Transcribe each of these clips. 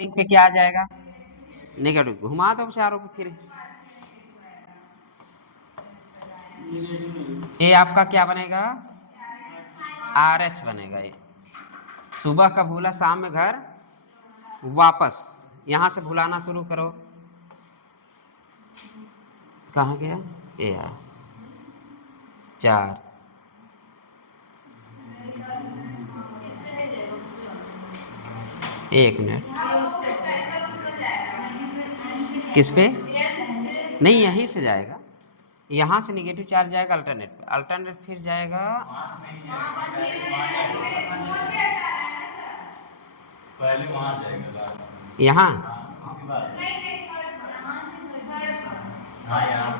पे क्या आ जाएगा? नेगेटिव। घुमा दो चारों को फिर। ये आपका क्या बनेगा? RH बनेगा। ये सुबह का भूला शाम में घर वापस। यहां से भुलाना शुरू करो। कहाँ गया? ये है 4। एक मिनट, किस पे? नहीं, यहीं से जाएगा। यहाँ से निगेटिव चार्ज जाएगा अल्टरनेट पे, अल्टरनेट फिर जाएगा पहले वहां जाएगा लास्ट यहाँ। उसके बाद हाँ यहाँ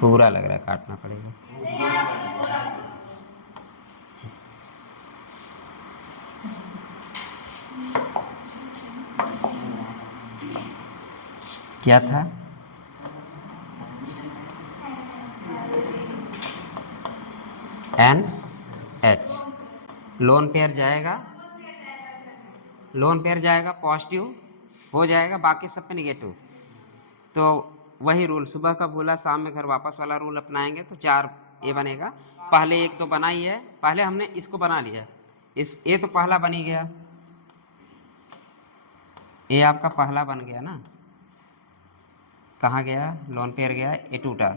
पूरा लग रहा है काटना पड़ेगा। क्या था? NH लोन पेयर जाएगा, लोन पेयर जाएगा पॉजिटिव हो जाएगा, बाकी सब पे निगेटिव। तो वही रूल, सुबह का भूला शाम में घर वापस वाला रूल अपनाएंगे तो 4 ये बनेगा। पहले एक तो बना ही है, पहले हमने इसको बना लिया, इस ये तो पहला बन ही गया, ये आपका पहला बन गया ना। कहाँ गया? लोन पेयर गया, ये टूटा,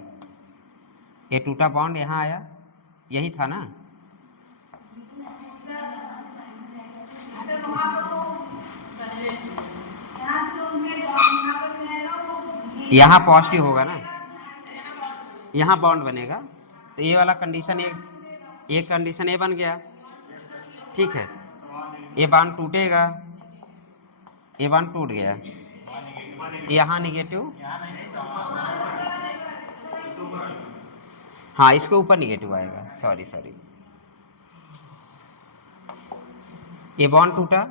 ये टूटा बॉन्ड यहाँ आया, यही था ना। यहाँ पॉजिटिव होगा ना, यहाँ बॉन्ड बनेगा, तो ये वाला कंडीशन ये कंडीशन ये बन गया, ठीक है। ये बॉन्ड टूटेगा, ये बॉन्ड टूट गया, यहाँ निगेटिव, हाँ इसके ऊपर निगेटिव आएगा, सॉरी सॉरी। ये बॉन्ड टूटा,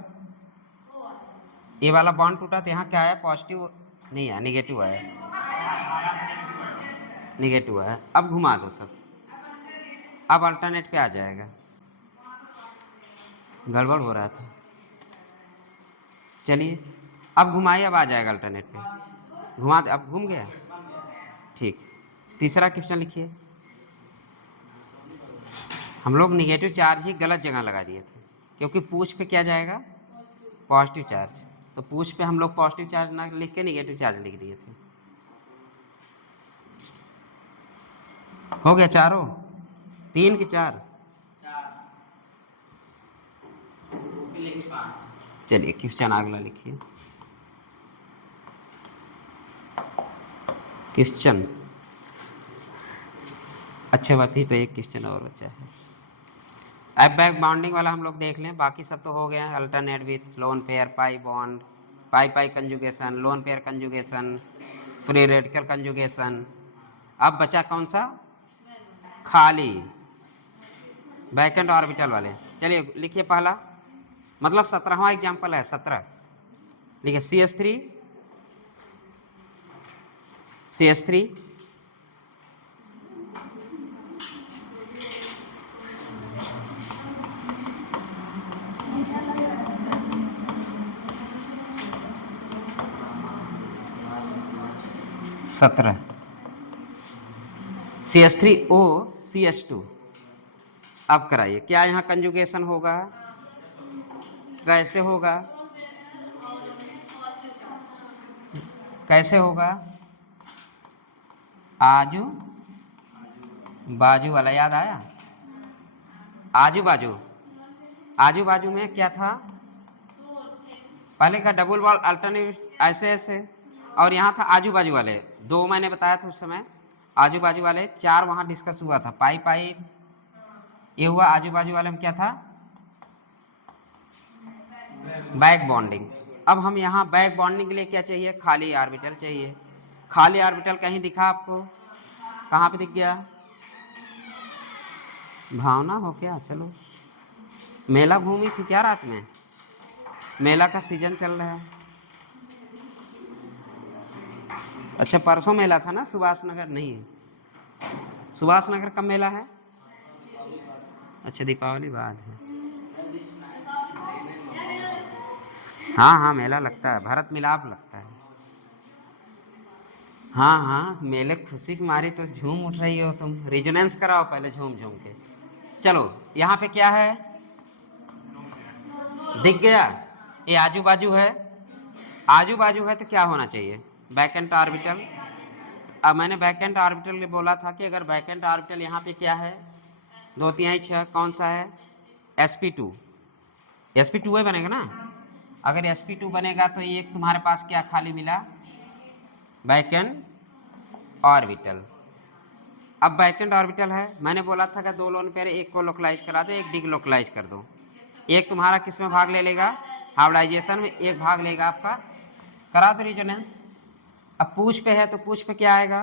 ये वाला बॉन्ड टूटा, तो यहाँ क्या आया? पॉजिटिव नहीं आया, निगेटिव आया, निगेटिव आया। अब घुमा दो सब, अब अल्टरनेट पे आ जाएगा। गड़बड़ हो रहा था, चलिए अब घुमाइए, अब आ जाएगा अल्टरनेट पे। घुमा दे, अब घूम गया, ठीक। तीसरा क्वेश्चन लिखिए। हम लोग निगेटिव चार्ज ही गलत जगह लगा दिए थे, क्योंकि पूछ पे क्या जाएगा? Positive charge. तो पूछ पे हम लोग पॉजिटिव चार्ज ना लिख के निगेटिव चार्ज लिख दिए थे। हो गया चारों? 3 कि 4? चलिए क्वेश्चन अगला लिखिए। क्वेश्चन अच्छा बात ही तो एक क्वेश्चन और बचा है। अब बैक बाउंडिंग वाला हम लोग देख लें, बाकी सब तो हो गया। Alternate with lone pair, pi bond, pi pi conjugation, lone pair conjugation, free radical conjugation. अब बचा कौन सा? खाली वैकेंट ऑर्बिटल वाले। चलिए लिखिए पहला, मतलब 17वां एग्जाम्पल है, 17 लिखिए। CH3 17 CH3O CH2। अब कराइए, क्या यहाँ कंजुगेशन होगा? कैसे होगा? कैसे होगा? आजू बाजू वाला याद आया? आजू बाजू, आजू बाजू में क्या था? पहले का डबल बॉल अल्टरनेट ऐसे ऐसे, और यहाँ था आजू बाजू वाले 2 मैंने बताया था उस समय। आजू बाजू वाले 4 वहाँ डिस्कस हुआ था, पाई पाई ये हुआ। आजू बाजू वाले में क्या था? Back bonding. अब हम यहाँ बैक बॉन्डिंग के लिए क्या चाहिए? खाली ऑर्बिटल चाहिए। खाली ऑर्बिटल कहीं दिखा आपको? कहाँ पे दिख गया? भावना हो क्या? चलो, मेला घूमी थी क्या रात में? मेला का सीजन चल रहा है। अच्छा परसों मेला था ना सुभाष नगर, नहीं सुभाष नगर कब मेला है? अच्छा दीपावली बाद है। हाँ हाँ मेला लगता है, भरत मिलाप लगता है। हाँ हाँ मेले खुशी की मारी तो झूम उठ रही हो तुम, रिजोनेंस कराओ पहले झूम झूम के। चलो यहाँ पे क्या है, दिख गया? ये आजू बाजू है, आजू बाजू है तो क्या होना चाहिए? Vacant orbital. अब मैंने वैकेंट ऑर्बिटल के बोला था कि अगर वैकेंट ऑर्बिटल यहाँ पे क्या है, 2 3 6 कौन सा है? sp2, sp2 बनेगा ना। अगर sp2 बनेगा तो एक तुम्हारे पास क्या खाली मिला? Vacant orbital. अब वैकेंट ऑर्बिटल है, मैंने बोला था कि 2 लोन पेयर, एक को लोकलाइज करा दो, एक डिलोकलाइज कर दो। एक तुम्हारा किस में भाग ले लेगा? हाइब्रिडाइजेशन में। एक भाग लेगा आपका, करा दो रिजोनेंस। अब पूछ पे है तो पूछ पे क्या आएगा,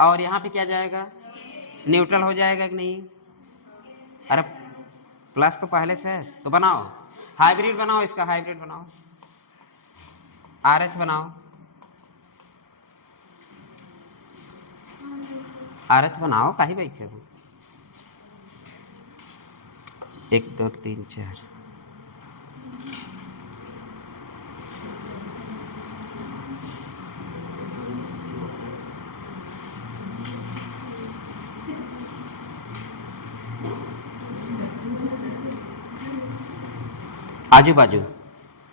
और यहाँ पे क्या जाएगा? न्यूट्रल हो जाएगा कि नहीं? अरे प्लस तो पहले से है, तो बनाओ हाइब्रिड, बनाओ इसका हाइब्रिड बनाओ, RH बनाओ, RH बनाओ, काहे बैठे हो? 1 2 3 4। आजू बाजू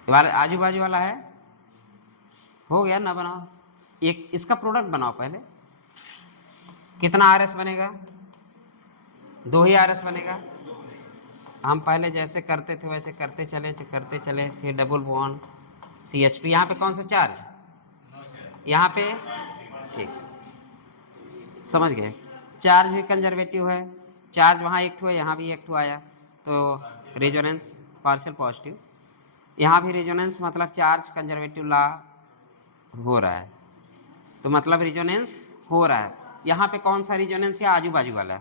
वाला, आजू बाजू वाला है, हो गया ना? बनाओ एक इसका प्रोडक्ट बनाओ पहले। कितना RS बनेगा? 2 ही RS बनेगा। हम पहले जैसे करते थे वैसे करते चले, फिर डबल बॉन्ड CH2। यहाँ पे कौन सा चार्ज? यहाँ पे, ठीक समझ गए। चार्ज भी कंजर्वेटिव है, चार्ज वहाँ एक ठो है, यहाँ भी एक ठो आया, तो रेजोनेंस पार्शियल पॉजिटिव। यहाँ भी रेजोनेंस मतलब चार्ज कंजर्वेटिव ला हो रहा है, तो मतलब रेजोनेंस हो रहा है। यहाँ पे कौन सा रेजोनेंस है? आजू बाजू वाला।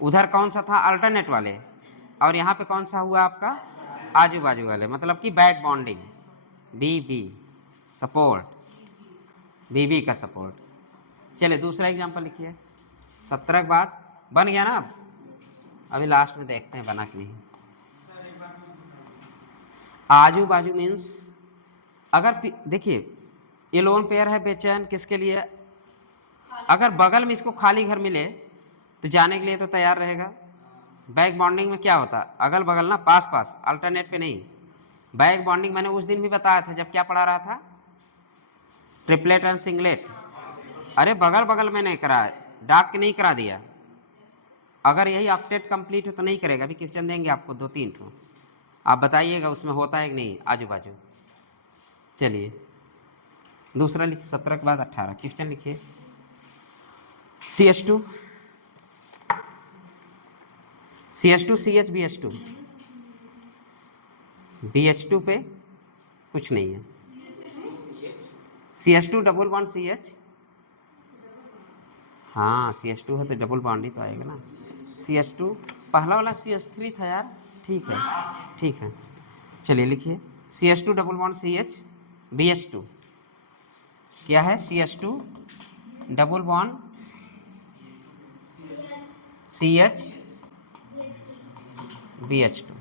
उधर कौन सा था? अल्टरनेट वाले। और यहाँ पे कौन सा हुआ आपका? आजू बाजू वाले, मतलब कि back bonding, BB support, BB का सपोर्ट। चलिए दूसरा एग्जांपल लिखिए। 17 के बाद बन गया ना? अब अभी लास्ट में देखते हैं बना कि नहीं। आजू बाजू मीन्स अगर देखिए ये लोन पेयर है बेचैन, किसके लिए? अगर बगल में इसको खाली घर मिले तो जाने के लिए तो तैयार रहेगा। बैक बॉन्डिंग में क्या होता? अगल बगल ना, पास पास, अल्टरनेट पे नहीं। बैक बॉन्डिंग मैंने उस दिन भी बताया था जब क्या पढ़ा रहा था, ट्रिपलेट एंड सिंगलेट। अरे बगल बगल में नहीं करा, डाक के नहीं करा दिया। अगर यही ऑक्टेट कंप्लीट हो तो नहीं करेगा। अभी क्वेश्चन देंगे आपको 2 3 ठो, आप बताइएगा उसमें होता है कि नहीं आजू बाजू। चलिए दूसरा लिखिए, 17 के बाद 18 क्वेश्चन लिखिए। CH2 CH BH2, BH2 पे कुछ नहीं है। CH2 डबल बॉन्ड CH, हाँ CH2 है तो डबल बॉन्ड ही तो आएगा ना। CH2 पहला वाला CH3 था यार, ठीक है ठीक है। चलिए लिखिए CH2 double bond CH BH2 क्या है? CH2 double bond CH BH2,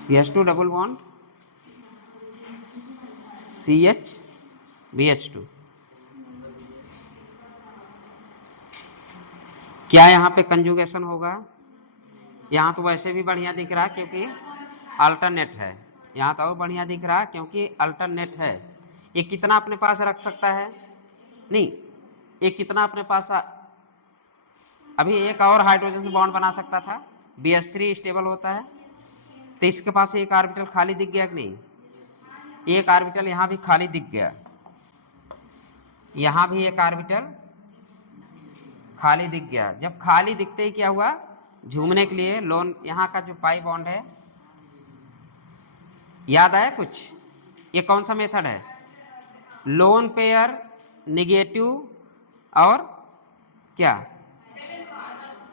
CH2 double bond CH BH2। क्या यहाँ पे कंजुगेशन होगा? यहाँ तो वैसे भी बढ़िया दिख रहा है क्योंकि अल्टरनेट है। यहाँ तो और बढ़िया दिख रहा है क्योंकि अल्टरनेट है। ये कितना अपने पास रख सकता है? नहीं, ये कितना अपने पास अभी एक और हाइड्रोजन से बॉन्ड बना सकता था। BH3 स्टेबल होता है, तो इसके पास एक ऑर्बिटल खाली दिख गया कि नहीं? एक ऑर्बिटल यहाँ भी खाली दिख गया, यहाँ भी एक ऑर्बिटल खाली दिख गया। जब खाली दिखते ही क्या हुआ? झूमने के लिए लोन, यहाँ का जो पाई बॉन्ड है, याद आया कुछ? ये कौन सा मेथड है? लोन पेयर निगेटिव और क्या?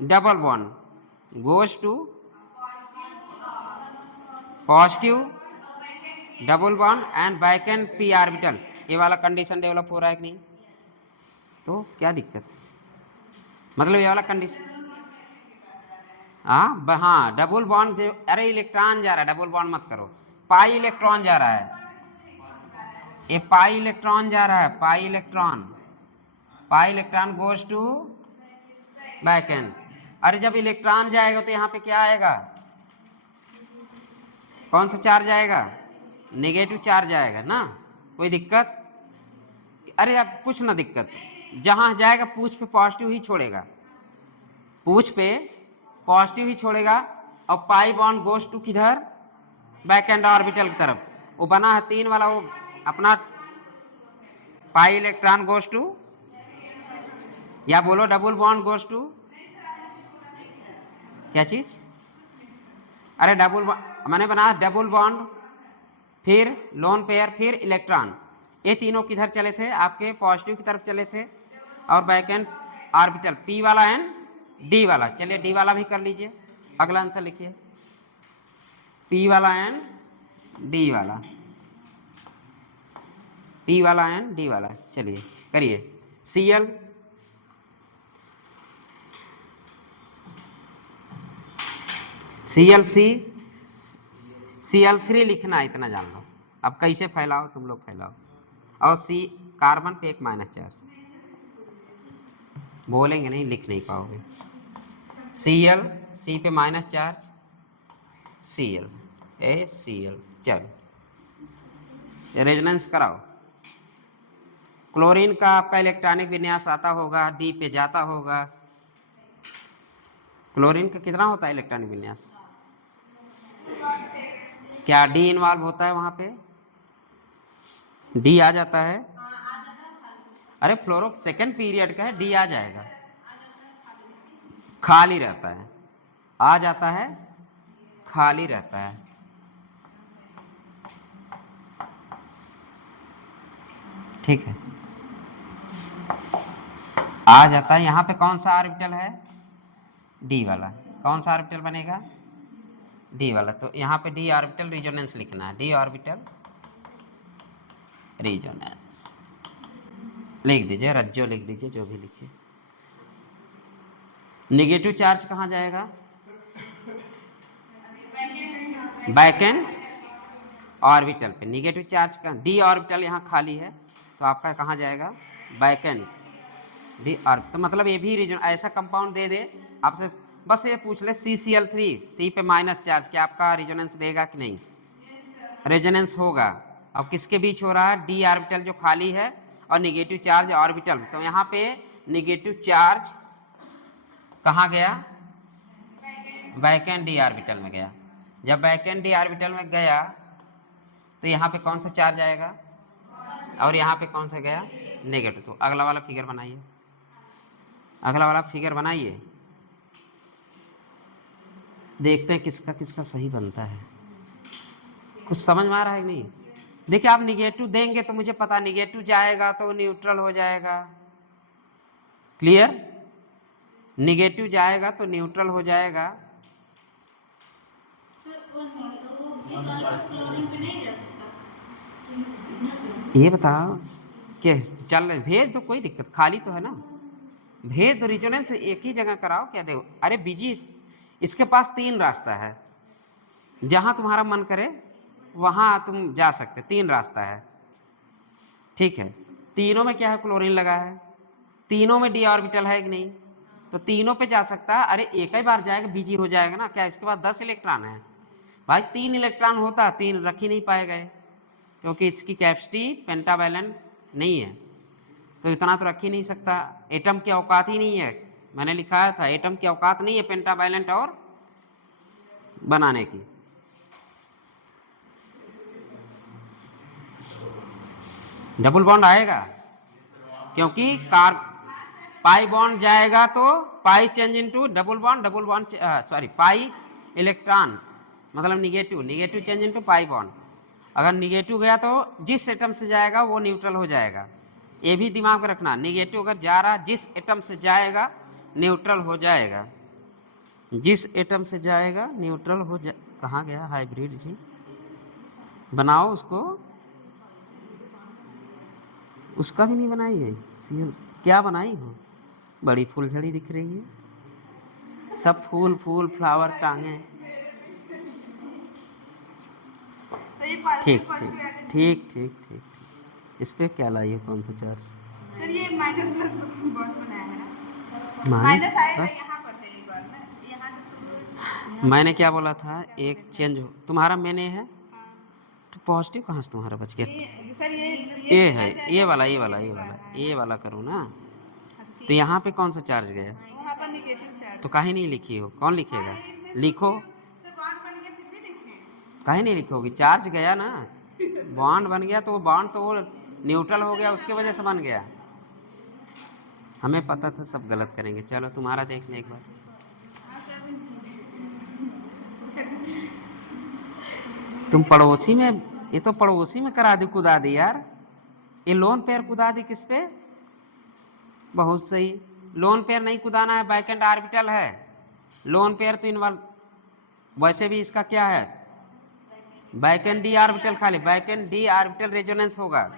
Double bond goes to positive double bond and vacant p orbital. ये वाला कंडीशन डेवलप हो रहा है कि नहीं? तो क्या दिक्कत है? मतलब ये वाला कंडीशन, हाँ डबल बॉन्ड जो, अरे इलेक्ट्रॉन जा रहा है, डबल बॉन्ड मत करो, पाई इलेक्ट्रॉन जा रहा है, ये पाई इलेक्ट्रॉन जा रहा है, pi electron goes to back end. अरे जब इलेक्ट्रॉन जाएगा तो यहाँ पे क्या आएगा, कौन सा चार्ज आएगा? नेगेटिव चार्ज आएगा ना। कोई दिक्कत? अरे अब कुछ ना दिक्कत, जहां जाएगा पूछ पे पॉजिटिव ही छोड़ेगा, पूछ पे पॉजिटिव ही छोड़ेगा। और पाई बॉन्ड गोज टू किधर? बैक एंड ऑर्बिटल की तरफ। वो बना है 3 वाला, वो अपना पाई इलेक्ट्रॉन गोज टू, या बोलो डबल बॉन्ड गोज टू क्या चीज? अरे डबल मैंने बना डबल बॉन्ड, फिर लोन पेयर, फिर इलेक्ट्रॉन, ये तीनों किधर चले थे? आपके पॉजिटिव की तरफ चले थे। और बैक एंड ऑर्बिटल पी वाला एंड डी वाला, चलिए डी वाला भी कर लीजिए, अगला आंसर लिखिए, पी वाला एंड डी वाला, पी वाला एंड डी वाला, चलिए करिए। Cl, ClC, Cl3 लिखना, इतना जान लो। अब कैसे फैलाओ तुम लोग फैलाओ। और C कार्बन पे एक माइनस चार्ज, बोलेंगे नहीं, लिख नहीं पाओगे। Cl, C पे माइनस चार्ज, Cl, Cl, चलो रेजोनेंस कराओ। क्लोरीन का आपका इलेक्ट्रॉनिक विन्यास आता होगा, डी पे जाता होगा। क्लोरीन का कितना होता है इलेक्ट्रॉनिक विन्यास? क्या डी इन्वॉल्व होता है वहां पे? डी आ जाता है? अरे फ्लोरो सेकेंड पीरियड का है, डी आ जाएगा, खाली रहता है, आ जाता है, खाली रहता है। ठीक है, आ जाता है। यहां पे कौन सा ऑर्बिटल है? डी वाला। कौन सा ऑर्बिटल बनेगा? डी वाला। तो यहाँ पे डी ऑर्बिटल रिजोनेंस लिखना है, डी ऑर्बिटल रिजोनेंस लिख दीजिए, रज्जो लिख दीजिए, जो भी लिखिए। नेगेटिव चार्ज कहाँ जाएगा? बैक एंड ऑर्बिटल पे। नेगेटिव चार्ज का डी ऑर्बिटल यहाँ खाली है, तो आपका कहाँ जाएगा? Back and D orbital. तो मतलब ये भी रीजन, ऐसा कंपाउंड दे दे आपसे, बस ये पूछ ले CCl3, सी पे माइनस चार्ज, क्या आपका रेजोनेंस देगा कि नहीं? रेजोनेंस होगा। अब किसके बीच हो रहा है? डी ऑर्बिटल जो खाली है और नेगेटिव चार्ज ऑर्बिटल। तो यहाँ पे नेगेटिव चार्ज कहाँ गया? बैक एंड डी ऑर्बिटल में गया। जब बैक एंड डी ऑर्बिटल में गया तो यहाँ पे कौन सा चार्ज आएगा? और यहाँ पे कौन सा गया? नेगेटिव। तो अगला वाला फिगर बनाइए, अगला वाला फिगर बनाइए, देखते हैं किसका किसका सही बनता है। कुछ समझ में आ रहा है कि नहीं? देखिए आप निगेटिव देंगे तो मुझे पता, निगेटिव जाएगा तो न्यूट्रल हो जाएगा, क्लियर? निगेटिव जाएगा तो न्यूट्रल हो जाएगा। ये बताओ कि चल भेज दो, कोई दिक्कत, खाली तो है ना, भेज दो। रिजोनेंस एक ही जगह कराओ, क्या देखो, अरे बीजी इसके पास 3 रास्ता है, जहां तुम्हारा मन करे वहां तुम जा सकते, 3 रास्ता है, ठीक है? तीनों में क्या है? क्लोरीन लगा है, तीनों में डी ऑर्बिटल है कि नहीं? तो तीनों पे जा सकता है। अरे एक ही बार जाएगा, बीजी हो जाएगा ना, क्या इसके पास 10 इलेक्ट्रॉन है भाई? 3 इलेक्ट्रॉन होता, 3 रख ही नहीं पाए गए, क्योंकि इसकी कैपेसिटी पेंटावैलेंट नहीं है, तो इतना तो रख ही नहीं सकता। एटम की औकात ही नहीं है, मैंने लिखाया था एटम की औकात नहीं है पेंटावैलेंट और बनाने की। डबल बॉन्ड आएगा, क्योंकि पाई बॉन्ड जाएगा तो pi change into double bond, double bond sorry pi electron मतलब negative, negative change into pi bond. अगर निगेटिव गया तो जिस एटम से जाएगा वो न्यूट्रल हो जाएगा, ये भी दिमाग में रखना। निगेटिव अगर जा रहा, जिस एटम से जाएगा न्यूट्रल हो जाएगा, जिस एटम से जाएगा न्यूट्रल हो जा। कहाँ गया हाइब्रिड जी? बनाओ उसको, उसका भी नहीं बनाई है CL? क्या बनाई हो? बड़ी फूलझड़ी दिख रही है, सब फूल फूल फ्लावर टांगे। सर ये पॉजिटिव ठीक पॉजिटिव ठीक आगे ठीक ठीक ठीक। इस पे क्या लाई है, कौन सा चार्ज? सर ये माइनस प्लस बॉन्ड बनाया है ना, माइनस माइनस आएगा प्लस? यहाँ पर से एक बार ना, यहाँ से शुरू मैंने क्या बोला था, एक चेंज हो तुम्हारा मैंने है हाँ। तो पॉजिटिव कहाँ से तुम्हारा बच गया? ये सर ये ये कितना है, चार्ज ये है? वाला ये वाला ये होगा, वाला हाँ। ये वाला करूँ ना, हाँ, तो यहाँ पे कौन सा चार्ज गया? वहाँ पर नेगेटिव चार्ज तो काहे नहीं लिखी हो? कौन लिखेगा? लिखो। सर बॉन्ड बन के फिर भी लिखे काहे नहीं लिखोगी? चार्ज गया ना, बॉन्ड बन गया, तो वो बॉन्ड तो वो न्यूट्रल हो गया, उसके वजह से बन गया। हमें पता था सब गलत करेंगे। चलो तुम्हारा देख लें एक बार। तुम पड़ोसी में, ये तो पड़ोसी में करा दी, कुदा दी यार। ये लोन पेयर कुदा दी किस पे? बहुत सही, लोन पेयर नहीं कुदाना है, बैक एंड ऑर्बिटल है। लोन पेयर तो इन्वॉल्व, वैसे भी इसका क्या है, बैक एंड डी ऑर्बिटल, खाली back and D orbital resonance होगा।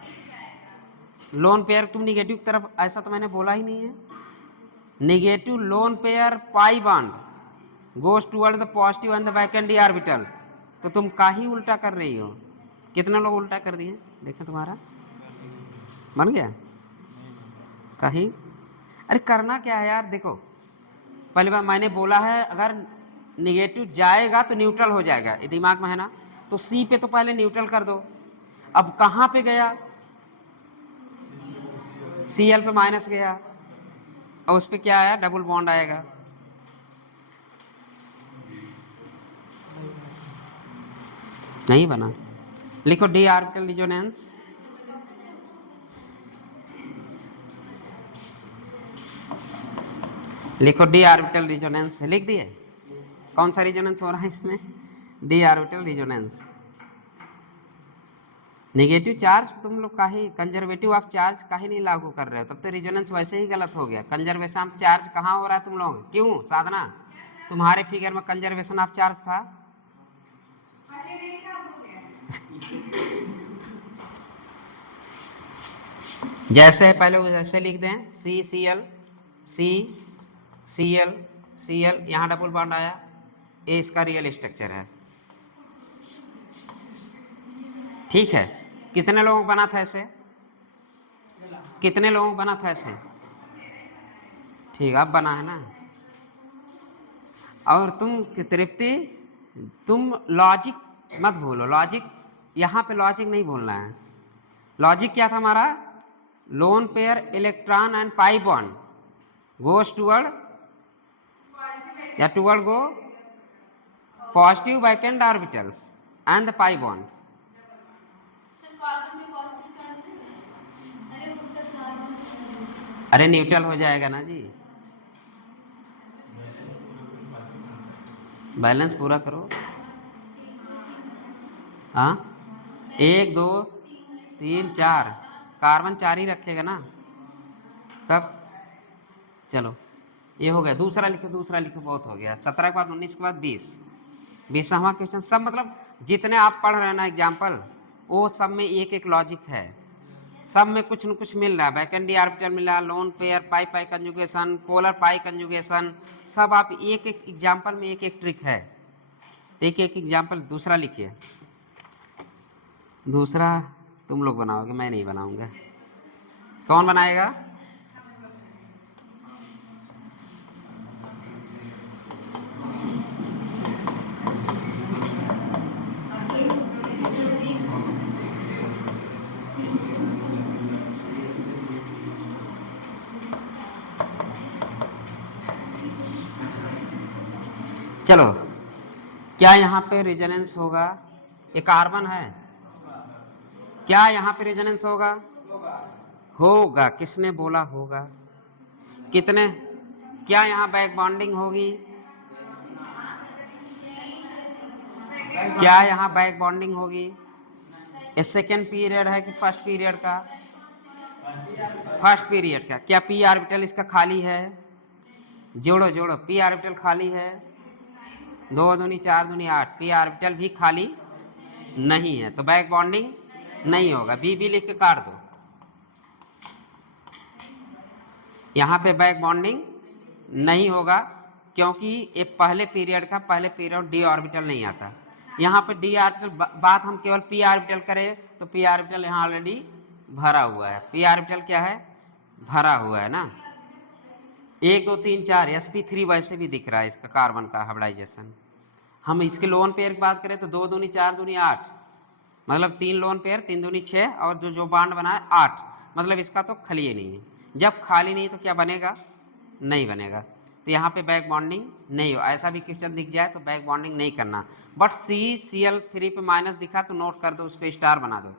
लोन पेयर तुम निगेटिव की तरफ, ऐसा तो मैंने बोला ही नहीं है। Negative lone pair pi bond goes toward the positive and the back and D orbital. तो तुम काहे उल्टा कर रही हो? कितने लोग उल्टा कर दिए? देखें तुम्हारा बन गया काहे? अरे करना क्या है यार, देखो पहली बार मैंने बोला है, अगर निगेटिव जाएगा तो न्यूट्रल हो जाएगा, ये दिमाग में है ना। तो सी पे तो पहले न्यूट्रल कर दो। अब कहाँ पे गया? Cl पे माइनस गया, और उस पे क्या आया? डबल बॉन्ड आएगा। नहीं बना, लिखो डी ऑर्बिटल रिजोनेंस। लिखो डी ऑर्बिटल रिजोनेंस, लिख दिए? कौन सा रिजोनेंस हो रहा है इसमें? D orbital resonance. Negative charge तुम लोग काहे, कंजर्वेटिव ऑफ चार्ज काहे नहीं लागू कर रहे हो? तब तो रिजोनेंस वैसे ही गलत हो गया। कंजर्वेशन ऑफ चार्ज कहाँ हो रहा है तुम लोग? क्यों साधना, तुम्हारे फिगर में कंजर्वेशन ऑफ चार्ज था? जैसे है पहले वैसे लिख दें, CCl CCl Cl, यहाँ डबल बॉन्ड आया, ये इसका रियल स्ट्रक्चर है। ठीक है, कितने लोगों को बना था ऐसे? कितने लोगों को बना था ऐसे? ठीक, अब बना है ना। और तुम तृप्ति, तुम लॉजिक मत भूलो, लॉजिक यहाँ पे लॉजिक नहीं भूलना है। लॉजिक क्या था हमारा? Lone pair electron and pi bond goes toward या toward go positive back and orbitals and the pi bond. अरे न्यूट्रल हो जाएगा ना जी, बैलेंस पूरा करो। हाँ, 1 2 3 4, कार्बन 4 ही रखेगा ना तब। चलो ये हो गया। दूसरा लिखो, दूसरा लिखो, बहुत हो गया। 17 के बाद 19 के बाद 20, 20वां क्वेश्चन। सब मतलब जितने आप पढ़ रहे हैं ना एग्जाम्पल, वो सब में एक एक लॉजिक है, सब में कुछ न कुछ मिल रहा है। बैक एंड डी ऑर्बिटल मिल रहा है, लोन पेयर, पाई पाई कंजुगेशन, पोलर पाई कंजुगेशन, सब आप एक एक एग्जाम्पल में एक एक ट्रिक है। एक एक एग्जाम्पल। दूसरा लिखिए, दूसरा तुम लोग बनाओगे, मैं नहीं बनाऊंगा। कौन बनाएगा? चलो, क्या यहाँ पे रेजोनेंस होगा? ये कार्बन है, क्या यहाँ पे रेजोनेंस होगा? होगा। किसने बोला होगा? कितने? क्या यहाँ बैक बॉन्डिंग होगी? क्या यहाँ बैक बॉन्डिंग होगी? ये सेकेंड पीरियड है कि फर्स्ट पीरियड का? फर्स्ट पीरियड का। क्या पी ऑर्बिटल इसका खाली है? जोड़ो जोड़ो, पी ऑर्बिटल खाली है, 2 दूनी 4 दूनी 8, पी ऑर्बिटल भी खाली नहीं है, तो बैक बॉन्डिंग नहीं होगा। बी लिख के काट दो। यहाँ पे बैक बॉन्डिंग नहीं होगा, क्योंकि ये पहले पीरियड डी ऑर्बिटल नहीं आता। यहाँ पे डी ऑर्बिटल बात हम केवल पी ऑर्बिटल करें तो पी ऑर्बिटल यहाँ ऑलरेडी भरा हुआ है। पी ऑर्बिटल क्या है, भरा हुआ है ना। 1 2 3 4 sp3 वैसे भी दिख रहा है इसका कार्बन का हाइब्रिडाइजेशन। हम इसके लोन पेयर की बात करें तो 2 दूनी 4 दूनी 8, मतलब 3 लोन पेयर 3 दूनी 6 और जो बॉन्ड बना है 8, मतलब इसका तो खाली ही नहीं है। जब खाली नहीं तो क्या बनेगा, नहीं बनेगा। तो यहाँ पे बैक बॉन्डिंग नहीं हो। ऐसा भी क्वेश्चन दिख जाए तो बैक बॉन्डिंग नहीं करना। बट CCl3 पे माइनस दिखा तो नोट कर दो, उसको स्टार बना दो।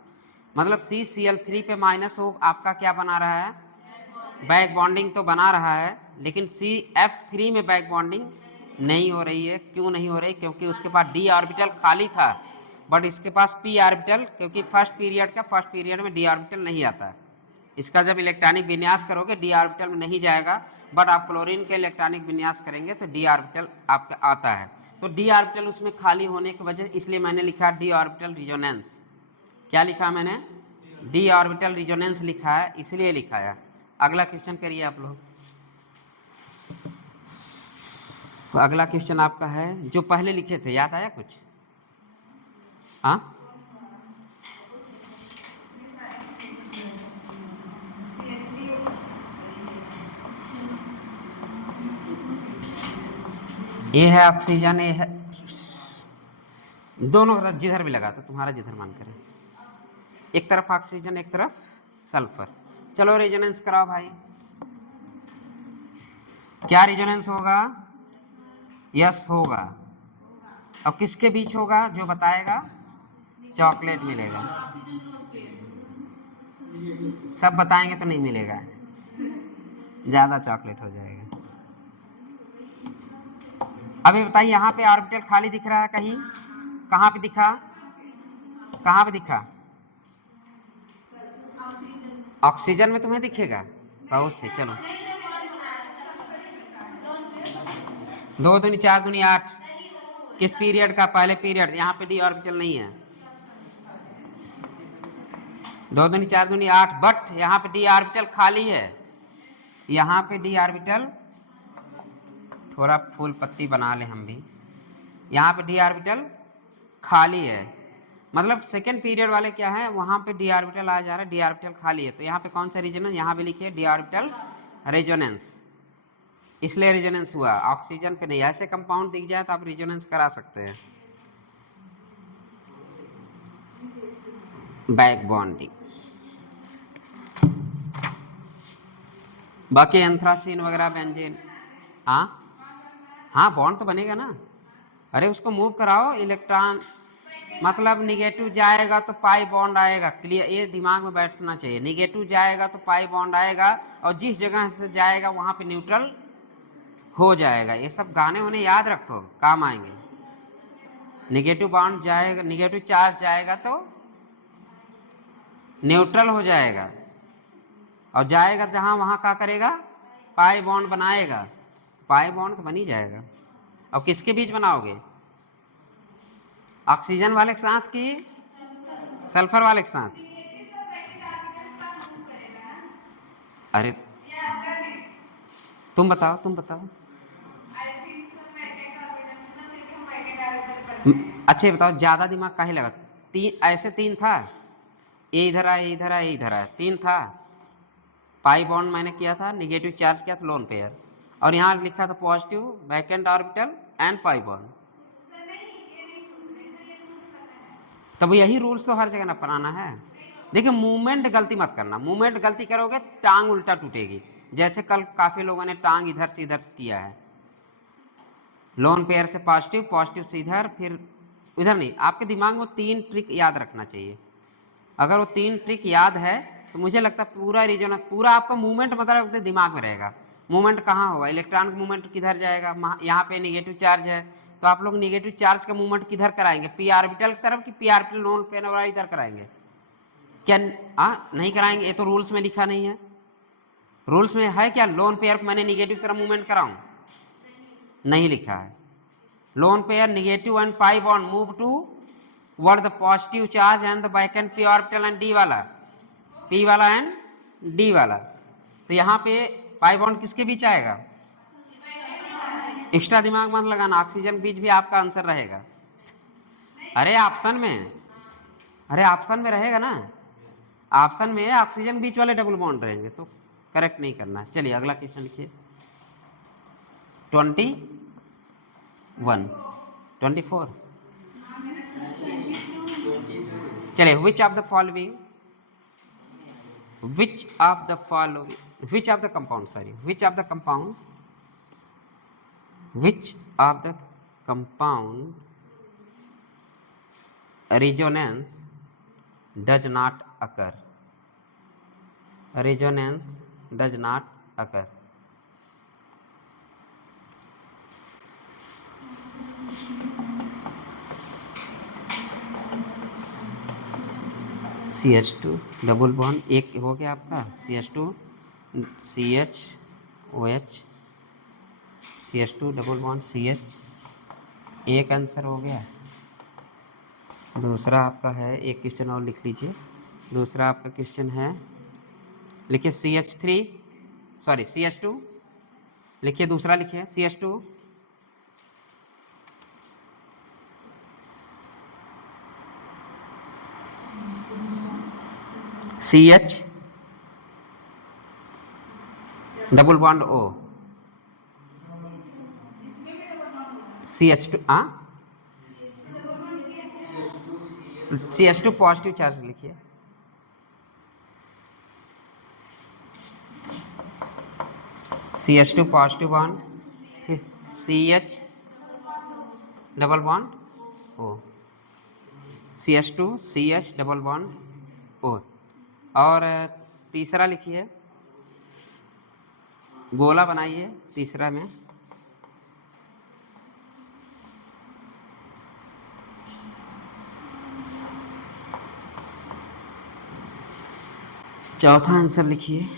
मतलब CCl3 पे माइनस हो आपका क्या बना रहा है, बैक बॉन्डिंग तो बना रहा है, लेकिन CF3 में बैक बॉन्डिंग नहीं हो रही है। क्यों नहीं हो रही, क्योंकि उसके पास डी ऑर्बिटल खाली था, बट इसके पास पी ऑर्बिटल, क्योंकि फर्स्ट पीरियड में डी ऑर्बिटल नहीं आता। इसका जब इलेक्ट्रॉनिक विन्यास करोगे डी ऑर्बिटल में नहीं जाएगा, बट आप क्लोरीन के इलेक्ट्रॉनिक विन्यास करेंगे तो डी ऑर्बिटल आपका आता है। तो डी ऑर्बिटल उसमें खाली होने की वजह, इसलिए मैंने लिखा डी ऑर्बिटल रिजोनेंस। क्या लिखा मैंने, डी ऑर्बिटल रिजोनेंस लिखा है, इसलिए लिखा है। अगला क्वेश्चन करिए आप लोग। तो अगला क्वेश्चन आपका है जो पहले लिखे थे, याद आया कुछ? हाँ, ये है ऑक्सीजन, ये है दोनों तरफ जिधर भी लगा तो तुम्हारा जिधर मन करे, एक तरफ ऑक्सीजन एक तरफ सल्फर। चलो रेजोनेंस कराओ भाई। क्या रेजोनेंस होगा, यस होगा। अब किसके बीच होगा, जो बताएगा चॉकलेट मिलेगा। सब बताएंगे तो नहीं मिलेगा, ज्यादा चॉकलेट हो जाएगा। अभी बताइए, यहाँ पे ऑर्बिटल खाली दिख रहा है कहीं, कहाँ पे दिखा, कहाँ पे दिखा? ऑक्सीजन में तुम्हें दिखेगा बहुत से। चलो 2 दूनी 4 दूनी 8, किस पीरियड का, पहले पीरियड। यहाँ पे डी ऑर्बिटल नहीं है। 2 दूनी 4 दूनी 8, बट यहाँ पे डी ऑर्बिटल खाली है। यहाँ पे डी ऑर्बिटल, थोड़ा फूल पत्ती बना ले हम भी। यहाँ पे डी ऑर्बिटल खाली है, मतलब सेकेंड पीरियड वाले क्या है, वहाँ पे डी ऑर्बिटल आ जा रहा है, डी ऑर्बिटल खाली है। तो यहाँ पे कौन सा रीजन, यहाँ भी लिखिए डी ऑर्बिटल रेजोनेंस, इसलिए रेजोनेंस हुआ। ऑक्सीजन पे नहीं। ऐसे कंपाउंड दिख जाए तो आप रेजोनेंस करा सकते हैं। बैक बॉन्डिंग, बाकी एंथ्रासीन वगैरह बेंजीन, हाँ हाँ बॉन्ड तो बनेगा ना। अरे उसको मूव कराओ, इलेक्ट्रॉन मतलब निगेटिव जाएगा तो पाई बॉन्ड आएगा। क्लियर, ये दिमाग में बैठना चाहिए। निगेटिव जाएगा तो पाई बॉन्ड आएगा, और जिस जगह से जाएगा वहाँ पे न्यूट्रल हो जाएगा। ये सब गाने उन्हें याद रखो, काम आएंगे। निगेटिव बॉन्ड जाएगा, निगेटिव चार्ज जाएगा तो न्यूट्रल हो जाएगा, और जाएगा जहाँ वहाँ क्या करेगा, पाई बॉन्ड बनाएगा। पाई बॉन्ड तो बन ही जाएगा। अब किसके बीच बनाओगे, ऑक्सीजन वाले के साथ कि सल्फर वाले के साथ? अरे तुम बताओ, तुम बताओ। अच्छा ये बताओ, ज्यादा दिमाग काहे लगा? ऐसे 3 था, ये इधर आया, इधर आया, इधर आया, 3 था। पाई बॉन्ड मैंने किया था, निगेटिव चार्ज किया था लोन पेयर, और यहाँ लिखा था positive vacant orbital and pi bond. तब यही रूल्स तो हर जगह ना अपनाना है। देखिए मूवमेंट गलती मत करना, मूवमेंट गलती करोगे टांग उल्टा टूटेगी। जैसे कल काफी लोगों ने टांग इधर से इधर किया है, लोन पेयर से पॉजिटिव, पॉजिटिव से इधर, फिर इधर नहीं। आपके दिमाग में 3 ट्रिक याद रखना चाहिए। अगर वो 3 ट्रिक याद है तो मुझे लगता है पूरा रीजन, पूरा आपका मूवमेंट मतलब दिमाग में रहेगा। मूवमेंट कहाँ होगा, इलेक्ट्रॉन का मूवमेंट किधर जाएगा, यहाँ पे नेगेटिव चार्ज है तो आप लोग नेगेटिव चार्ज का मूवमेंट किधर कराएंगे, पी ऑर्बिटल की तरफ कि पी ऑर्बिटल लोन पेयर वाला इधर कराएंगे? क्या नहीं कराएंगे? ये तो रूल्स में लिखा नहीं है। रूल्स में है क्या लोन पेयर को मैंने नेगेटिव तरफ मूवमेंट कराऊं? नहीं लिखा है। Lone pair negative and pi bond move toward the positive charge and the vacant p orbital and d वाला, पी वाला एंड डी वाला। तो यहाँ पे पाई बॉन्ड किसके बीच आएगा? एक्स्ट्रा दिमाग मत लगाना, ऑक्सीजन बीच भी आपका आंसर रहेगा। अरे ऑप्शन में, अरे ऑप्शन में रहेगा ना, ऑप्शन में ऑक्सीजन बीच वाले डबल बॉन्ड रहेंगे, तो करेक्ट नहीं करना। चलिए अगला क्वेश्चन लिखिए। 21 24। चलिए which of the following, which of the following, which of the compound, sorry, which of the compound, which of the compound resonance does not occur, resonance does not occur? CH2 double bond एक हो गया आपका, CH2 CHOH, CH2 double bond CH, एक answer हो गया। दूसरा आपका है, एक क्वेश्चन और लिख लीजिए। दूसरा आपका क्वेश्चन है, लिखिए CH3, सॉरी CH2 लिखिए, दूसरा लिखिए CH2 CH double bond O, CH2 CH2 positive charge लिखिए। CH2 पॉजिटिव बॉन्ड, फिर CH double bond O, CH2 CH double bond O। और तीसरा लिखिए, गोला बनाइए तीसरा में, चौथा आंसर लिखिए।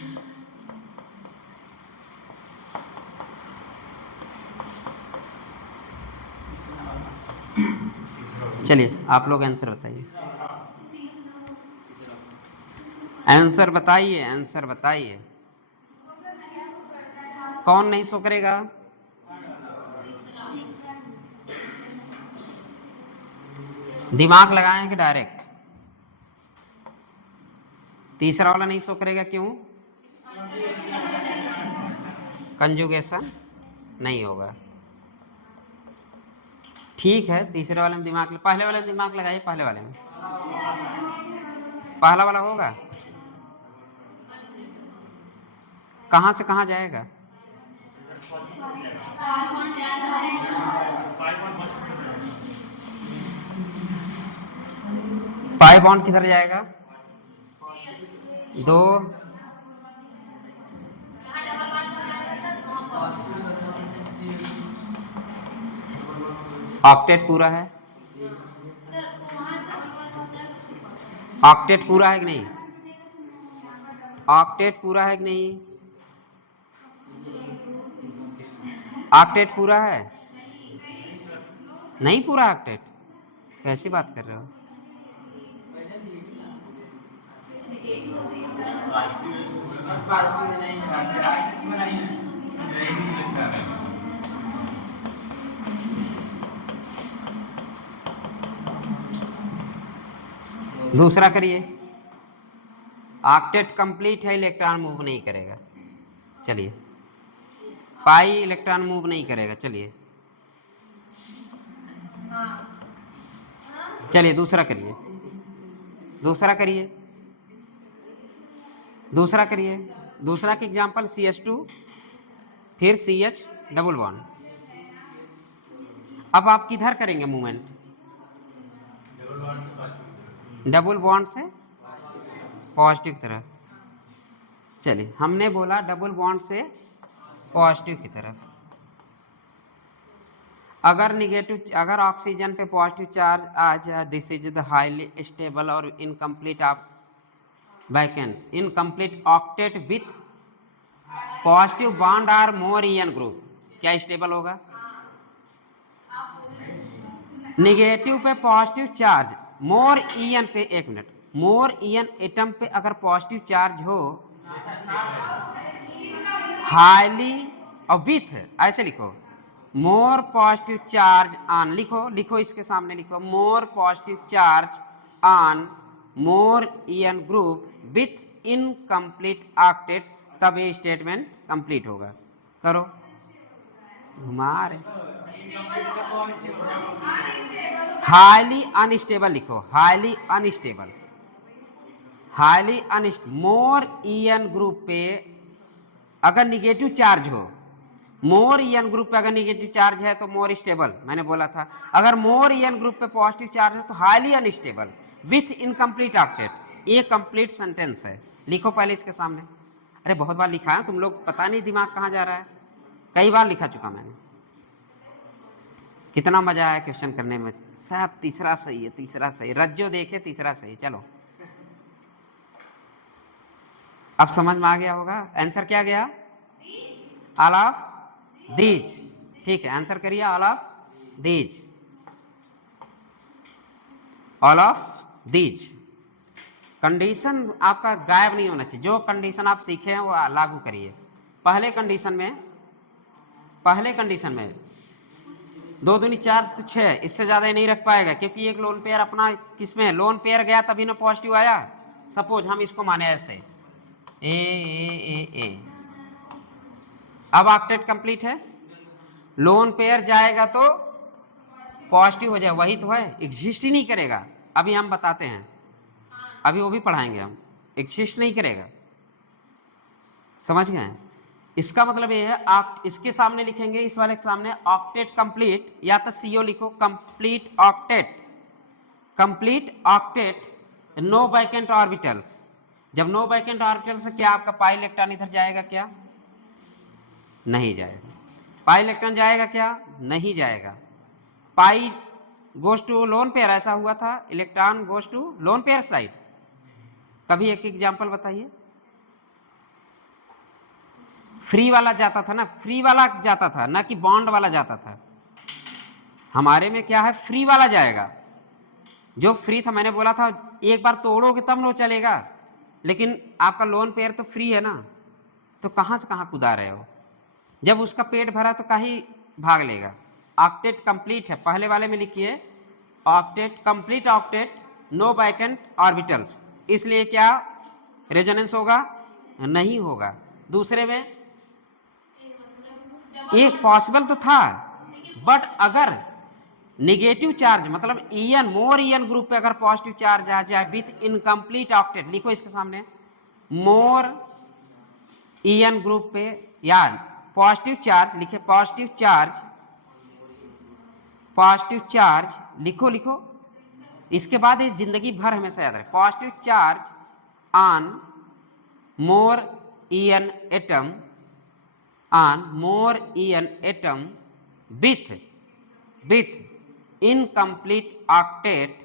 चलिए आप लोग आंसर बताइए, आंसर बताइए, आंसर बताइए। कौन नहीं शो करेगा? दिमाग लगाएं कि डायरेक्ट? तीसरा वाला नहीं शो करेगा, क्यों? कंजुगेशन नहीं होगा। ठीक है, तीसरे वाले में दिमाग, पहले वाले में दिमाग लगाइए, पहले वाले में, पहला वाला होगा। कहां से कहां जाएगा? पाई बॉन्ड किधर जाएगा? 2 ऑक्टेट पूरा है, ऑक्टेट पूरा है कि नहीं? ऑक्टेट पूरा है कि नहीं? ऑक्टेट पूरा है? नहीं पूरा ऑक्टेट, कैसी बात कर रहे हो? दूसरा करिए, ऑक्टेट कंप्लीट है, इलेक्ट्रॉन मूव नहीं करेगा। चलिए पाई इलेक्ट्रॉन मूव नहीं करेगा। चलिए चलिए दूसरा करिए, दूसरा करिए, दूसरा करिए। दूसरा के एग्जांपल CH2 फिर CH डबल बॉन्ड। अब आप किधर करेंगे मूवमेंट? डबल बॉन्ड से पॉजिटिव तरफ। चलिए हमने बोला डबल बॉन्ड से पॉजिटिव की तरफ। अगर निगेटिव, अगर ऑक्सीजन पे पॉजिटिव चार्ज आ जाए, this is the highly stable और incomplete of vacant incomplete octet with positive bond are more EN group, क्या स्टेबल होगा? निगेटिव पे पॉजिटिव चार्ज, मोर ईएन पे, एक मिनट, मोर ईएन एटम पे अगर पॉजिटिव चार्ज हो, हाईली और विथ ऐसे लिखो, मोर पॉजिटिव चार्ज ऑन, लिखो इसके सामने लिखो, more positive charge on more EN group with incomplete octet, तब ये स्टेटमेंट कंप्लीट होगा। करो, घुमा रहे, हाईली अनस्टेबल लिखो, highly unstable, highly unstable. More EN group पे अगर निगेटिव चार्ज हो, मोर ईएन ग्रुप पे अगर निगेटिव चार्ज है तो मोर स्टेबल, मैंने बोला था। अगर मोर ईएन ग्रुप पे पॉजिटिव चार्ज है तो highly unstable with incomplete octet. ये कंप्लीट सेंटेंस है, लिखो पहले इसके सामने। अरे बहुत बार लिखा है, तुम लोग पता नहीं दिमाग कहाँ जा रहा है, कई बार लिखा चुका मैंने। कितना मजा आया क्वेश्चन करने में, सब तीसरा सही है, तीसरा सही, रज्जो देखे तीसरा सही। चलो अब समझ में आ गया होगा। आंसर क्या गया? All of these. ठीक है, आंसर करिए all of these, all of these. Condition आपका गायब नहीं होना चाहिए, जो कंडीशन आप सीखे हैं वो लागू करिए। पहले कंडीशन में 2 दूनी 4 तो 6, इससे ज़्यादा ही नहीं रख पाएगा, क्योंकि एक लोन पेयर अपना किसमें लोन पेयर गया तभी ना पॉजिटिव आया। सपोज हम इसको माने ऐसे ए। अब ऑक्टेट कंप्लीट है, लोन पेयर जाएगा तो पॉजिटिव हो जाए, वही तो है, एग्जिस्ट ही नहीं करेगा। अभी हम बताते हैं, अभी वो भी पढ़ाएंगे हम, एग्जिस्ट नहीं करेगा, समझ गए? इसका मतलब ये है, इसके सामने लिखेंगे, इस वाले के सामने ऑक्टेट कंप्लीट, या तो सीओ लिखो, complete octet, complete octet, no vacant orbitals. जब नो वैकेंट ऑर्बिटल्स, क्या आपका पाई इलेक्ट्रॉन इधर जाएगा क्या? नहीं जाएगा। पाई इलेक्ट्रॉन जाएगा क्या? नहीं जाएगा। Pi goes to lone pair, ऐसा हुआ था, electron goes to lone pair side. कभी एक एग्जांपल बताइए। फ्री वाला जाता था ना, फ्री वाला जाता था ना कि बॉन्ड वाला जाता था। हमारे में क्या है, फ्री वाला जाएगा। जो फ्री था, मैंने बोला था एक बार तोड़ोगे तब ना चलेगा, लेकिन आपका लोन पेयर तो फ्री है ना, तो कहां से कहां कुदा रहे हो? जब उसका पेट भरा तो कहीं भाग लेगा। ऑक्टेट कंप्लीट है, पहले वाले में लिखिए octet complete octet, no vacant orbitals, इसलिए क्या रेजोनेंस होगा? नहीं होगा। दूसरे में एक पॉसिबल तो था, बट अगर निगेटिव चार्ज मतलब ईएन, मोर ईएन ग्रुप पे अगर पॉजिटिव चार्ज आ जाए विथ इनकम्प्लीट ऑक्टेट, लिखो इसके सामने, मोर ईएन ग्रुप पे या पॉजिटिव चार्ज, लिखे पॉजिटिव चार्ज लिखो। इसके बाद ये जिंदगी भर हमेशा याद रहे, positive charge on more EN atom, on more EN atom with incomplete octet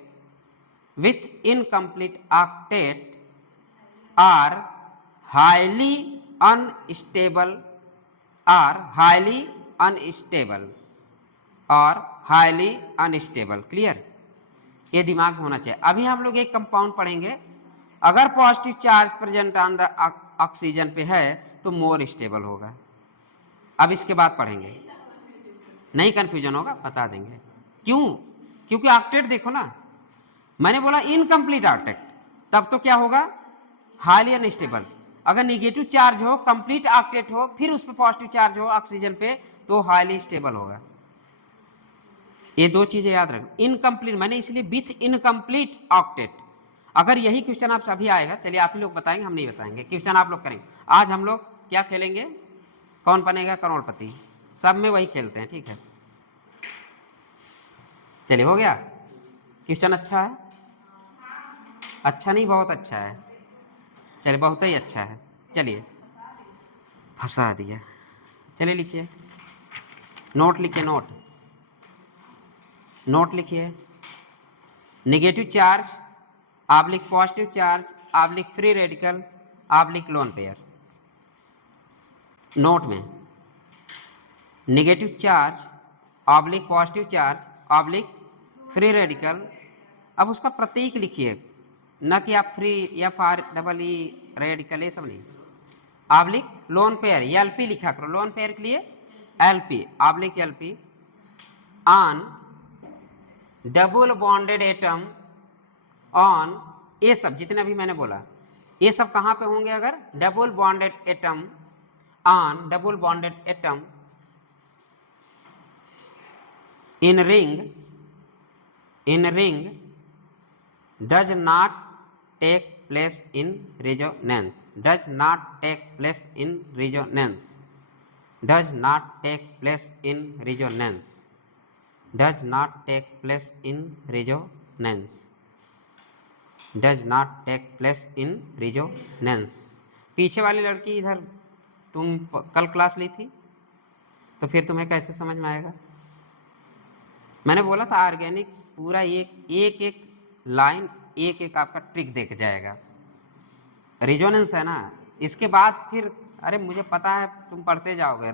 are highly unstable और हाईली अनस्टेबल। क्लियर? ये दिमाग होना चाहिए। अभी हम लोग एक कंपाउंड पढ़ेंगे, अगर positive charge present on the oxygen पे है तो मोर स्टेबल होगा। अब इसके बाद पढ़ेंगे, नहीं कंफ्यूजन होगा, बता देंगे क्यों। क्योंकि ऑक्टेट देखो ना, मैंने बोला इनकम्प्लीट ऑक्टेट, तब तो क्या होगा? Highly unstable. अगर निगेटिव चार्ज हो, कंप्लीट ऑक्टेट हो, फिर उस पर पॉजिटिव चार्ज हो ऑक्सीजन पे, तो हाईली स्टेबल होगा। ये 2 चीजें याद रखो। इनकम्प्लीट मैंने इसलिए विथ इनकम्प्लीट ऑक्टेट। अगर यही क्वेश्चन आप सभी आएगा, चलिए आप ही लोग बताएंगे, हम नहीं बताएंगे, क्वेश्चन आप लोग करेंगे। आज हम लोग क्या खेलेंगे? कौन बनेगा करोड़पति, सब में वही खेलते हैं, ठीक है? चलिए, हो गया क्वेश्चन? अच्छा है? अच्छा नहीं, बहुत अच्छा है। चलिए, बहुत ही अच्छा है। चलिए, फंसा दिया। चलिए लिखिए, नोट लिखिए, नोट लिखिए। Negative charge oblique positive charge oblique free radical oblique lone pair. Note में negative charge oblique positive charge oblique free radical. अब उसका प्रतीक लिखिए, न कि आप फ्री या फार डबल ई रेडिकल, ये सब नहीं, ऑब्लिक लोन पेयर, एलपी लिखा करो, लोन पेयर के लिए LP oblique LP on double bonded atom on, ये सब जितने भी मैंने बोला ये सब कहाँ पे होंगे? अगर double bonded atom on double bonded atom in ring does not take place in resonance, does not take place in resonance, does not take place in resonance, does not take place in resonance, does not take place in resonance। पीछे वाली लड़की इधर तुम कल class ली थी तो फिर तुम्हें कैसे समझ में आएगा? मैंने बोला था ऑर्गेनिक पूरा एक लाइन एक आपका ट्रिक देख जाएगा। रिजोनेंस है ना, इसके बाद फिर अरे मुझे पता है तुम पढ़ते जाओगे,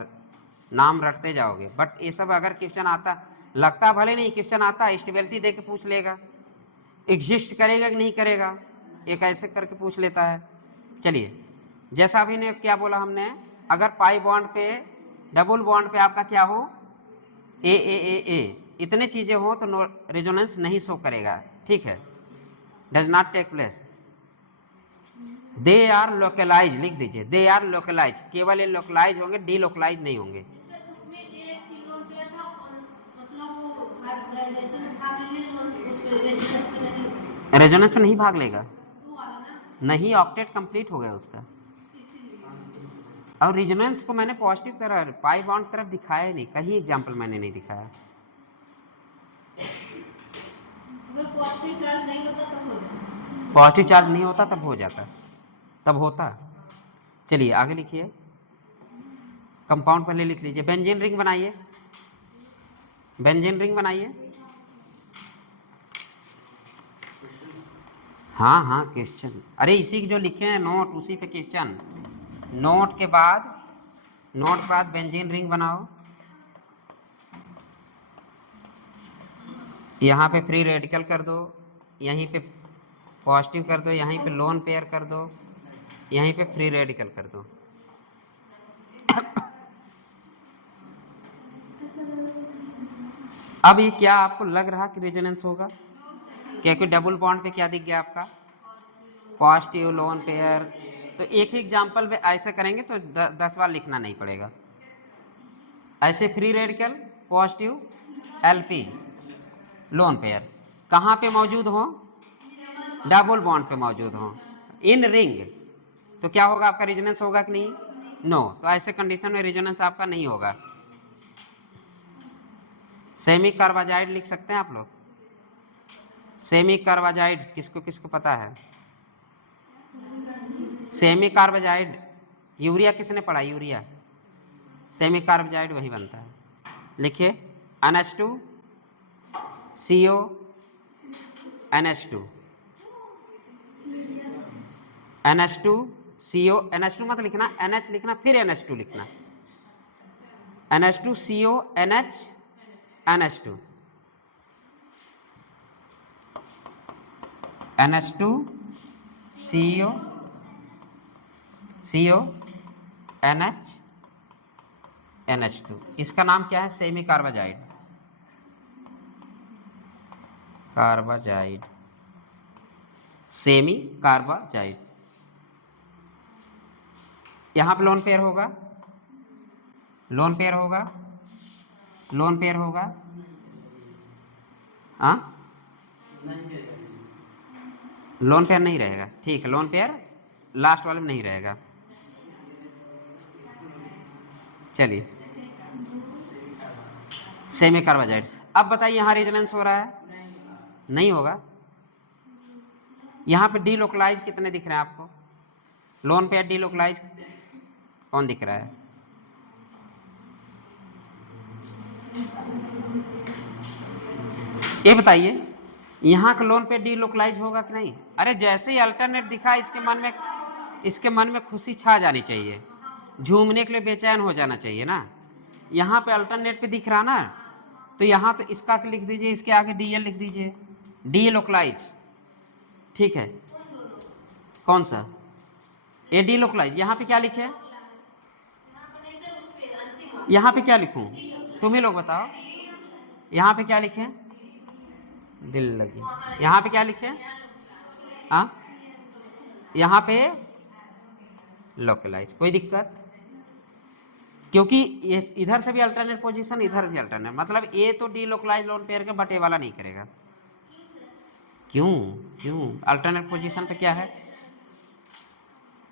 नाम रटते जाओगे, बट ये सब अगर क्वेश्चन आता, लगता भले नहीं क्वेश्चन आता, स्टेबिलिटी दे के पूछ लेगा, एग्जिस्ट करेगा कि नहीं करेगा, एक ऐसे करके पूछ लेता है। चलिए, जैसा अभी ने क्या बोला हमने, अगर पाई बॉन्ड पे डबल बॉन्ड पे आपका क्या हो, ए इतने चीजें हो तो रेजोनेंस नहीं शो करेगा, ठीक है, does not take place. They are localise लिख दीजिए, दे आर लोकलाइज, केवल ये लोकलाइज होंगे, डी लोकलाइज नहीं होंगे। रेजोनेंस में नहीं भाग लेगा, नहीं, ऑक्टेट कंप्लीट हो गया उसका। और रेजोनेंस को मैंने पॉजिटिव तरह पाई बॉन्ड तरफ दिखाया ही नहीं, कहीं एग्जाम्पल मैंने नहीं दिखाया। पॉजिटिव चार्ज नहीं होता तब हो जाता, तब होता। चलिए आगे लिखिए, कंपाउंड पहले लिख लीजिए, बेंजीन रिंग बनाइए, बेंजीन रिंग बनाइए। हाँ क्वेश्चन, अरे इसी के जो लिखे हैं नोट उसी पे क्वेश्चन, नोट के बाद बेंजीन रिंग बनाओ। यहाँ पे फ्री रेडिकल कर दो, यहीं पे पॉजिटिव कर दो, यहीं पे लोन पेयर कर दो, यहीं पे फ्री रेडिकल कर दो। अब ये क्या आपको लग रहा कि रेजोनेंस होगा? क्योंकि डबल बॉन्ड पे क्या दिख गया आपका? Positive lone pair. तो एक ही एग्जाम्पल पे ऐसे करेंगे तो 10 बार लिखना नहीं पड़ेगा। ऐसे free radical, positive, LP, lone pair कहाँ पे मौजूद हो? डबल बॉन्ड पे मौजूद हो, इन रिंग, तो क्या होगा आपका? रेजोनेंस होगा कि नहीं? नो। तो ऐसे कंडीशन में रेजोनेंस आपका नहीं होगा। सेमी कार्बाजाइड लिख सकते हैं आप लोग, सेमी कार्बाजाइड किसको किसको पता है? सेमी कार्बाजाइड, यूरिया किसने पढ़ा? यूरिया, सेमी कार्बाजाइड वही बनता है। लिखिए NH2 CO NH2, NH2 CO, NH2 मत लिखना, NH लिखना, फिर NH2 लिखना, NH2 CO NH NH2, NH2 CO NH NH2। इसका नाम क्या है? Semi carbazide, carbazide, semi carbazide. यहाँ पे लोन पेयर होगा, लोन पेयर होगा, लोन पेयर होगा, हाँ लोन पेयर नहीं रहेगा, ठीक है, लोन पेयर लास्ट वाले में नहीं रहेगा। चलिए, सेमी कार्बाजाइड। अब बताइए यहाँ रेजोनेंस हो रहा है? नहीं होगा। यहाँ पे डी लोकलाइज कितने दिख रहे हैं आपको? लोन पेयर डी लोकलाइज कौन दिख रहा है? ये बताइए, यहाँ का लोन पे डी लोकलाइज होगा कि नहीं? अरे जैसे ही अल्टरनेट दिखा इसके मन में खुशी छा जानी चाहिए, झूमने के लिए बेचैन हो जाना चाहिए ना। यहाँ पे अल्टरनेट पे दिख रहा ना, तो यहाँ तो इसका लिख दीजिए, इसके आगे DL लिख दीजिए, डी लोकलाइज, ठीक है। कौन सा? A D localise. यहाँ पे क्या लिखे? यहाँ पे क्या लिखूं, तुम ही लोग बताओ। यहाँ पे क्या लिखें, दिल लगी। यहाँ पे क्या लिखें, हाँ यहाँ पे लोकलाइज। कोई दिक्कत, क्योंकि ये इधर से भी अल्टरनेट पोजीशन, इधर भी अल्टरनेट, मतलब ए तो डी लोकलाइज लोन पेयर के, बट ए वाला नहीं करेगा। क्यों क्यों, अल्टरनेट पोजीशन पे क्या है,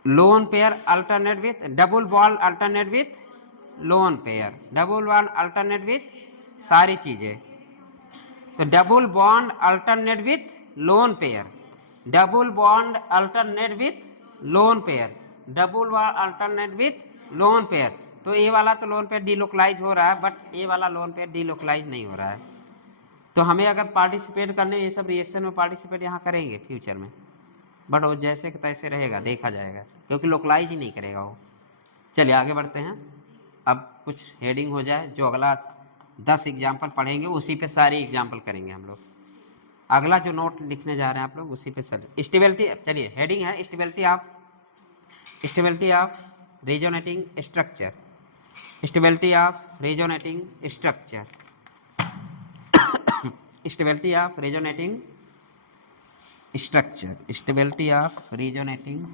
lone pair alternate with double bond, alternate with lone pair, double bond alternate with सारी चीजें। तो double bond alternate with lone pair, double bond alternate with lone pair, double bond alternate with lone pair. तो ए वाला तो lone pair delocalise हो रहा है, but ए वाला लोन पेयर डीलोकलाइज नहीं हो रहा है। तो हमें अगर पार्टिसिपेट करने, ये सब रिएक्शन में पार्टिसिपेट यहाँ करेंगे फ्यूचर में, बट वो जैसे तैसे रहेगा, देखा जाएगा, क्योंकि लोकलाइज ही नहीं करेगा वो। चलिए आगे बढ़ते हैं। अब कुछ हेडिंग हो जाए, जो अगला 10 एग्जाम्पल पढ़ेंगे उसी पे सारी एग्जाम्पल करेंगे हम लोग। अगला जो नोट लिखने जा रहे हैं आप लोग उसी पे चलिए। स्टेबिलिटी, चलिए हेडिंग है stability of resonating structure, stability of resonating structure, stability of resonating structure, stability of resonating,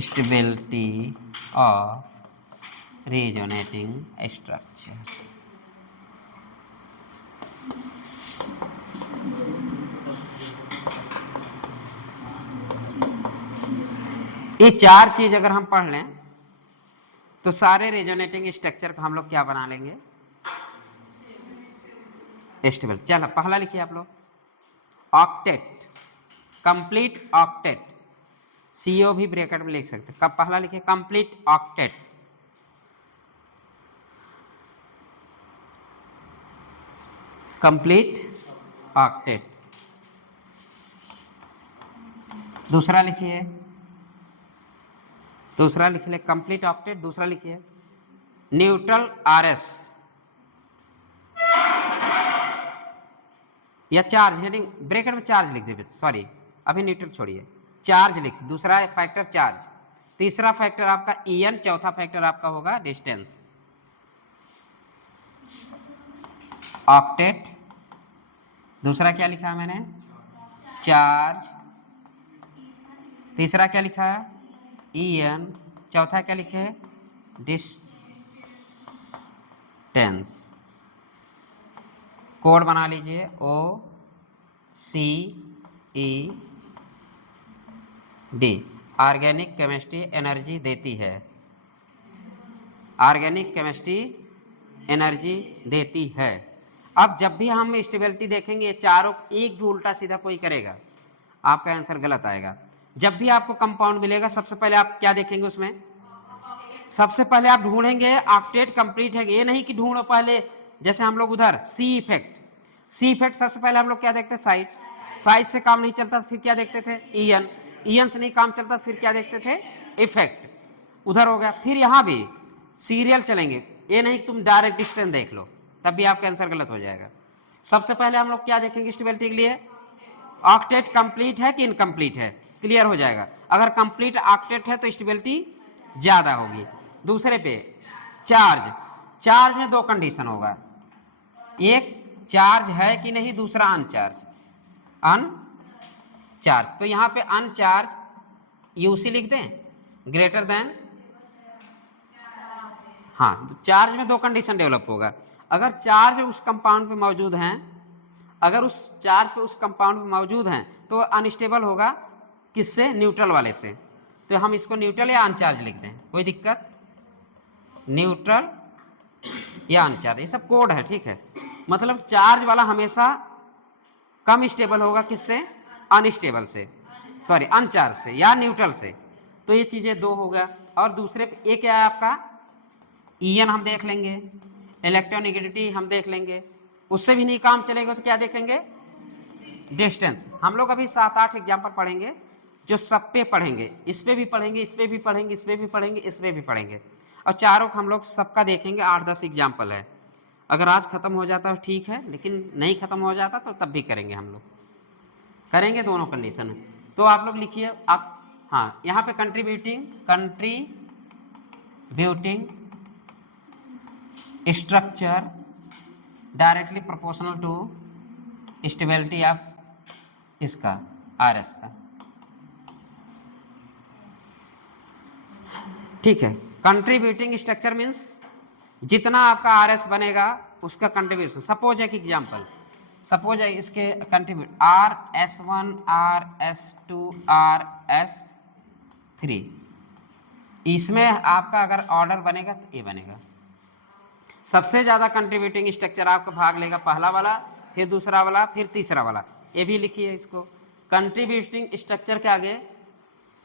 stability of resonating structure. ये चार चीज अगर हम पढ़ लें तो सारे रेजोनेटिंग स्ट्रक्चर का हम लोग क्या बना लेंगे, स्टेबल। चलो पहला लिखिए आप लोग, ऑक्टेट, कंप्लीट ऑक्टेट, सीओ भी ब्रैकेट में लिख सकते। कब पहला लिखिए कंप्लीट ऑक्टेट, कंप्लीट ऑक्टेट। दूसरा लिखिए, दूसरा लिख ले कंप्लीट ऑक्टेट। दूसरा लिखिए न्यूट्रल आरएस या चार्ज, हेडिंग ब्रैकेट में चार्ज लिख दे, सॉरी अभी न्यूट्रल छोड़िए, चार्ज लिख। दूसरा फैक्टर चार्ज, तीसरा फैक्टर आपका ईएन, चौथा फैक्टर आपका होगा डिस्टेंस। ऑक्टेट, दूसरा क्या लिखा है मैंने, चार्ज, तीसरा क्या लिखा है ईएन, चौथा क्या लिखे है डिस्टेंस। कोड बना लीजिए OCED, ऑर्गेनिक केमिस्ट्री एनर्जी देती है, ऑर्गेनिक केमिस्ट्री एनर्जी देती है। अब जब भी हम स्टेबिलिटी देखेंगे, ये चारों एक भी उल्टा सीधा कोई करेगा, आपका आंसर गलत आएगा। जब भी आपको कंपाउंड मिलेगा, सबसे पहले आप क्या देखेंगे उसमें, सबसे पहले आप ढूंढेंगे ऑक्टेट कंप्लीट है, ये नहीं कि ढूंढो पहले, जैसे हम लोग उधर सी इफेक्ट, सी इफेक्ट सबसे पहले हम लोग क्या देखते थे, साइज, साइज से काम नहीं चलता फिर क्या देखते थे ईएन, ईएन से नहीं काम चलता फिर क्या देखते थे इफेक्ट, उधर हो गया। फिर यहाँ भी सीरियल चलेंगे, ये नहीं तुम डायरेक्ट डिस्टेंस देख लो, तब भी आपका आंसर गलत हो जाएगा। सबसे पहले हम लोग क्या देखेंगे स्टेबिलिटी के लिए, ऑक्टेट कंप्लीट है कि इनकम्प्लीट है, क्लियर हो जाएगा। अगर कंप्लीट ऑक्टेट है तो स्टेबिलिटी ज्यादा होगी। दूसरे पे चार्ज, चार्ज में दो कंडीशन होगा, एक चार्ज है कि नहीं, दूसरा अनचार्ज, अनचार्ज। तो यहाँ पे अनचार्ज यूसी लिख दें, ग्रेटर देन, हाँ चार्ज में दो कंडीशन डेवलप होगा। अगर चार्ज उस कंपाउंड पे मौजूद हैं, अगर उस चार्ज पे उस कंपाउंड पे मौजूद हैं तो अनस्टेबल होगा, किससे, न्यूट्रल वाले से। तो हम इसको न्यूट्रल या अनचार्ज लिख दें, कोई दिक्कत, न्यूट्रल या अनचार्ज, ये सब कोड है, ठीक है। मतलब चार्ज वाला हमेशा कम स्टेबल होगा, किससे, अनस्टेबल से, सॉरी अनचार्ज से या न्यूट्रल से। तो ये चीजें दो हो गया। और दूसरे पे ये क्या है आपका ईएन हम देख लेंगे, इलेक्ट्रोनेगेटिविटी हम देख लेंगे, उससे भी नहीं काम चलेगा तो क्या देखेंगे, डिस्टेंस। हम लोग अभी 7-8 एग्जाम्पल पढ़ेंगे, जो सब पे पढ़ेंगे, इस पे भी पढ़ेंगे, इस पे भी पढ़ेंगे, इस पे भी पढ़ेंगे, इस पे भी पढ़ेंगे, और चारों हम लोग सबका देखेंगे। 8-10 एग्जाम्पल है। अगर आज खत्म हो जाता है ठीक है, लेकिन नहीं खत्म हो जाता तो तब भी करेंगे, हम लोग करेंगे दोनों कंडीशन में। तो आप लोग लिखिए आप, हाँ यहाँ पे contributing, contributing building structure directly proportional to stability of इसका RS का। ठीक है, कंट्रीब्यूटिंग स्ट्रक्चर मीन्स जितना आपका RS बनेगा उसका कंट्रीब्यूशन। सपोज एक एग्जांपल, सपोज है इसके कंट्रीब्यूट RS1 RS2 RS3, इसमें आपका अगर ऑर्डर बनेगा तो ये बनेगा। सबसे ज़्यादा कंट्रीब्यूटिंग स्ट्रक्चर आपका भाग लेगा पहला वाला, फिर दूसरा वाला, फिर तीसरा वाला। ये भी लिखिए इसको, कंट्रीब्यूटिंग स्ट्रक्चर के आगे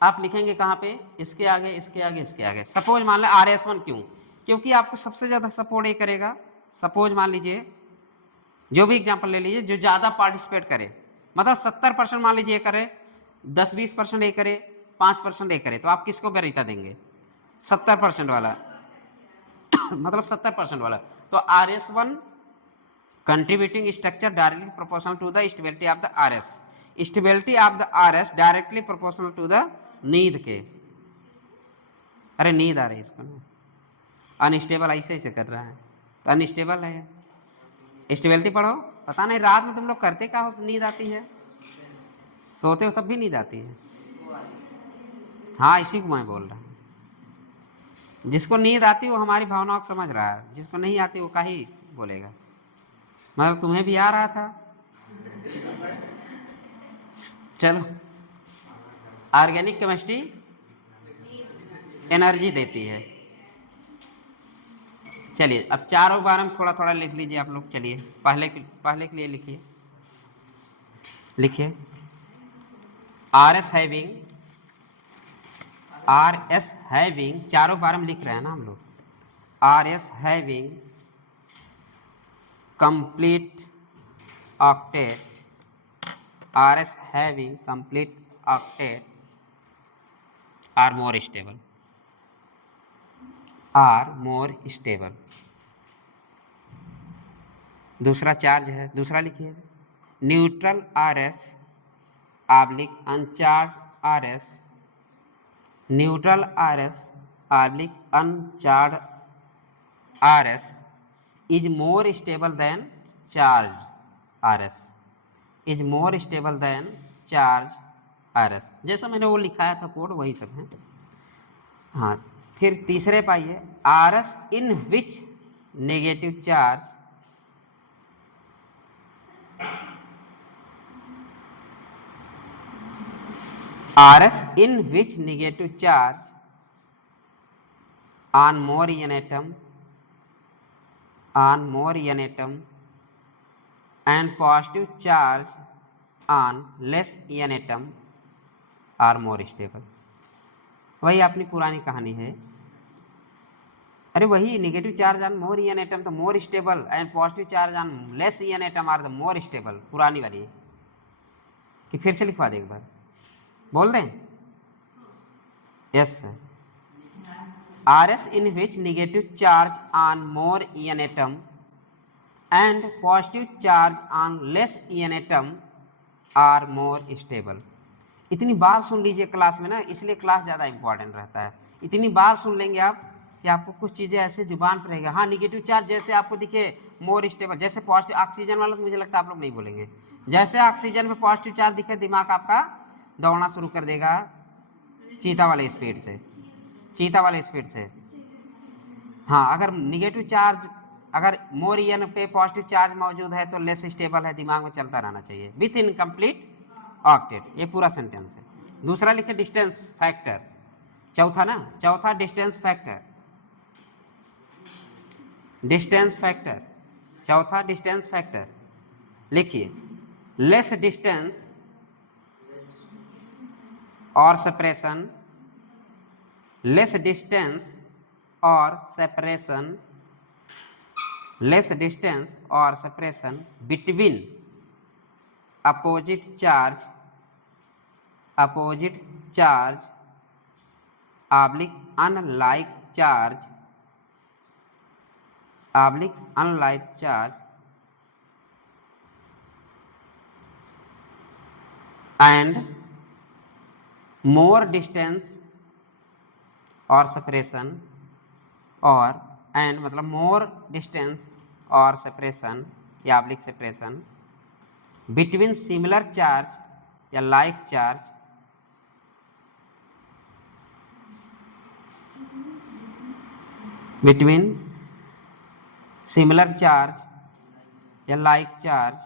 आप लिखेंगे कहाँ पे, इसके आगे, इसके आगे, इसके आगे। सपोज मान लें RS1, क्यों? क्योंकि आपको सबसे ज़्यादा सपोर्ट ये करेगा। सपोज मान लीजिए, जो भी एग्जांपल ले लीजिए, जो ज़्यादा पार्टिसिपेट करे, मतलब 70% मान लीजिए करे, 10-20% ये करे, 5% ये करे, तो आप किसको वरीयता देंगे? 70% वाला मतलब 70% वाला। तो RS1 contributing structure directly proportional to the stability of the RS, stability of the RS directly proportional to the need के। अरे नींद आ रही है इसको ना, अनस्टेबल ऐसे ऐसे कर रहा है, तो अनस्टेबल है। स्टेबिलिटी पढ़ो, पता नहीं रात में तुम लोग करते क्या हो, नींद आती है? सोते हो तब भी नींद आती है? हाँ, इसी को मैं बोल रहा हूँ। जिसको नींद आती है वो हमारी भावनाओं को समझ रहा है, जिसको नहीं आती वो का ही बोलेगा। मतलब तुम्हें भी आ रहा था। चलो, ऑर्गेनिक केमिस्ट्री एनर्जी देती है। चलिए अब चारों बार हम थोड़ा थोड़ा लिख लीजिए आप लोग। चलिए पहले के लिए लिखिए, लिखिए RS हैविंग, चारों बार हम लिख रहे हैं ना हम लोग। RS having complete octet, RS having complete octet are more stable, are more stable. दूसरा चार्ज है, दूसरा लिखिए, neutral RS oblique uncharged RS, neutral RS oblique uncharged RS is more stable than charged RS, is more stable than charged RS। जैसा मैंने वो लिखाया था code, वही सब है। हाँ, फिर तीसरे पाइए, RS in which negative charge RS in which negative charge on more n atom and positive charge on less n atom are more stable। वही अपनी पुरानी कहानी है। अरे वही negative charge on more EN atom तो more stable and positive charge on less EN atom are the more stable, पुरानी वाली है। कि फिर से लिखवा दे एक बार, बोल दें? Yes sir. RS in which negative charge on more n atom and positive charge on less n atom are more stable। इतनी बार सुन लीजिए क्लास में ना, इसलिए क्लास ज़्यादा इंपॉर्टेंट रहता है। इतनी बार सुन लेंगे आप कि आपको कुछ चीज़ें ऐसे जुबान पर रहेगा। हाँ, निगेटिव चार्ज जैसे आपको दिखे मोर स्टेबल, जैसे पॉजिटिव ऑक्सीजन वाला तो मुझे लगता है आप लोग नहीं बोलेंगे। जैसे ऑक्सीजन में पॉजिटिव चार्ज दिखे, दिमाग आपका दौड़ना शुरू कर देगा चीता वाले स्पीड से, चीता वाले स्पीड से। हाँ, अगर निगेटिव चार्ज, अगर मोर एन पे पॉजिटिव चार्ज मौजूद है तो लेस स्टेबल है, दिमाग में चलता रहना चाहिए विथ इनकम्प्लीट ऑक्टेट। ये पूरा सेंटेंस है। दूसरा लिखे डिस्टेंस फैक्टर, चौथा ना, चौथा डिस्टेंस फैक्टर, डिस्टेंस फैक्टर, चौथा डिस्टेंस फैक्टर लिखिए, लेस डिस्टेंस और सेपरेशन, लेस डिस्टेंस और सेपरेशन, लेस डिस्टेंस और separation between opposite charge, opposite charge oblique unlike charge, oblique unlike charge and more distance और separation और एंड मतलब more distance और separation या oblique separation between similar charge या like charge between similar charge या like charge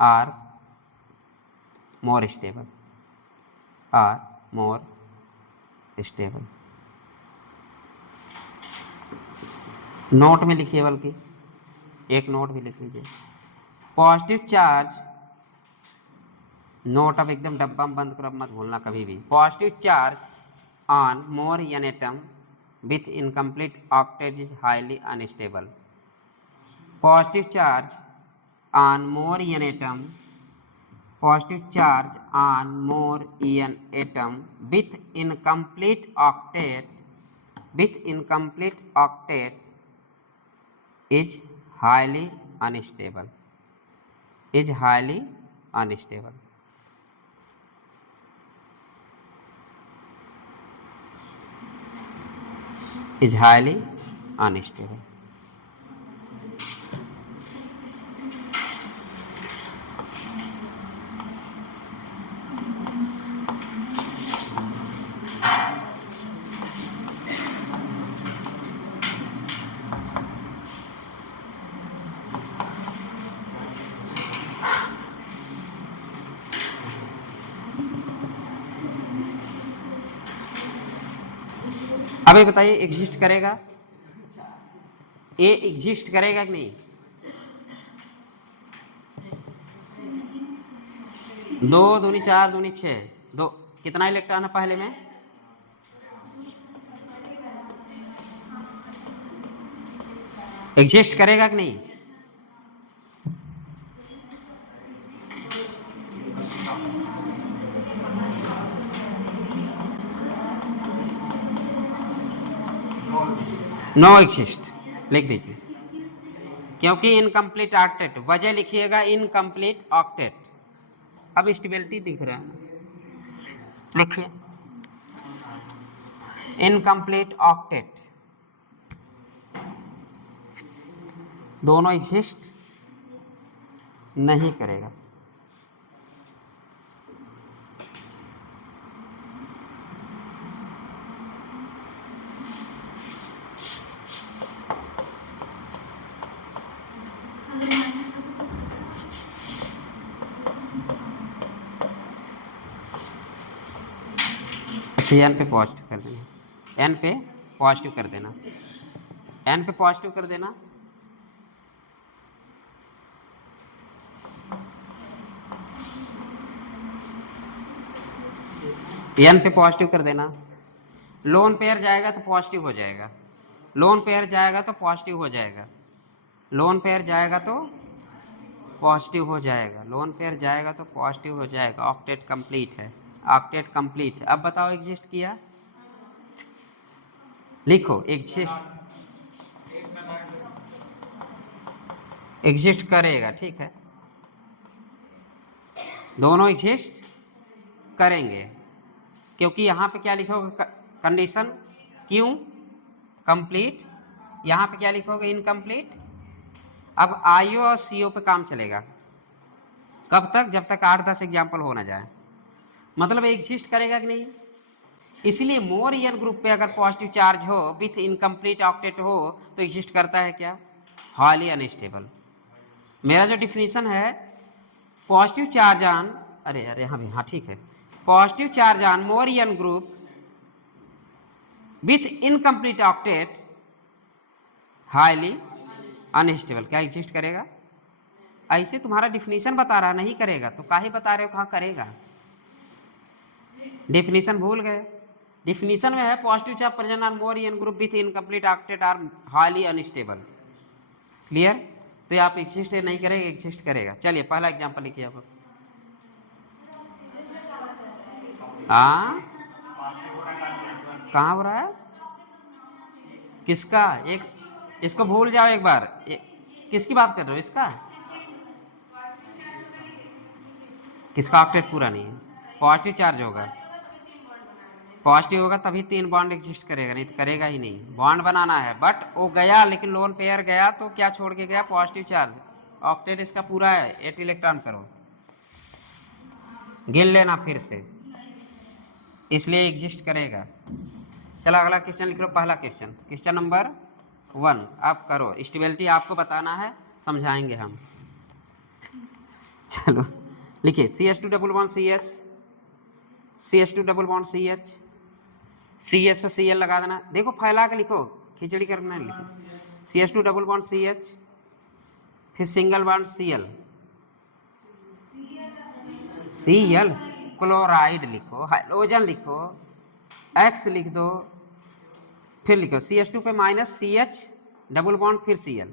are more stable नोट में लिखिए, बल्कि एक नोट भी लिख लीजिए। पॉजिटिव चार्ज, नोट अब एकदम डब्बा में बंद करो, अब मत भूलना कभी भी। Positive charge on more EN atom with incomplete octet is highly unstable. Positive charge on more en atom, positive charge on more en atom with incomplete octet is highly unstable, is highly unstable. Is highly unstable. अब ये बताइए exist करेगा, ए exist करेगा कि नहीं? दो दूनी चार दूनी छः, दो कितना इलेक्ट्रॉन है पहले में? एग्जिस्ट करेगा कि नहीं? नो एग्जिस्ट लिख दीजिए, क्योंकि इनकम्प्लीट ऑक्टेट, वजह लिखिएगा इनकम्प्लीट ऑक्टेट। अब स्टेबिलिटी दिख रहा है, लिखिए इनकम्प्लीट ऑक्टेट, दोनों एग्जिस्ट नहीं करेगा। एन पे पॉजिटिव कर देना, एन पे पॉजिटिव कर देना, एन पे पॉजिटिव कर देना। एन पे पॉजिटिव कर देना। लोन पेयर जाएगा तो पॉजिटिव हो जाएगा, लोन पेयर जाएगा तो पॉजिटिव हो जाएगा, लोन पेयर जाएगा तो पॉजिटिव हो जाएगा, लोन पेयर जाएगा तो पॉजिटिव हो जाएगा। ऑक्टेट कंप्लीट है, ऑक्टेट कंप्लीट है। अब बताओ एग्जिस्ट किया? लिखो एग्जिस्ट करेगा, ठीक है, दोनों एग्जिस्ट करेंगे, क्योंकि यहाँ पे क्या लिखोगे? कंडीशन क्यों कंप्लीट, यहाँ पे क्या लिखोगे? इनकम्प्लीट। अब आईओ और सीओ पे काम चलेगा, कब तक? जब तक 8-10 एग्जाम्पल हो ना जाए। मतलब एग्जिस्ट करेगा कि नहीं? इसलिए मोर एन ग्रुप पे अगर पॉजिटिव चार्ज हो विथ इनकम्प्लीट ऑक्टेट हो तो एग्जिस्ट करता है क्या? Highly unstable. मेरा जो डिफिनीशन है, पॉजिटिव चार्ज ऑन, अरे हाँ ठीक है, positive charge on more EN group with incomplete octet highly unstable. क्या एग्जिस्ट करेगा? ऐसे तुम्हारा डिफिनीशन बता रहा, नहीं करेगा तो काहे बता रहे हो? कहाँ करेगा? डिफिनीशन भूल गए? डिफिनीशन में है positive charge present on more EN group with incomplete octet are highly unstable. Clear? तो आप एग्जिस्ट नहीं करेगा, एग्जिस्ट करेगा। चलिए पहला एग्जांपल लिखिए आप। हाँ कहाँ हो रहा है? किसका? एक इसको भूल जाओ एक बार, किसकी बात कर रहे हो? इसका? किसका ऑक्टेट पूरा नहीं है? पॉजिटिव चार्ज होगा, पॉजिटिव होगा तभी 3 बॉन्ड एग्जिस्ट करेगा, नहीं तो करेगा ही नहीं। बॉन्ड बनाना है, बट वो गया, लेकिन लोन पेयर गया तो क्या छोड़ के गया? Positive charge. ऑक्टेट इसका पूरा है, 8 इलेक्ट्रॉन करो, गिन लेना फिर से, इसलिए एग्जिस्ट करेगा। चलो अगला क्वेश्चन लिख लो, पहला क्वेश्चन, क्वेश्चन नंबर 1 आप करो। स्टेबिलिटी आपको बताना है, समझाएंगे हम। चलो लिखिए, CH2 double bond CH, CH2 double bond CH, CH से Cl लगा देना। देखो फैला के लिखो, खिचड़ी करना है, लिखो CH2 डबल बॉन्ड CH, फिर single bond Cl, Cl chloride लिखो, हाइड्रोजन लिखो, X लिख दो, फिर लिखो CH2 पे माइनस CH डबल बॉन्ड, फिर Cl,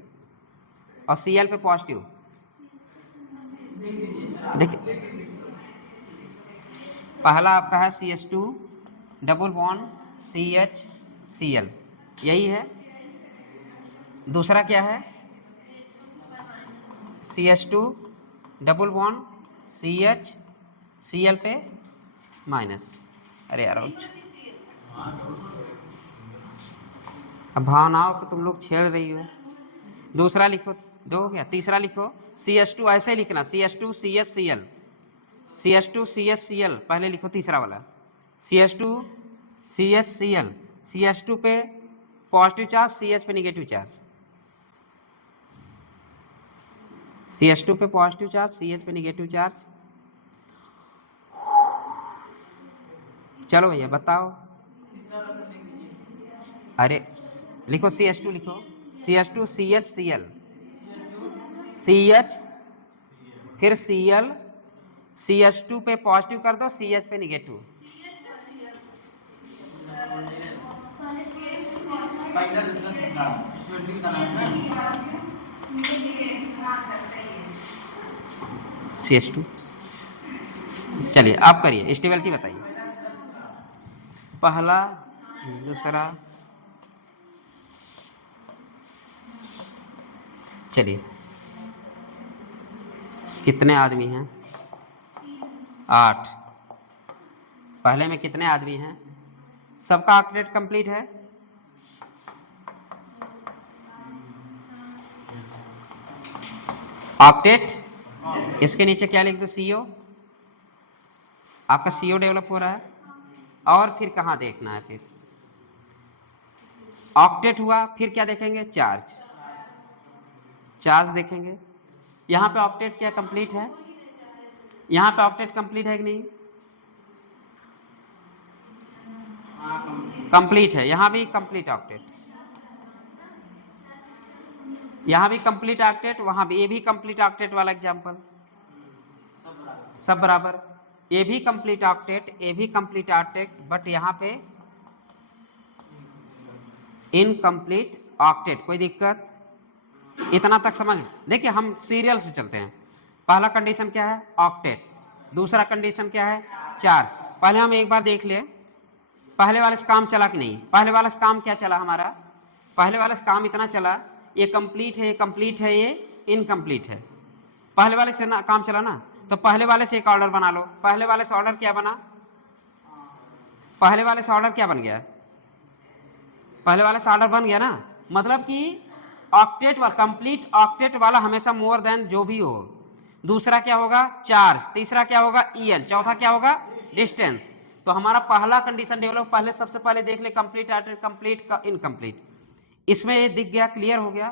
और Cl पे पॉजिटिव। देखिए पहला आपका है CH2 double bond CH Cl, यही है। दूसरा क्या है? CH2 double bond CH Cl पे माइनस। अरे यार अब भावनाओं को तुम लोग छेड़ रही हो। दूसरा लिखो, 2 हो गया। तीसरा लिखो CH2, ऐसे लिखना CH2 CH Cl, CH2 CH Cl पहले लिखो, तीसरा वाला CH2 CH Cl, CH2 पे पॉजिटिव चार्ज, CH पे निगेटिव चार्ज, CH2 पे पॉजिटिव चार्ज, CH पे निगेटिव चार्ज। चलो भैया बताओ। अरे लिखो CH2 लिखो, CH2 CH Cl, CH फिर Cl, CH2 पे पॉजिटिव कर दो, CH पे निगेटिव। CH2। चलिए आप करिए, स्टेबिलिटी बताइए। पहला, दूसरा, चलिए कितने आदमी हैं? 8। पहले में कितने आदमी हैं? सबका ऑक्टेट कंप्लीट है? ऑक्टेट, इसके नीचे क्या लिख दो? CO, आपका CO डेवलप हो रहा है। और फिर कहाँ देखना है? फिर ऑक्टेट हुआ, फिर क्या देखेंगे? चार्ज, चार्ज देखेंगे। यहाँ पे ऑक्टेट क्या कंप्लीट है? यहाँ पे ऑक्टेट कंप्लीट है कि नहीं? कंप्लीट है। यहाँ भी कंप्लीट ऑक्टेट, यहाँ भी कंप्लीट ऑक्टेट, वहाँ भी। ये भी कंप्लीट ऑक्टेट वाला एग्जांपल, सब बराबर। ये भी कंप्लीट ऑक्टेट, ये भी कंप्लीट ऑक्टेट, बट यहाँ पे इनकम्प्लीट ऑक्टेट। कोई दिक्कत? इतना तक समझ। देखिए हम सीरियल से चलते हैं। पहला कंडीशन क्या है? ऑक्टेट। दूसरा कंडीशन क्या है? चार्ज। पहले हम एक बार देख ले, पहले वाले से काम चला कि नहीं। पहले वाले से काम क्या चला हमारा? पहले वाले से काम इतना चला, ये कंप्लीट है, ये कंप्लीट है, ये इनकम्प्लीट है। पहले वाले से ना काम चला ना, तो पहले वाले से एक ऑर्डर बना लो। पहले वाले से ऑर्डर क्या बना? पहले वाले से ऑर्डर क्या बन गया? पहले वाले से ऑर्डर बन गया ना। मतलब कि ऑक्टेट वाला, कंप्लीट ऑक्टेट वाला हमेशा मोर देन जो भी हो। दूसरा क्या होगा? चार्ज। तीसरा क्या होगा? En। चौथा क्या होगा? डिस्टेंस। तो हमारा पहला कंडीशन डेवलप, पहले सबसे पहले देख ले, कंप्लीट ऑक्टेट, कंप्लीट का इनकम्प्लीट। इसमें ये दिख गया, क्लियर हो गया।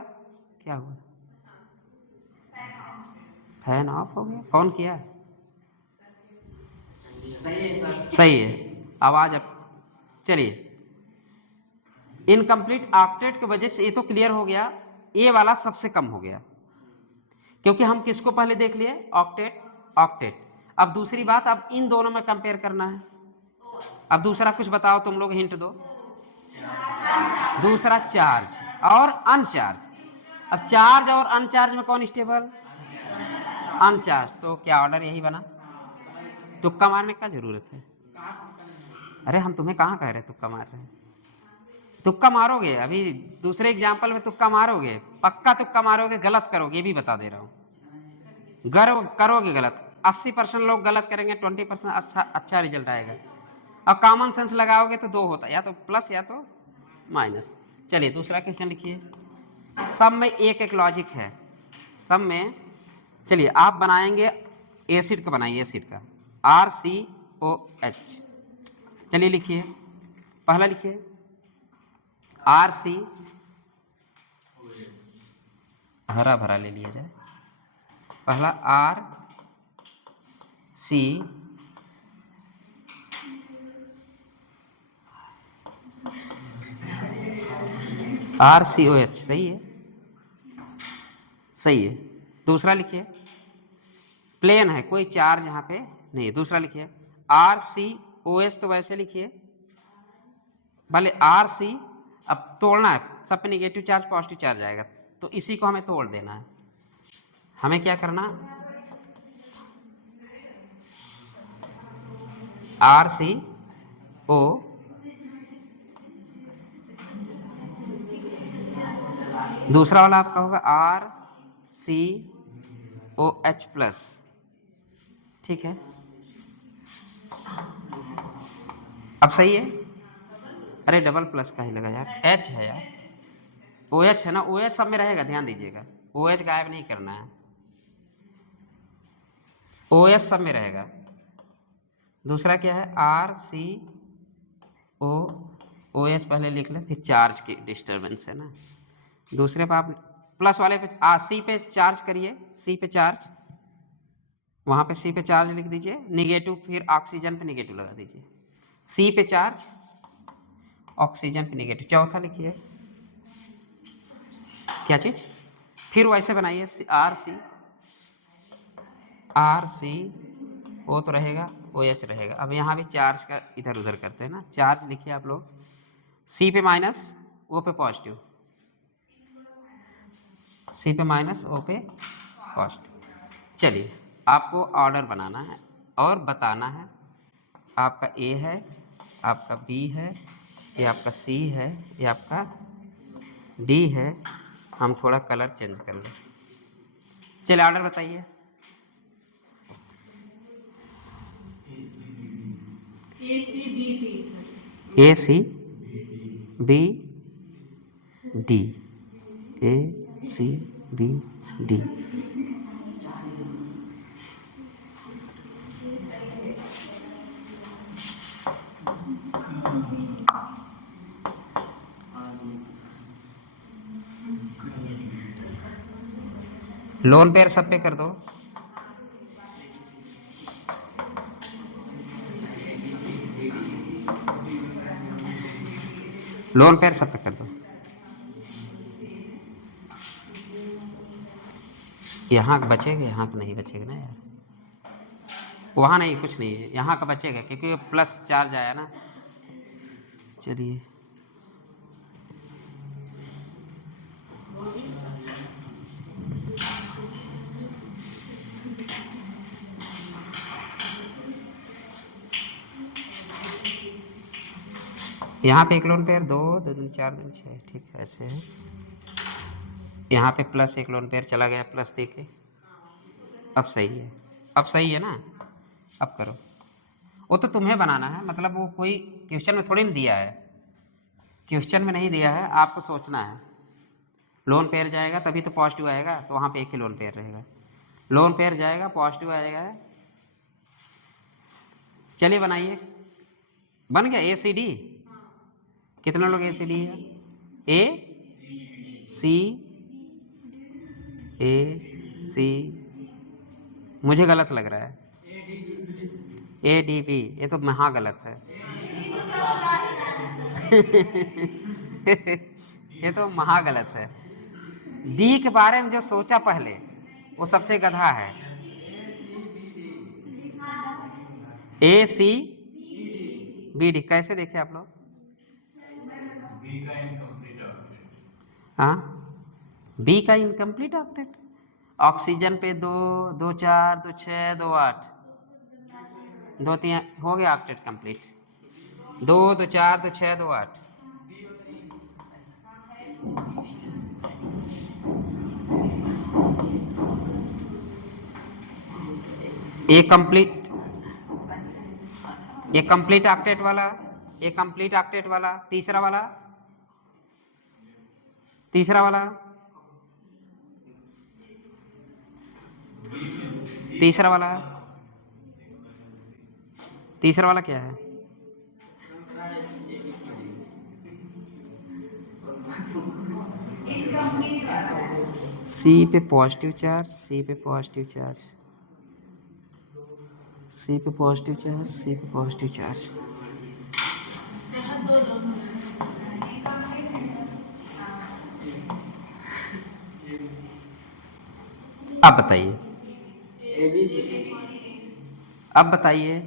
क्या हुआ? फैन ऑफ हो गया। कौन किया? सही है आवाज। अब चलिए, इनकम्प्लीट ऑक्टेट की वजह से ये तो क्लियर हो गया, ये वाला सबसे कम हो गया, क्योंकि हम किसको पहले देख लिए? Octet, octet. अब दूसरी बात, अब इन दोनों में कंपेयर करना है। अब दूसरा कुछ बताओ तुम लोग, हिंट दो। दूसरा चार्ज और अनचार्ज। अब चार्ज और अनचार्ज में कौन स्टेबल? अनचार्ज। तो क्या ऑर्डर यही बना? तुक्का मारने का जरूरत है? अरे हम तुम्हें कहाँ कह रहे तुक्का मार रहे हैं? तुक्का मारोगे, अभी दूसरे एग्जाम्पल में तुक्का मारोगे, पक्का तुक्का मारोगे, गलत करोगे, ये भी बता दे रहा हूँ। गर्व करोगे गलत। 80% लोग गलत करेंगे, 20% अच्छा रिजल्ट आएगा। और कॉमन सेंस लगाओगे तो दो होता है, या तो प्लस या तो माइनस। चलिए दूसरा क्वेश्चन लिखिए। सब में एक एक लॉजिक है, सब में। चलिए आप बनाएंगे एसिड का, बनाइए एसिड का, RCOH। चलिए लिखिए, पहला लिखिए RC, हरा भरा ले लिया जाए। पहला RCOH, सही है, सही है। दूसरा लिखिए, प्लेन है, कोई चार्ज यहाँ पे नहीं। दूसरा लिखिए RCOH, तो वैसे लिखिए भले RC, अब तोड़ना है, सब पे निगेटिव चार्ज पॉजिटिव चार्ज आएगा, तो इसी को हमें तोड़ देना है। हमें क्या करना, RCO, दूसरा वाला आपका होगा RCOH प्लस, ठीक है। अब सही है, अरे डबल प्लस का ही लगा यार, H है यार, OH है ना, OH सब में रहेगा, ध्यान दीजिएगा, OH गायब नहीं करना है, OH सब में रहेगा। दूसरा क्या है RCOOH, पहले लिख ले, फिर चार्ज की डिस्टर्बेंस है ना। दूसरे पे आप प्लस वाले पे C पे चार्ज करिए, C पे चार्ज, वहां पे C पे चार्ज लिख दीजिए, निगेटिव, फिर ऑक्सीजन पे निगेटिव लगा दीजिए। C पे चार्ज, ऑक्सीजन पे निगेटिव। चौथा लिखिए क्या चीज, फिर वैसे बनाइए RC O तो रहेगा, OH रहेगा। अब यहाँ भी चार्ज का इधर उधर करते हैं ना, चार्ज लिखिए आप लोग, C पे माइनस, O पे पॉजिटिव, C पे माइनस, O पे पॉजिटिव। चलिए आपको ऑर्डर बनाना है और बताना है, आपका A है, आपका B है, ये आपका C है, ये आपका D है। हम थोड़ा कलर चेंज कर लें। चलिए ऑर्डर बताइए। ACBD, ACBD। लोन पेयर सब पे कर दो। लोन पेयर सब पे कर दो। यहाँ बचेगा, यहाँ का नहीं बचेगा ना यार, वहाँ नहीं, कुछ नहीं है, यहाँ का बचेगा क्योंकि प्लस चार्ज आया ना। चलिए यहाँ पे एक लोन पेयर, 2 2 दूनी 4 दूनी 6, ठीक है, ऐसे है। यहाँ पे प्लस एक लोन पेयर चला गया, प्लस दे के, अब सही है, अब सही है ना। अब करो, वो तो तुम्हें बनाना है, मतलब वो कोई क्वेश्चन में थोड़ी नहीं दिया है, क्वेश्चन में नहीं दिया है, आपको सोचना है। लोन पेयर जाएगा तभी तो पॉजिटिव आएगा, तो वहाँ पे एक ही लोन पेयर रहेगा। लोन पेयर जाएगा, पॉजिटिव आएगा। चलिए बनाइए, बन गया ACD। कितने लोग ACD है, AC, मुझे गलत लग रहा है, ADB, ये तो महा गलत है। ये तो महा गलत है। D के बारे में जो सोचा पहले, वो सबसे गधा है। ACBD कैसे देखे आप लोग, हाँ, B का इनकम्प्लीट ऑक्टेट। ऑक्सीजन पे 2 2 4 2 6 2 8, 2 3 हो गया ऑक्टेट कंप्लीट। 2 2 4 2 6 2 8। ए कंप्लीट ऑक्टेट वाला, ए कंप्लीट ऑक्टेट वाला, तीसरा वाला, तीसरा वाला, तीसरा वाला, तीसरा वाला क्या है? सी पे पॉजिटिव चार्ज, सी पे पॉजिटिव चार्ज, सी पे पॉजिटिव चार्ज, सी पे पॉजिटिव चार्ज। अब बताइए, अब बताइए,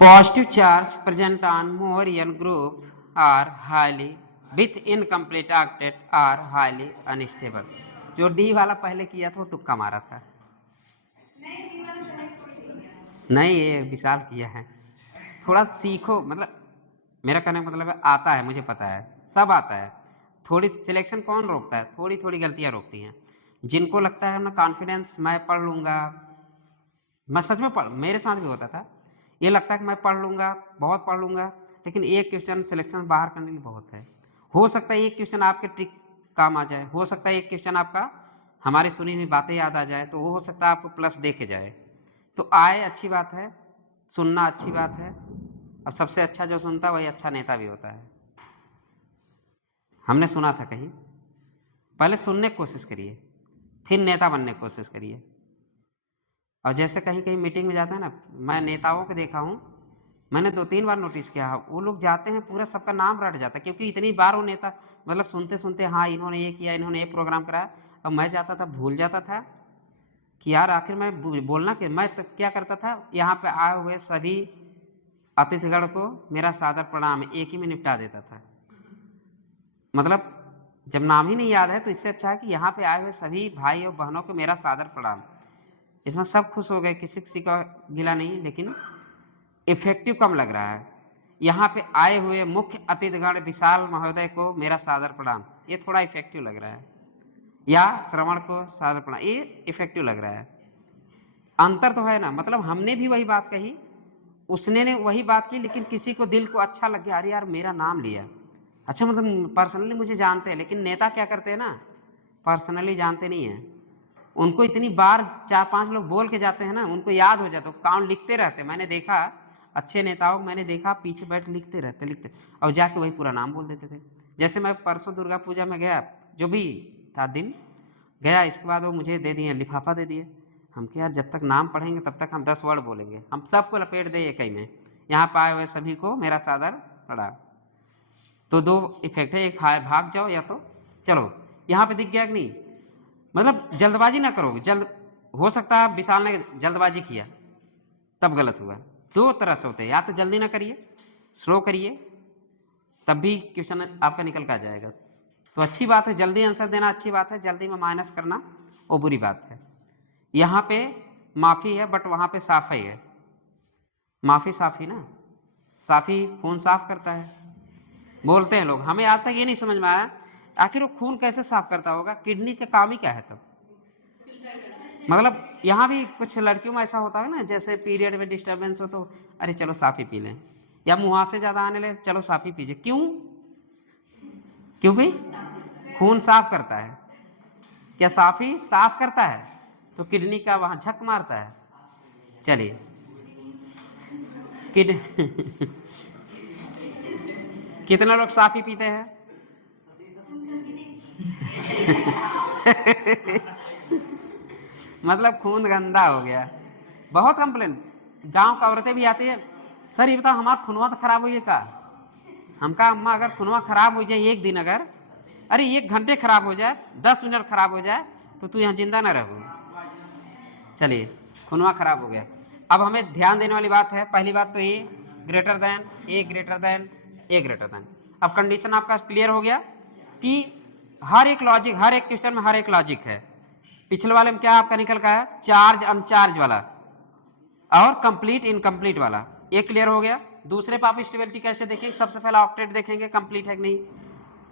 positive charge present on more n group are highly with incomplete octet are highly unstable। जो डी वाला पहले किया था वो तुक्का मारा था। नहीं, ये विशाल किया है। थोड़ा सीखो, मतलब मेरा कहने का मतलब है आता है, मुझे पता है, सब आता है। थोड़ी सिलेक्शन कौन रोकता है? थोड़ी थोड़ी गलतियां रोकती हैं। जिनको लगता है ना कॉन्फिडेंस, मैं पढ़ लूँगा, मैं सच में मेरे साथ भी होता था, ये लगता है कि मैं पढ़ लूँगा, बहुत पढ़ लूँगा, लेकिन एक क्वेश्चन सिलेक्शन बाहर करने के लिए बहुत है। हो सकता है एक क्वेश्चन आपके ट्रिक काम आ जाए, हो सकता है एक क्वेश्चन आपका हमारी सुनी हुई बातें याद आ जाए, तो वो हो सकता है आपको प्लस दे के जाए। तो आए अच्छी बात है, सुनना अच्छी बात है। अब सबसे अच्छा जो सुनता है वही अच्छा नेता भी होता है। हमने सुना था कहीं, पहले सुनने की कोशिश करिए, फिर नेता बनने की कोशिश करिए। और जैसे कहीं कहीं मीटिंग में जाता है ना, मैं नेताओं को देखा हूँ, मैंने 2-3 बार नोटिस किया, वो लोग जाते हैं पूरा सबका नाम रट जाता है, क्योंकि इतनी बार वो नेता मतलब सुनते सुनते, हाँ इन्होंने ये किया, इन्होंने ये प्रोग्राम कराया। अब मैं जाता था, भूल जाता था कि यार आखिर मैं बोलना कि मैं तो क्या करता था, यहाँ पे आए हुए सभी अतिथिगण को मेरा सादर प्रणाम एक ही में निपटा देता था। मतलब जब नाम ही नहीं याद है तो इससे अच्छा है कि यहाँ पे आए हुए सभी भाई और बहनों को मेरा सादर प्रणाम। इसमें सब खुश हो गए, किसी का गिला नहीं, लेकिन इफेक्टिव कम लग रहा है। यहाँ पे आए हुए मुख्य अतिथिगण विशाल महोदय को मेरा सादर प्रणाम, ये थोड़ा इफेक्टिव लग रहा है, या श्रवण को सादर प्रणाम, ये इफेक्टिव लग रहा है। अंतर तो है ना, मतलब हमने भी वही बात कही, उसने ने वही बात की, लेकिन किसी को दिल को अच्छा लग गया, अरे यार मेरा नाम लिया, अच्छा मतलब पर्सनली मुझे जानते हैं। लेकिन नेता क्या करते हैं ना, पर्सनली जानते नहीं हैं, उनको इतनी बार 4-5 लोग बोल के जाते हैं ना, उनको याद हो जाता है, काउंट लिखते रहते। मैंने देखा अच्छे नेताओं, मैंने देखा पीछे बैठ लिखते रहते, लिखते, और जाके वही पूरा नाम बोल देते थे। जैसे मैं परसों दुर्गा पूजा में गया, जो भी था दिन गया, इसके बाद वो मुझे दे दिए, लिफाफा दे दिए। हम क्या यार, जब तक नाम पढ़ेंगे तब तक हम 10 वर्ड बोलेंगे, हम सबको लपेट दे एक ही में, यहाँ पाए हुए सभी को मेरा सादर प्रणाम। तो 2 इफेक्ट है, एक भाग जाओ या तो चलो। यहाँ पे दिख गया कि नहीं, मतलब जल्दबाजी ना करो। जल्द हो सकता है विशाल ने जल्दबाजी किया तब गलत हुआ। 2 तरह से होते हैं, या तो जल्दी ना करिए, स्लो करिए, तब भी क्वेश्चन आपका निकल कर आ जाएगा। तो अच्छी बात है जल्दी आंसर देना, अच्छी बात है, जल्दी में माइनस करना वो बुरी बात है। यहाँ पे माफ़ी है, बट वहाँ पे साफ़ी है। माफ़ी साफ़ी ना, साफ़ी खून साफ करता है, बोलते हैं लोग। हमें आज तक ये नहीं समझ में आया आखिर वो खून कैसे साफ करता होगा, किडनी का काम ही क्या है तब। मतलब यहाँ भी कुछ लड़कियों में ऐसा होता है ना, जैसे पीरियड में डिस्टर्बेंस हो तो अरे चलो साफ़ी पी लें, या मुहासे ज़्यादा आने लगे चलो साफ़ी पीजिए। क्यों? क्योंकि खून साफ करता है। क्या साफ़ी साफ करता है तो किडनी का वहाँ झक मारता है। चलिए कितना लोग साफ़ी पीते हैं? मतलब खून गंदा हो गया। बहुत कंप्लेंट, गांव का औरतें भी आती है, सर ये बताओ हमारा खूनवा तो खराब हुई है का। हम कहा अम्मा अगर खूनवा खराब हो जाए एक दिन, अगर अरे 1 घंटे खराब हो जाए, 10 मिनट खराब हो जाए, तो तू यहाँ जिंदा ना रहो। चलिए खूनवा खराब हो गया। अब हमें ध्यान देने वाली बात है, पहली बात तो ये ग्रेटर देन ए ग्रेटर देन। अब कंडीशन आपका क्लियर हो गया कि हर एक लॉजिक, हर एक क्वेश्चन में हर एक लॉजिक है। पिछले वाले में क्या आपका निकल का है, चार्ज अनचार्ज वाला और कंप्लीट इनकम्प्लीट वाला, ये क्लियर हो गया। दूसरे पे आप स्टेबिलिटी कैसे देखेंगे, सबसे पहले ऑक्टेट देखेंगे कंप्लीट है कि नहीं,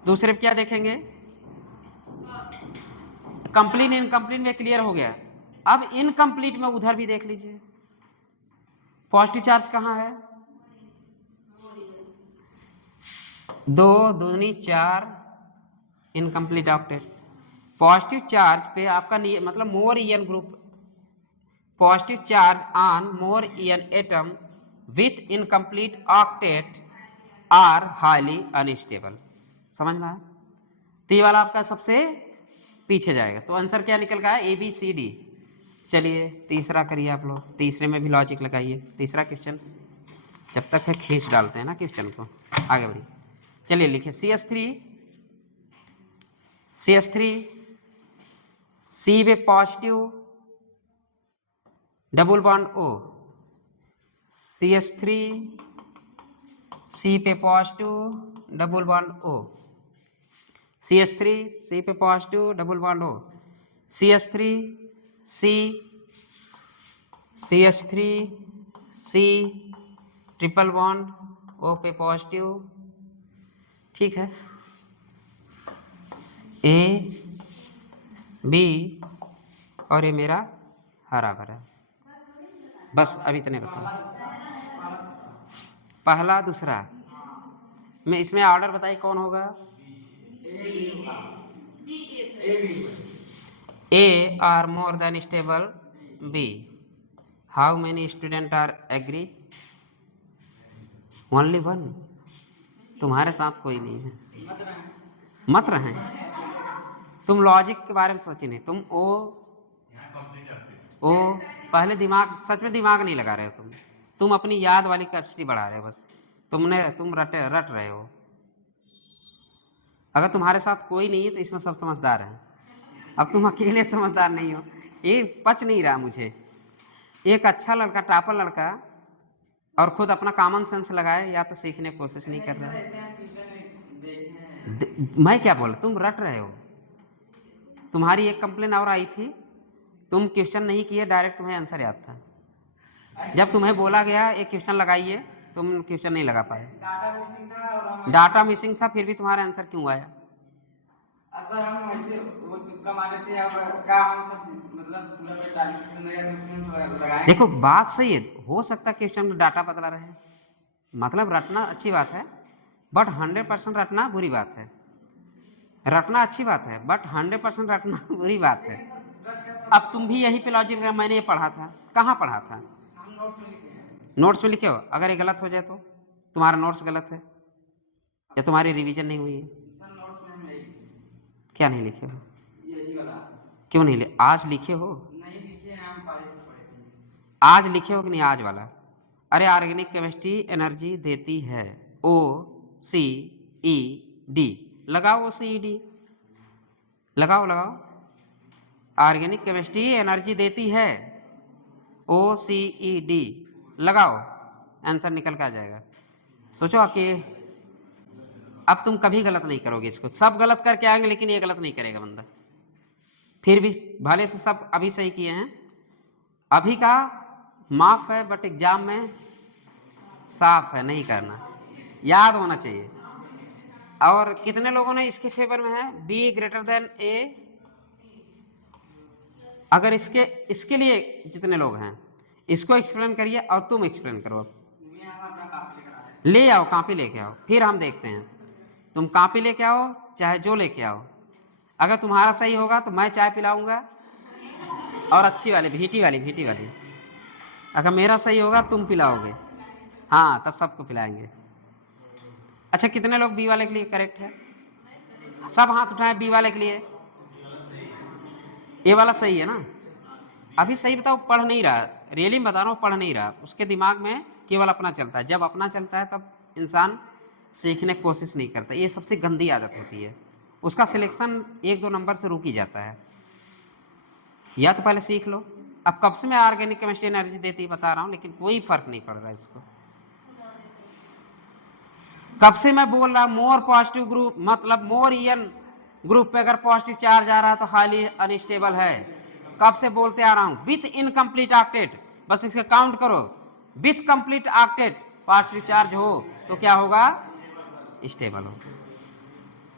दूसरे पे क्या देखेंगे, कंप्लीट इनकम्प्लीट में क्लियर हो गया। अब इनकम्प्लीट में उधर भी देख लीजिए, पॉजिटिव चार्ज कहाँ है, 2 दूनी 4 इनकम्प्लीट ऑक्टेट। पॉजिटिव चार्ज पे आपका मतलब more EN group, positive charge on more EN atom with incomplete octet are highly unstable. समझ में आया? तो ये वाला आपका सबसे पीछे जाएगा। तो आंसर क्या निकल गया, ए बी सी डी। चलिए तीसरा करिए आप लोग, तीसरे में भी लॉजिक लगाइए। तीसरा क्वेश्चन जब तक है खींच डालते हैं ना क्वेश्चन को, आगे बढ़िए। चलिए लिखिए CH3 सी पे positive double bond O, CH3 C पे positive double bond O, CH3 C पे positive double bond O, CH3 C triple bond O पे पॉजिटिव। ठीक है, A B और ये मेरा हरा भरा। बस अभी इतने बताओ, पहला दूसरा में इसमें ऑर्डर बताइए कौन होगा, A are more than stable B. How many students are agree? Only one. तुम्हारे साथ कोई नहीं है, मत रहे। तुम लॉजिक के बारे में सोची नहीं, तुम ओ पहले दिमाग, सच में दिमाग नहीं लगा रहे हो तुम अपनी याद वाली कैपेसिटी बढ़ा रहे हो बस। तुम रट रहे हो। अगर तुम्हारे साथ कोई नहीं है तो इसमें सब समझदार हैं। अब तुम अकेले समझदार नहीं हो, ये पच नहीं रहा मुझे। एक अच्छा लड़का, टॉपर लड़का और खुद अपना कॉमन सेंस लगाए, या तो सीखने की कोशिश नहीं कर रहा है। मैं क्या बोला, तुम रट रहे हो। तुम्हारी एक कंप्लेन और आई थी, तुम क्वेश्चन नहीं किए, डायरेक्ट तुम्हें आंसर याद था। जब तुम्हें बोला गया एक क्वेश्चन लगाइए, तुम क्वेश्चन नहीं लगा पाए। डाटा मिसिंग था, फिर भी तुम्हारा आंसर क्यों आया? सर हम वैसे वो तुक्का मारे थे, अब क्या हम सब मतलब पूरा 45% लगाएं। देखो बात सही है, हो सकता है क्वेश्चन में डाटा बदला रहे, मतलब रटना अच्छी बात है, बट 100% रटना बुरी बात है। रटना अच्छी बात है, बट 100% रटना बुरी बात है। अब तुम भी यही पे लॉजिक, मैंने ये पढ़ा था, कहाँ पढ़ा था? हम नोट्स में लिखे हैं। नोट्स में लिखे हो। अगर ये गलत हो जाए तो तुम्हारा नोट्स गलत है या तुम्हारी रिवीजन नहीं हुई है। सर नोट्स में हम यही क्या नहीं लिखे हो? यही वाला क्यों नहीं लिखे? आज लिखे हो? नहीं लिखे हैं, हम पढ़े थे। आज लिखे हो कि नहीं आज वाला? अरे ऑर्गेनिक केमिस्ट्री एनर्जी देती है, OCED लगाओ, OCED लगाओ। ऑर्गेनिक केमिस्ट्री एनर्जी देती है, OCED लगाओ, आंसर निकल के आ जाएगा। सोचो कि अब तुम कभी गलत नहीं करोगे इसको, सब गलत करके आएंगे लेकिन ये गलत नहीं करेगा बंदा। फिर भी भले से सब अभी सही किए हैं, अभी का माफ है, बट एग्जाम में साफ है, नहीं करना, याद होना चाहिए। और कितने लोगों ने इसके फेवर में है, B ग्रेटर देन A? अगर इसके लिए जितने लोग हैं, इसको एक्सप्लेन करिए और तुम एक्सप्लेन करो। ले आओ, कॉपी लेके आओ, फिर हम देखते हैं। तुम कॉपी लेके आओ, चाहे जो लेके आओ। अगर तुम्हारा सही होगा तो मैं चाय पिलाऊंगा, और अच्छी वाली भीटी वाली। अगर मेरा सही होगा तुम पिलाओगे, हाँ तब सबको पिलाएंगे। अच्छा कितने लोग बी वाले के लिए करेक्ट है? सब हाथ उठाए बी वाले के लिए। ए वाला सही है ना? अभी सही बताओ, पढ़ नहीं रहा, रियली बता रहा हूँ, पढ़ नहीं रहा। उसके दिमाग में केवल अपना चलता है। जब अपना चलता है तब इंसान सीखने की कोशिश नहीं करता। ये सबसे गंदी आदत होती है, उसका सिलेक्शन 1-2 नंबर से रुक ही जाता है। या तो पहले सीख लो। अब कब से मैं ऑर्गेनिक केमिस्ट्री एनर्जी देती बता रहा हूँ, लेकिन कोई फर्क नहीं पड़ रहा है इसको। कब से मैं बोल रहा मोर पॉजिटिव ग्रुप मतलब मोर ईएन ग्रुप पे अगर पॉजिटिव चार्ज आ रहा है तो हाईली अनस्टेबल है। कब से बोलते आ रहा हूं, विथ इनकम्प्लीट ऑक्टेट, बस इसका काउंट करो, with complete octet positive charge हो तो क्या होगा, स्टेबल हो।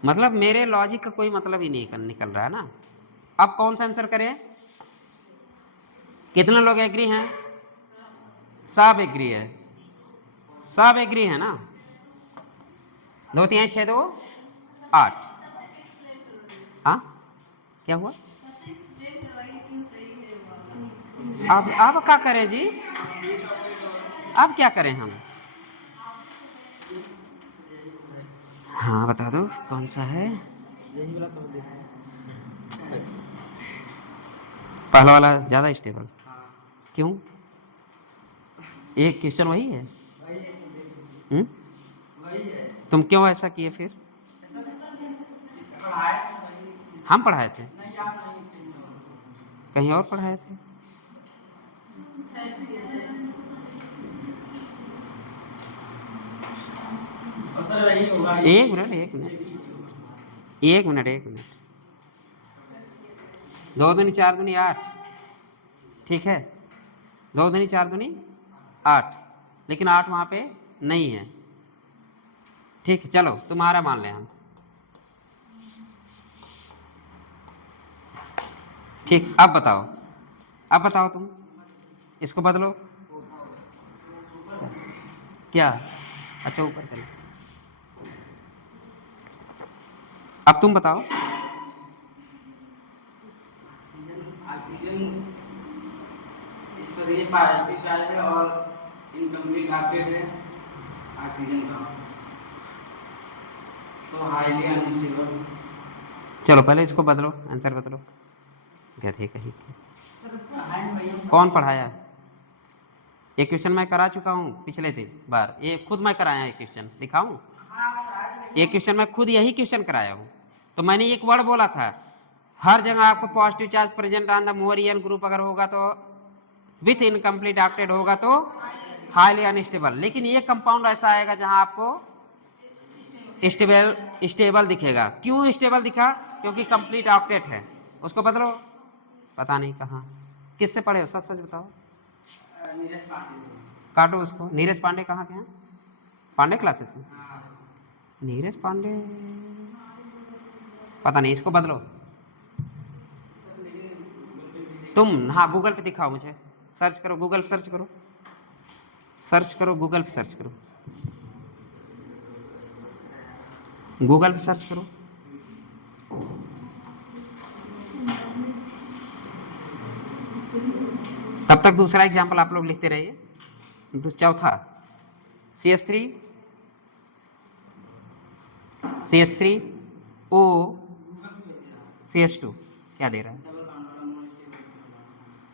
मतलब मेरे लॉजिक का कोई मतलब ही नहीं निकल रहा है ना। अब कौन सा आंसर करें, कितने लोग एग्री हैं, सब एग्री है, सब एग्री है ना। 2 3 6 2 8। हाँ क्या हुआ, अब क्या करें जी, अब क्या करें हम, हाँ बता दो कौन सा है। यही वाला तो देखो। पहला वाला ज्यादा स्टेबल, हाँ क्यों, एक क्वेश्चन वही है। वही है, हुँ? वही है। तुम क्यों ऐसा किए फिर, ऐसा पढ़ाए तो वही। हम पढ़ाए थे, नहीं आप नहीं, कहीं और पढ़ाए थे। और सर वही होगा। एक मिनट एक मिनट एक मिनट एक मिनट, 2 दूनी 4 दूनी 8, ठीक है, 2 दूनी 4 दूनी 8, लेकिन 8 वहां पे नहीं है, ठीक है, चलो तुम्हारा मान लें हम, ठीक। अब बताओ तुम, इसको बदलो, क्या, अच्छा ऊपर चलो, अब तुम बताओ। ऑक्सीजन इस पर ये पॉजिटिव चार्ज है और इनकम्प्लीट ऑक्टेट है ऑक्सीजन का, तो हाईली अनस्टेबल। चलो पहले इसको बदलो, आंसर बदलो, गधे कहीं के। सर पढ़ाए वही। कौन पढ़ाया, ये क्वेश्चन मैं करा चुका हूँ पिछले दिन बार, ये खुद मैं कराया, ये क्वेश्चन दिखाऊं, ये क्वेश्चन मैं खुद यही क्वेश्चन कराया हूँ। तो मैंने एक वर्ड बोला था, हर जगह आपको positive charge present on the more EN group अगर होगा तो विथ इनकम्प्लीट ऑक्टेट होगा तो हाईली अनस्टेबल, लेकिन ये कंपाउंड ऐसा आएगा जहां आपको स्टेबल दिखेगा। क्यों स्टेबल दिखा, क्योंकि कंप्लीट ऑक्टेट है। उसको बदलो, पता नहीं कहाँ, किससे पढ़े हो, सच सच बताओ। नीरज पाटिल। काटो उसको, नीरज पांडे कहाँ के हैं, पांडे क्लासेस में, हाँ। नीरज पांडे पता नहीं, इसको बदलो तुम, हाँ गूगल पे दिखाओ मुझे, सर्च करो, गूगल पे सर्च करो, सर्च करो, गूगल पे सर्च करो, गूगल पे सर्च करो। तब तक दूसरा एग्जाम्पल आप लोग लिखते रहिए। चौथा CH3 O CH2 क्या दे रहा है,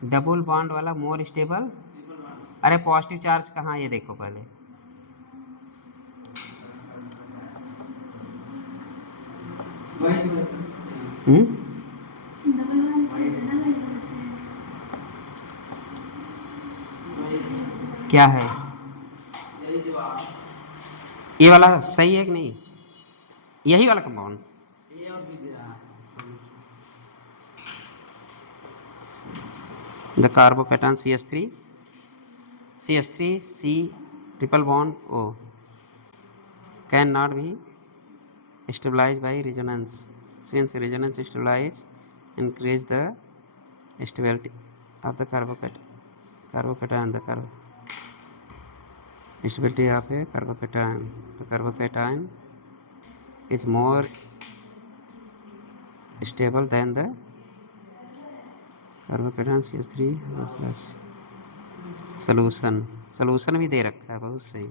डबल बॉन्ड वाला मोर स्टेबल। अरे पॉजिटिव चार्ज कहाँ, ये देखो पहले, वही तो। क्या है, यही जवाब। ये वाला सही है कि नहीं, यही वाला कंपाउंड, ये और भी दे रहा है। The carbocation CH3 C triple bond O can not be stabilised by resonance, since resonance stabilise increase the stability of the carbocation, the stability of a carbocation, the carbocation is more stable than the carbocation CH3 प्लस। Solution भी दे रखा है, बहुत सही।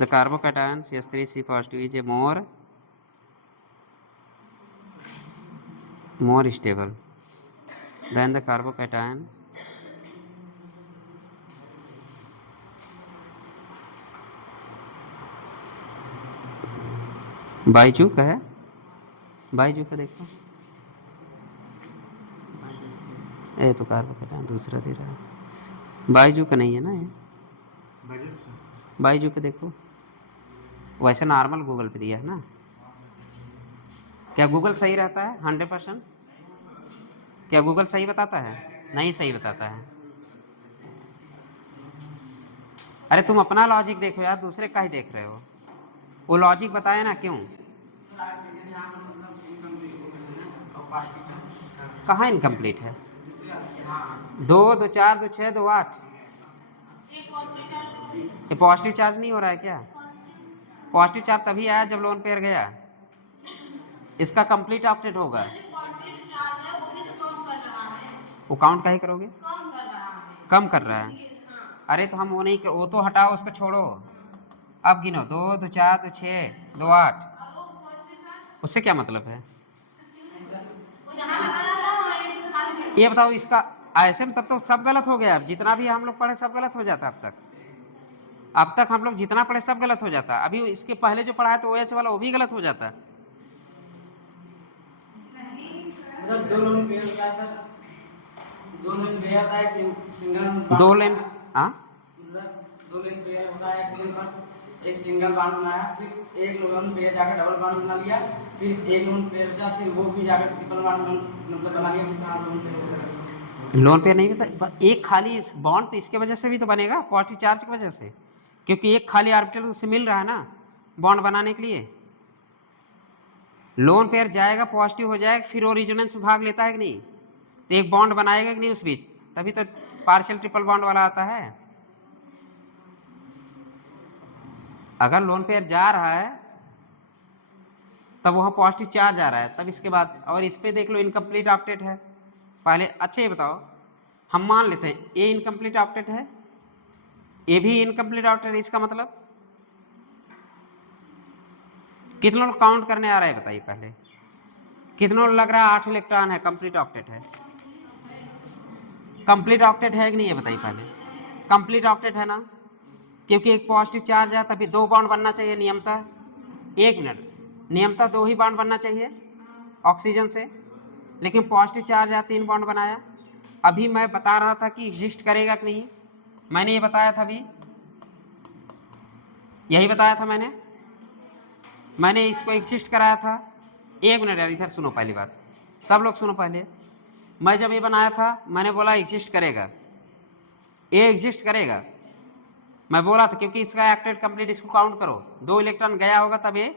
The carbocation CH3C positive is a more stable than the carbocation Byju का है, बाइजू का देखो, ये तो कार्बोकेटायन दूसरा दे रहा है, बाइजू का नहीं है ना ये, बाइजू का देखो, वैसे नॉर्मल गूगल पे दिया है ना। क्या गूगल सही रहता है 100%? क्या गूगल सही बताता है? नहीं सही बताता है। अरे तुम अपना लॉजिक देखो यार, दूसरे का ही देख रहे हो। वो लॉजिक बताए ना क्यों। कहाँ इनकम्प्लीट है? 2 2 4 2 6 2 8। ये पॉजिटिव चार्ज नहीं हो रहा है क्या? पॉजिटिव चार्ज तभी आया जब लोन पेयर गया। इसका कंप्लीट ऑक्टेट होगा। वो काउंट काहे करोगे? कम कर रहा है। अरे तो हम वो नहीं वो तो हटाओ, उसको छोड़ो। अब गिनो 2 2 4 2 6 2 8। उससे क्या मतलब है? ये बताओ इसका ऐसे में तब तो सब गलत हो गया। जितना भी हम लोग पढ़े सब गलत हो जाता। अब तक हम लोग जितना पढ़े सब गलत हो जाता। अभी इसके पहले जो पढ़ा है तो OH वाला वो भी गलत हो जाता। मतलब 2 लोन पेयर होता है सर, 2 लोन पेयर होता है, सिंगल 2 लेन। हाँ मतलब 2 लेन पेयर होता है, एक सिंगल बांड बनाया, फिर एक लोन पेयर जाकर डबल बांड बना लिया, फिर एक लोन पेयर बचा, फिर वो भी जाकर ट्रिपल बांड मतलब बना लिया, फिर कहाँ लोन पेयर होगा। लोन पे नहीं बता। एक खाली इस बॉन्ड तो इसके वजह से भी तो बनेगा, पॉजिटिव चार्ज की वजह से, क्योंकि एक खाली ऑर्बिटल उससे मिल रहा है ना बॉन्ड बनाने के लिए। लोन पेयर जाएगा पॉजिटिव हो जाएगा, फिर वो रेजोनेंस में भाग लेता है कि नहीं, तो एक बॉन्ड बनाएगा कि नहीं उस बीच, तभी तो पार्शियल ट्रिपल बॉन्ड वाला आता है। अगर लोन पेयर जा रहा है तब वहाँ पॉजिटिव चार्ज आ रहा है, तब इसके बाद। और इस पे देख लो इनकम्प्लीट ऑक्टेट है पहले। अच्छा ये बताओ, हम मान लेते हैं ये इनकम्प्लीट ऑक्टेट है, ये भी इनकम्प्लीट ऑक्टेट है, इसका मतलब कितनों लोग काउंट करने आ रहा है बताइए पहले। कितनों लग रहा है 8 इलेक्ट्रॉन है, कंप्लीट ऑक्टेट है? कंप्लीट ऑक्टेट है कि नहीं है बताइए पहले। कंप्लीट ऑक्टेट है ना, क्योंकि एक पॉजिटिव चार्ज है तभी 2 बॉन्ड बनना चाहिए नियमतः। 1 मिनट, नियमतः 2 ही बॉन्ड बनना चाहिए ऑक्सीजन से, लेकिन पॉजिटिव चार्ज है 3 बॉन्ड बनाया। अभी मैं बता रहा था कि एग्जिस्ट करेगा कि नहीं, मैंने ये बताया था अभी, यही बताया था मैंने इसको एग्जिस्ट कराया था। 1 मिनट यार, इधर सुनो पहली बात, सब लोग सुनो पहले। मैं जब ये बनाया था मैंने बोला एग्जिस्ट करेगा, ये एग्जिस्ट करेगा मैं बोला था, क्योंकि इसका एक्टेड कंप्लीट, इसको काउंट करो, 2 इलेक्ट्रॉन गया होगा तब ये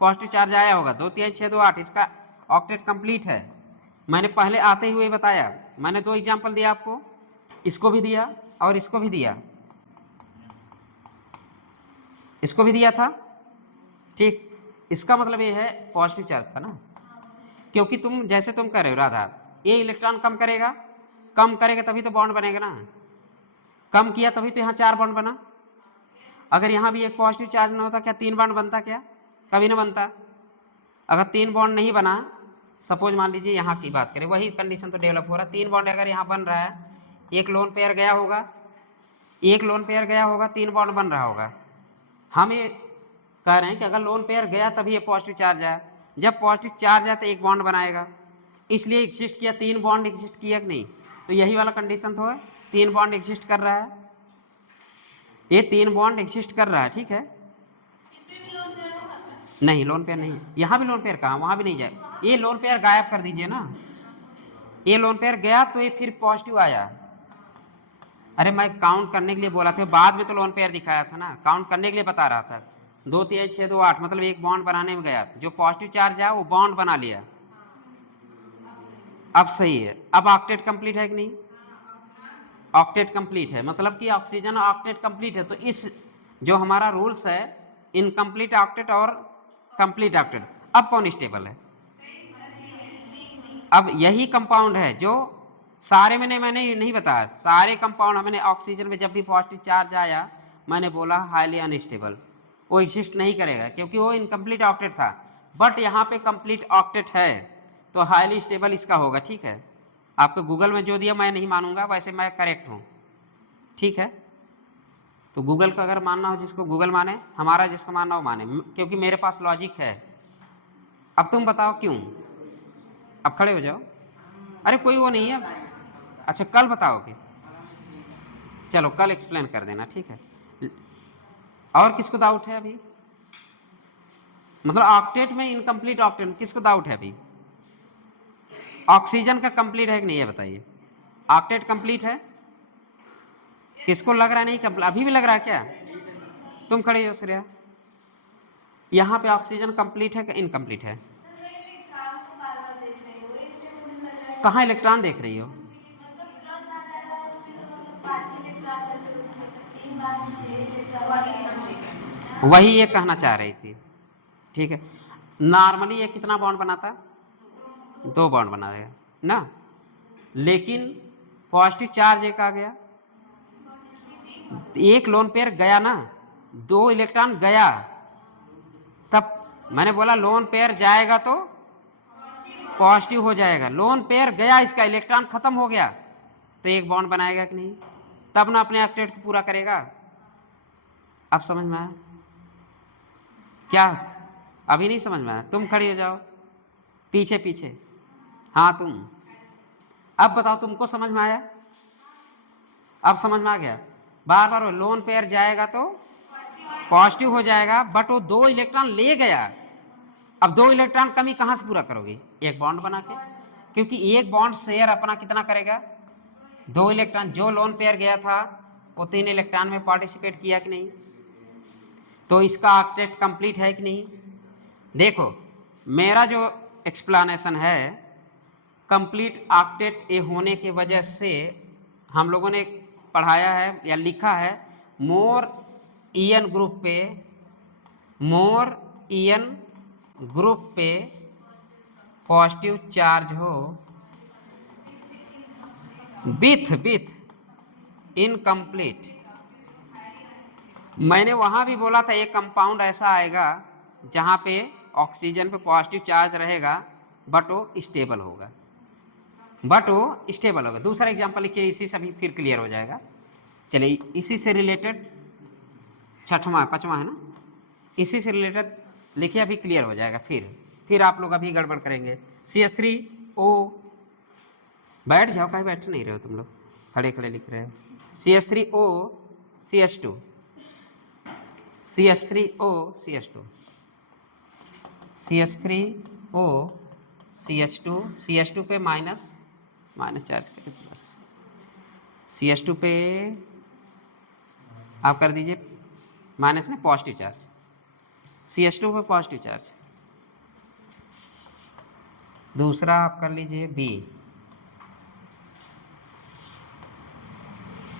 पॉजिटिव चार्ज आया होगा। 2 3 6 2 8, इसका ऑक्टेट कंप्लीट है। मैंने पहले आते हुए बताया, मैंने 2 एग्जाम्पल दिया आपको, इसको भी दिया और इसको भी दिया, इसको भी दिया था, ठीक। इसका मतलब ये है पॉजिटिव चार्ज था ना, क्योंकि तुम जैसे तुम कर रहे हो राधा, ये इलेक्ट्रॉन कम करेगा तभी तो बॉन्ड बनेगा ना, कम किया तभी तो यहाँ 4 बॉन्ड बना। अगर यहाँ भी एक पॉजिटिव चार्ज ना होता क्या 3 बॉन्ड बनता क्या? कभी ना बनता। अगर 3 बॉन्ड नहीं बना, सपोज मान लीजिए यहाँ की बात करें, वही कंडीशन तो डेवलप हो रहा है। 3 बॉन्ड अगर यहाँ बन रहा है, एक लोन पेयर गया होगा, 3 बॉन्ड बन रहा होगा। हम ये कह रहे हैं कि अगर लोन पेयर गया तभी ये पॉजिटिव चार्ज आया, जब पॉजिटिव चार्ज आया तो एक बॉन्ड बनाएगा, इसलिए एग्जिस्ट किया। 3 बॉन्ड एग्जिस्ट किया कि नहीं, तो यही वाला कंडीशन तो है, 3 बॉन्ड एग्जिस्ट कर रहा है, ये 3 बॉन्ड एग्जिस्ट कर रहा है, ठीक है। नहीं लोन पेयर नहीं, यहाँ भी लोन पेयर कहाँ, वहाँ भी नहीं जाए। ये लोन पेयर गायब कर दीजिए ना, ये लोन पेयर गया तो ये फिर पॉजिटिव आया। अरे मैं काउंट करने के लिए बोला था, बाद में तो लोन पेयर दिखाया था ना, काउंट करने के लिए बता रहा था। 2 3 6 2 8 मतलब एक बॉन्ड बनाने में गया, जो पॉजिटिव चार्ज आया वो बॉन्ड बना लिया। अब सही है। अब ऑक्टेट कंप्लीट है कि नहीं? ऑक्टेट कंप्लीट है, मतलब कि ऑक्सीजन ऑक्टेट कंप्लीट है। तो इस जो हमारा रूल्स है इनकम्प्लीट ऑक्टेट और कंप्लीट ऑक्टेट, अब कौन स्टेबल है? अब यही कंपाउंड है जो सारे मैंने नहीं बताया, सारे कंपाउंड मैंने ऑक्सीजन में जब भी पॉजिटिव चार्ज आया मैंने बोला हाईली अनस्टेबल, वो एग्जिस्ट नहीं करेगा क्योंकि वो इनकम्प्लीट ऑक्टेट था। बट यहाँ पे कंप्लीट ऑक्टेट है तो हाईली स्टेबल इसका होगा, ठीक है। आपको गूगल में जो दिया मैं नहीं मानूंगा, वैसे मैं करेक्ट हूँ, ठीक है। तो गूगल का अगर मानना हो जिसको गूगल माने, हमारा जिसको मानना हो माने, क्योंकि मेरे पास लॉजिक है। अब तुम बताओ क्यों? अब खड़े हो जाओ, अरे कोई वो नहीं है। अच्छा कल बताओगे, चलो कल एक्सप्लेन कर देना, ठीक है। और किसको डाउट है अभी? मतलब ऑक्टेट में इनकम्प्लीट ऑक्टेट, किसको डाउट है अभी? ऑक्सीजन का कंप्लीट है कि नहीं है बताइए? ऑक्टेट कंप्लीट है? किसको लग रहा है नहीं कंप्लीट? अभी भी लग रहा है क्या? तुम खड़े हो श्रेया, यहाँ पे ऑक्सीजन कंप्लीट है कि इनकम्प्लीट है? कहाँ इलेक्ट्रॉन देख रही हो? वही ये कहना चाह रही थी, ठीक है। नॉर्मली ये कितना बॉन्ड बनाता है? 2 बॉन्ड बना देगा ना, लेकिन पॉजिटिव चार्ज एक आ गया, एक लोन पेयर गया ना, 2 इलेक्ट्रॉन गया, तब मैंने बोला लोन पेयर जाएगा तो पॉजिटिव हो जाएगा। लोन पेयर गया, इसका इलेक्ट्रॉन खत्म हो गया, तो एक बॉन्ड बनाएगा कि नहीं? तब ना अपने ऑक्टेट को पूरा करेगा। अब समझ में आया क्या? अभी नहीं समझ में आया? तुम खड़ी हो जाओ पीछे पीछे, हाँ तुम। अब बताओ तुमको समझ में आया? अब समझ में आ गया? बार बार लोन पेयर जाएगा तो पॉजिटिव हो जाएगा, बट वो 2 इलेक्ट्रॉन ले गया। अब 2 इलेक्ट्रॉन कमी कहाँ से पूरा करोगे? एक बॉन्ड बना के, क्योंकि एक बॉन्ड शेयर अपना कितना करेगा? 2 इलेक्ट्रॉन। जो लोन पेयर गया था वो 3 इलेक्ट्रॉन में पार्टिसिपेट किया कि नहीं? तो इसका ऑक्टेट कंप्लीट है कि नहीं? देखो मेरा जो एक्सप्लेनेशन है, कंप्लीट ऑक्टेट ए होने की वजह से हम लोगों ने पढ़ाया है या लिखा है, मोर ईएन ग्रुप पे, मोर ईएन ग्रुप पे पॉजिटिव चार्ज हो विथ इनकम्प्लीट। मैंने वहां भी बोला था एक कंपाउंड ऐसा आएगा जहां पे ऑक्सीजन पे पॉजिटिव चार्ज रहेगा, बट वो स्टेबल होगा, दूसरा एग्जांपल लिखिए, इसी से अभी फिर क्लियर हो जाएगा। चलिए इसी से रिलेटेड 5वां है ना, इसी से रिलेटेड लिखिए, अभी क्लियर हो जाएगा। फिर आप लोग अभी गड़बड़ करेंगे। CH3O, बैठ जाओ, कहीं बैठ नहीं रहे हो तुम लोग, खड़े खड़े लिख रहे हो। CH3O CH2, CH3O CH2, CH3O CH2, CH2 पे माइनस चार्ज करें प्लस, CH2 पे आप कर दीजिए माइनस में पॉजिटिव चार्ज, CH2 पे पॉजिटिव चार्ज। दूसरा आप कर लीजिए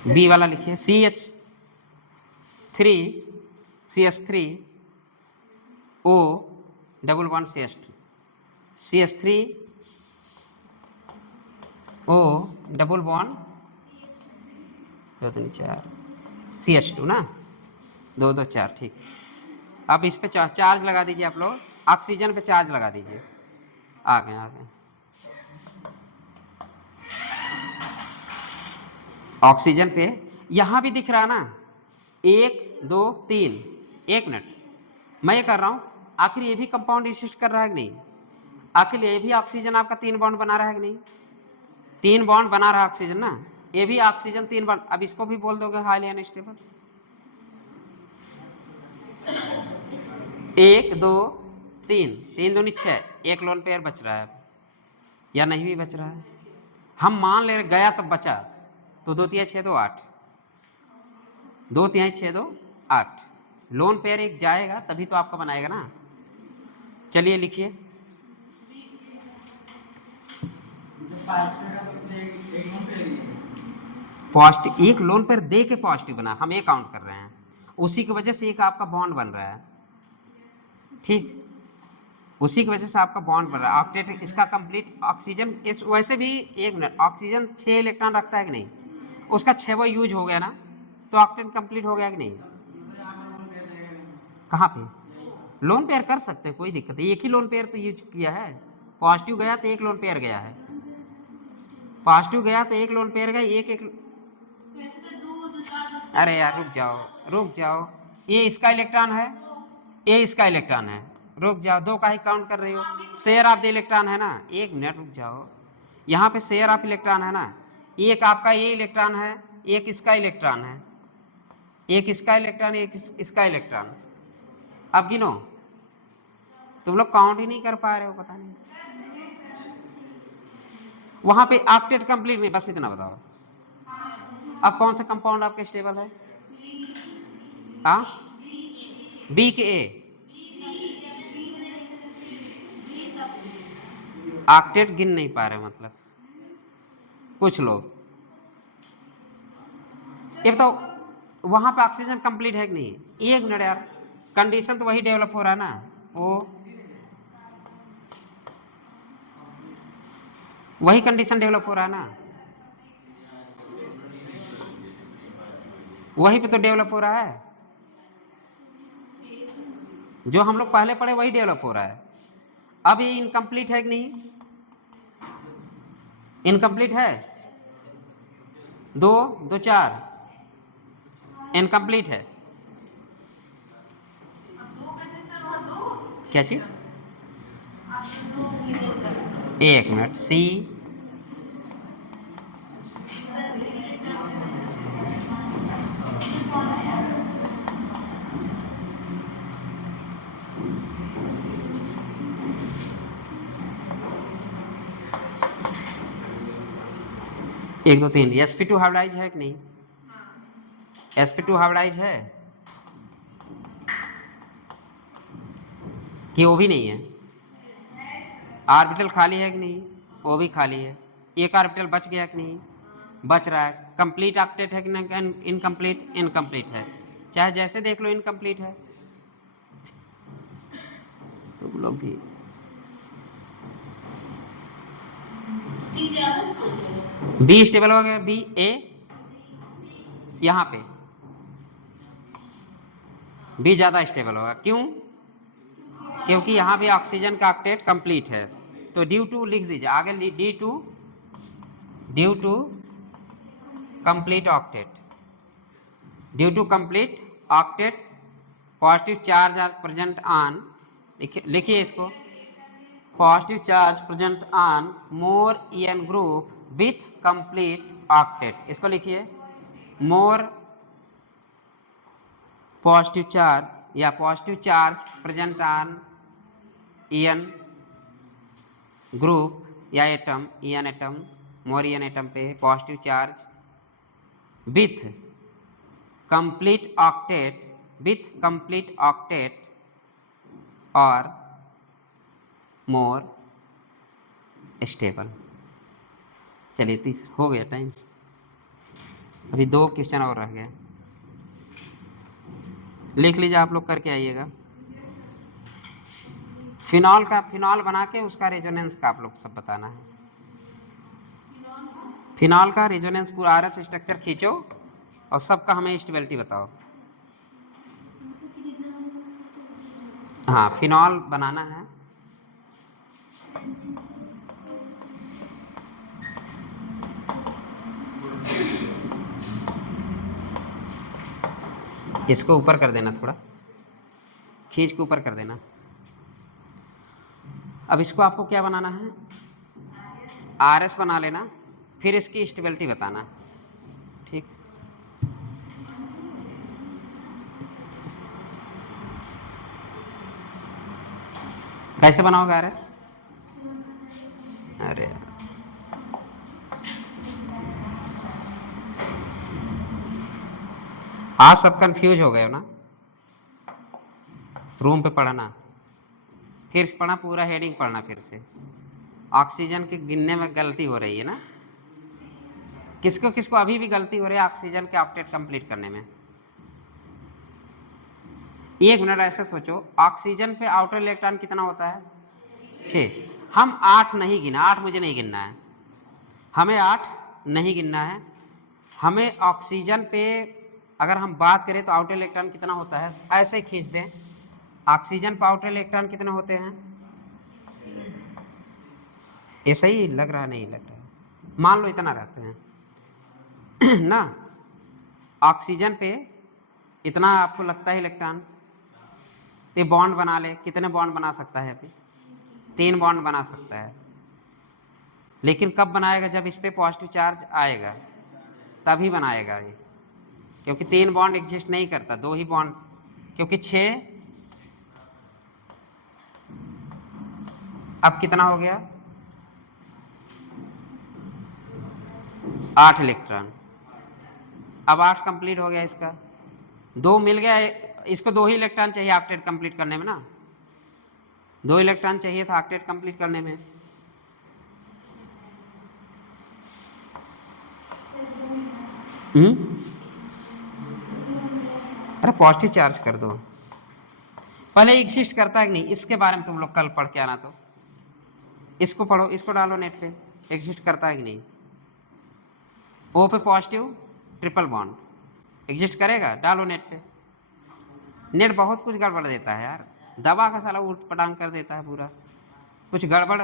बी वाला लिखिए, CH3O double bond CH3O double bond 2 3 4 CH2 ना, 2 2 4, ठीक। अब इस पे चार्ज लगा दीजिए आप लोग, ऑक्सीजन पे चार्ज लगा दीजिए। आ गए ऑक्सीजन पे, यहां भी दिख रहा ना 1 2 3। 1 मिनट, मैं ये कर रहा हूं, आखिर ये भी कंपाउंड एसिस्ट कर रहा है कि नहीं? आखिर ये भी ऑक्सीजन आपका 3 बॉन्ड बना रहा है कि नहीं? 3 बॉन्ड बना रहा है ऑक्सीजन ना, ये भी ऑक्सीजन 3 बॉन्ड। अब इसको भी बोल दोगे हाईली अनस्टेबल। 1 2 3, 3 दूनी 6, एक लोन पेयर बच रहा है या नहीं भी बच रहा है? हम मान ले गया तब बचा, तो 2 3 6 2 8, 2 3 6 2 8, लोन पेयर एक जाएगा तभी तो आपका बनाएगा ना। चलिए लिखिए, पॉजिटिव एक लोन पेयर दे के पॉजिटिव बना, हम ये काउंट कर रहे हैं, उसी की वजह से एक आपका बॉन्ड बन रहा है, ठीक, उसी की वजह से आपका बॉन्ड बन रहा है। ऑक्टेट इसका कंप्लीट, ऑक्सीजन इस वैसे भी 1 मिनट, ऑक्सीजन 6 इलेक्ट्रॉन रखता है कि नहीं? उसका 6वां यूज हो गया ना, तो ऑक्टेट कंप्लीट हो गया कि नहीं? कहाँ पे लोन पेयर कर सकते हैं, कोई दिक्कत नहीं, एक ही लोन पेयर तो यूज किया है। पॉजिटिव गया तो एक लोन पेयर गया है, पॉजिटिव गया तो एक लोन पेयर गया, एक अरे यार रुक जाओ, ये इसका इलेक्ट्रॉन है, ये इसका इलेक्ट्रॉन है, रुक जाओ, 2 का ही काउंट कर रही हो। शेयर ऑफ द इलेक्ट्रॉन है ना, 1 मिनट रुक जाओ, यहाँ पे शेयर ऑफ इलेक्ट्रॉन है ना, एक आपका ये इलेक्ट्रॉन है, एक इसका इलेक्ट्रॉन है, एक इसका इलेक्ट्रॉन, एक इसका इलेक्ट्रॉन। अब गिनो, तुम लोग काउंट ही नहीं कर पा रहे हो, पता नहीं। वहां पे ऑक्टेट कंप्लीट नहीं, बस इतना बताओ। अब कौन सा कंपाउंड आपका स्टेबल है? हाँ, बी के ए। ऑक्टेट गिन नहीं पा रहे मतलब कुछ लोग। ये बताओ वहां पे ऑक्सीजन कंप्लीट है कि नहीं? एक मिनट यार, कंडीशन तो वही डेवलप हो रहा है ना, वो वही कंडीशन डेवलप हो रहा है ना, वही पे तो डेवलप हो रहा है। जो हम लोग पहले पढ़े वही डेवलप हो रहा है। अब ये इनकम्प्लीट है कि नहीं? इनकम्प्लीट है, 2 2 4 इनकम्प्लीट है। क्या चीज? एक मिनट, सी एक 2 3 sp2 हाइब्रिडाइज है कि नहीं? sp2 हाइब्रिडाइज है कि वो भी नहीं है? ऑर्बिटल खाली है कि नहीं? वो भी खाली है। एक ऑर्बिटल बच गया कि नहीं? बच रहा है। कंप्लीट ऑक्टेट है कि नहीं? इनकम्प्लीट, इनकम्प्लीट है। चाहे जैसे देख लो इनकम्प्लीट है। तुम लोग भी बी स्टेबल हो गया, बी ए यहाँ पे बी ज्यादा स्टेबल होगा। क्यों? क्योंकि यहाँ पे ऑक्सीजन का ऑक्टेट कंप्लीट है। तो ड्यू टू लिख दीजिए आगे, due to complete octet, due to complete octet positive charge are present on, लिखिए इसको, positive charge present on more EN group with complete octet. इसको लिखिए, मोर पॉजिटिव चार्ज या positive charge present on EN group या atom, EN atom, more EN atom पे positive charge with complete octet, with complete octet और more stable. चलिए 30 हो गया time, अभी 2 क्वेश्चन और रह गए, लिख लीजिए, आप लोग करके आइएगा। फिनॉल का, फिनॉल बना के उसका रेजोनेंस का आप लोग सब बताना है। फिनॉल का रेजोनेंस पूरा RS स्ट्रक्चर खींचो और सबका हमें स्टेबिलिटी बताओ। हाँ, फिनॉल बनाना है। इसको ऊपर कर देना, थोड़ा खींच के ऊपर कर देना। अब इसको आपको क्या बनाना है? RS बना लेना, फिर इसकी स्टेबिलिटी बताना, ठीक? कैसे बनाओगे RS? अरे यार, आज सब कंफ्यूज हो गए हो ना? रूम पे पढ़ना, फिर से पढ़ना, पूरा हेडिंग पढ़ना फिर से। ऑक्सीजन के गिनने में गलती हो रही है ना? किसको किसको अभी भी गलती हो रही है ऑक्सीजन के ऑक्टेट कंप्लीट करने में? एक मिनट ऐसे सोचो, ऑक्सीजन पे आउटर इलेक्ट्रॉन कितना होता है? 6। हम 8 नहीं गिना, 8 मुझे नहीं गिनना है, हमें 8 नहीं गिनना है। हमें ऑक्सीजन पे अगर हम बात करें तो आउटर इलेक्ट्रॉन कितना होता है, ऐसे ही खींच दें। ऑक्सीजन पर आउटर इलेक्ट्रॉन कितने होते हैं? ये सही लग रहा? नहीं लग रहा? मान लो इतना रहते हैं ना। ऑक्सीजन पे इतना आपको लगता है इलेक्ट्रॉन, तो बॉन्ड बना ले। कितने बॉन्ड बना सकता है? अभी 3 बॉन्ड बना सकता है। लेकिन कब बनाएगा? जब इस पे पॉजिटिव चार्ज आएगा तभी बनाएगा ये, क्योंकि 3 बॉन्ड एग्जिस्ट नहीं करता, 2 ही बॉन्ड, क्योंकि 6 अब कितना हो गया? 8 इलेक्ट्रॉन। अब 8 कंप्लीट हो गया इसका, 2 मिल गया। इसको 2 ही इलेक्ट्रॉन चाहिए ऑक्टेट कंप्लीट करने में ना, 2 इलेक्ट्रॉन चाहिए था ऑक्टेट कंप्लीट करने में। अरे पॉजिटिव चार्ज कर दो। पहले एग्जिस्ट करता है कि नहीं, इसके बारे में तुम लोग कल पढ़ के आना। तो इसको पढ़ो, इसको डालो नेट पे, एग्जिस्ट करता है कि नहीं। ओ पे पॉजिटिव ट्रिपल बॉन्ड एग्जिस्ट करेगा, डालो नेट पे। नेट बहुत कुछ गड़बड़ देता है यार, दवा का साला उल्ट पटांग कर देता है पूरा, कुछ गड़बड़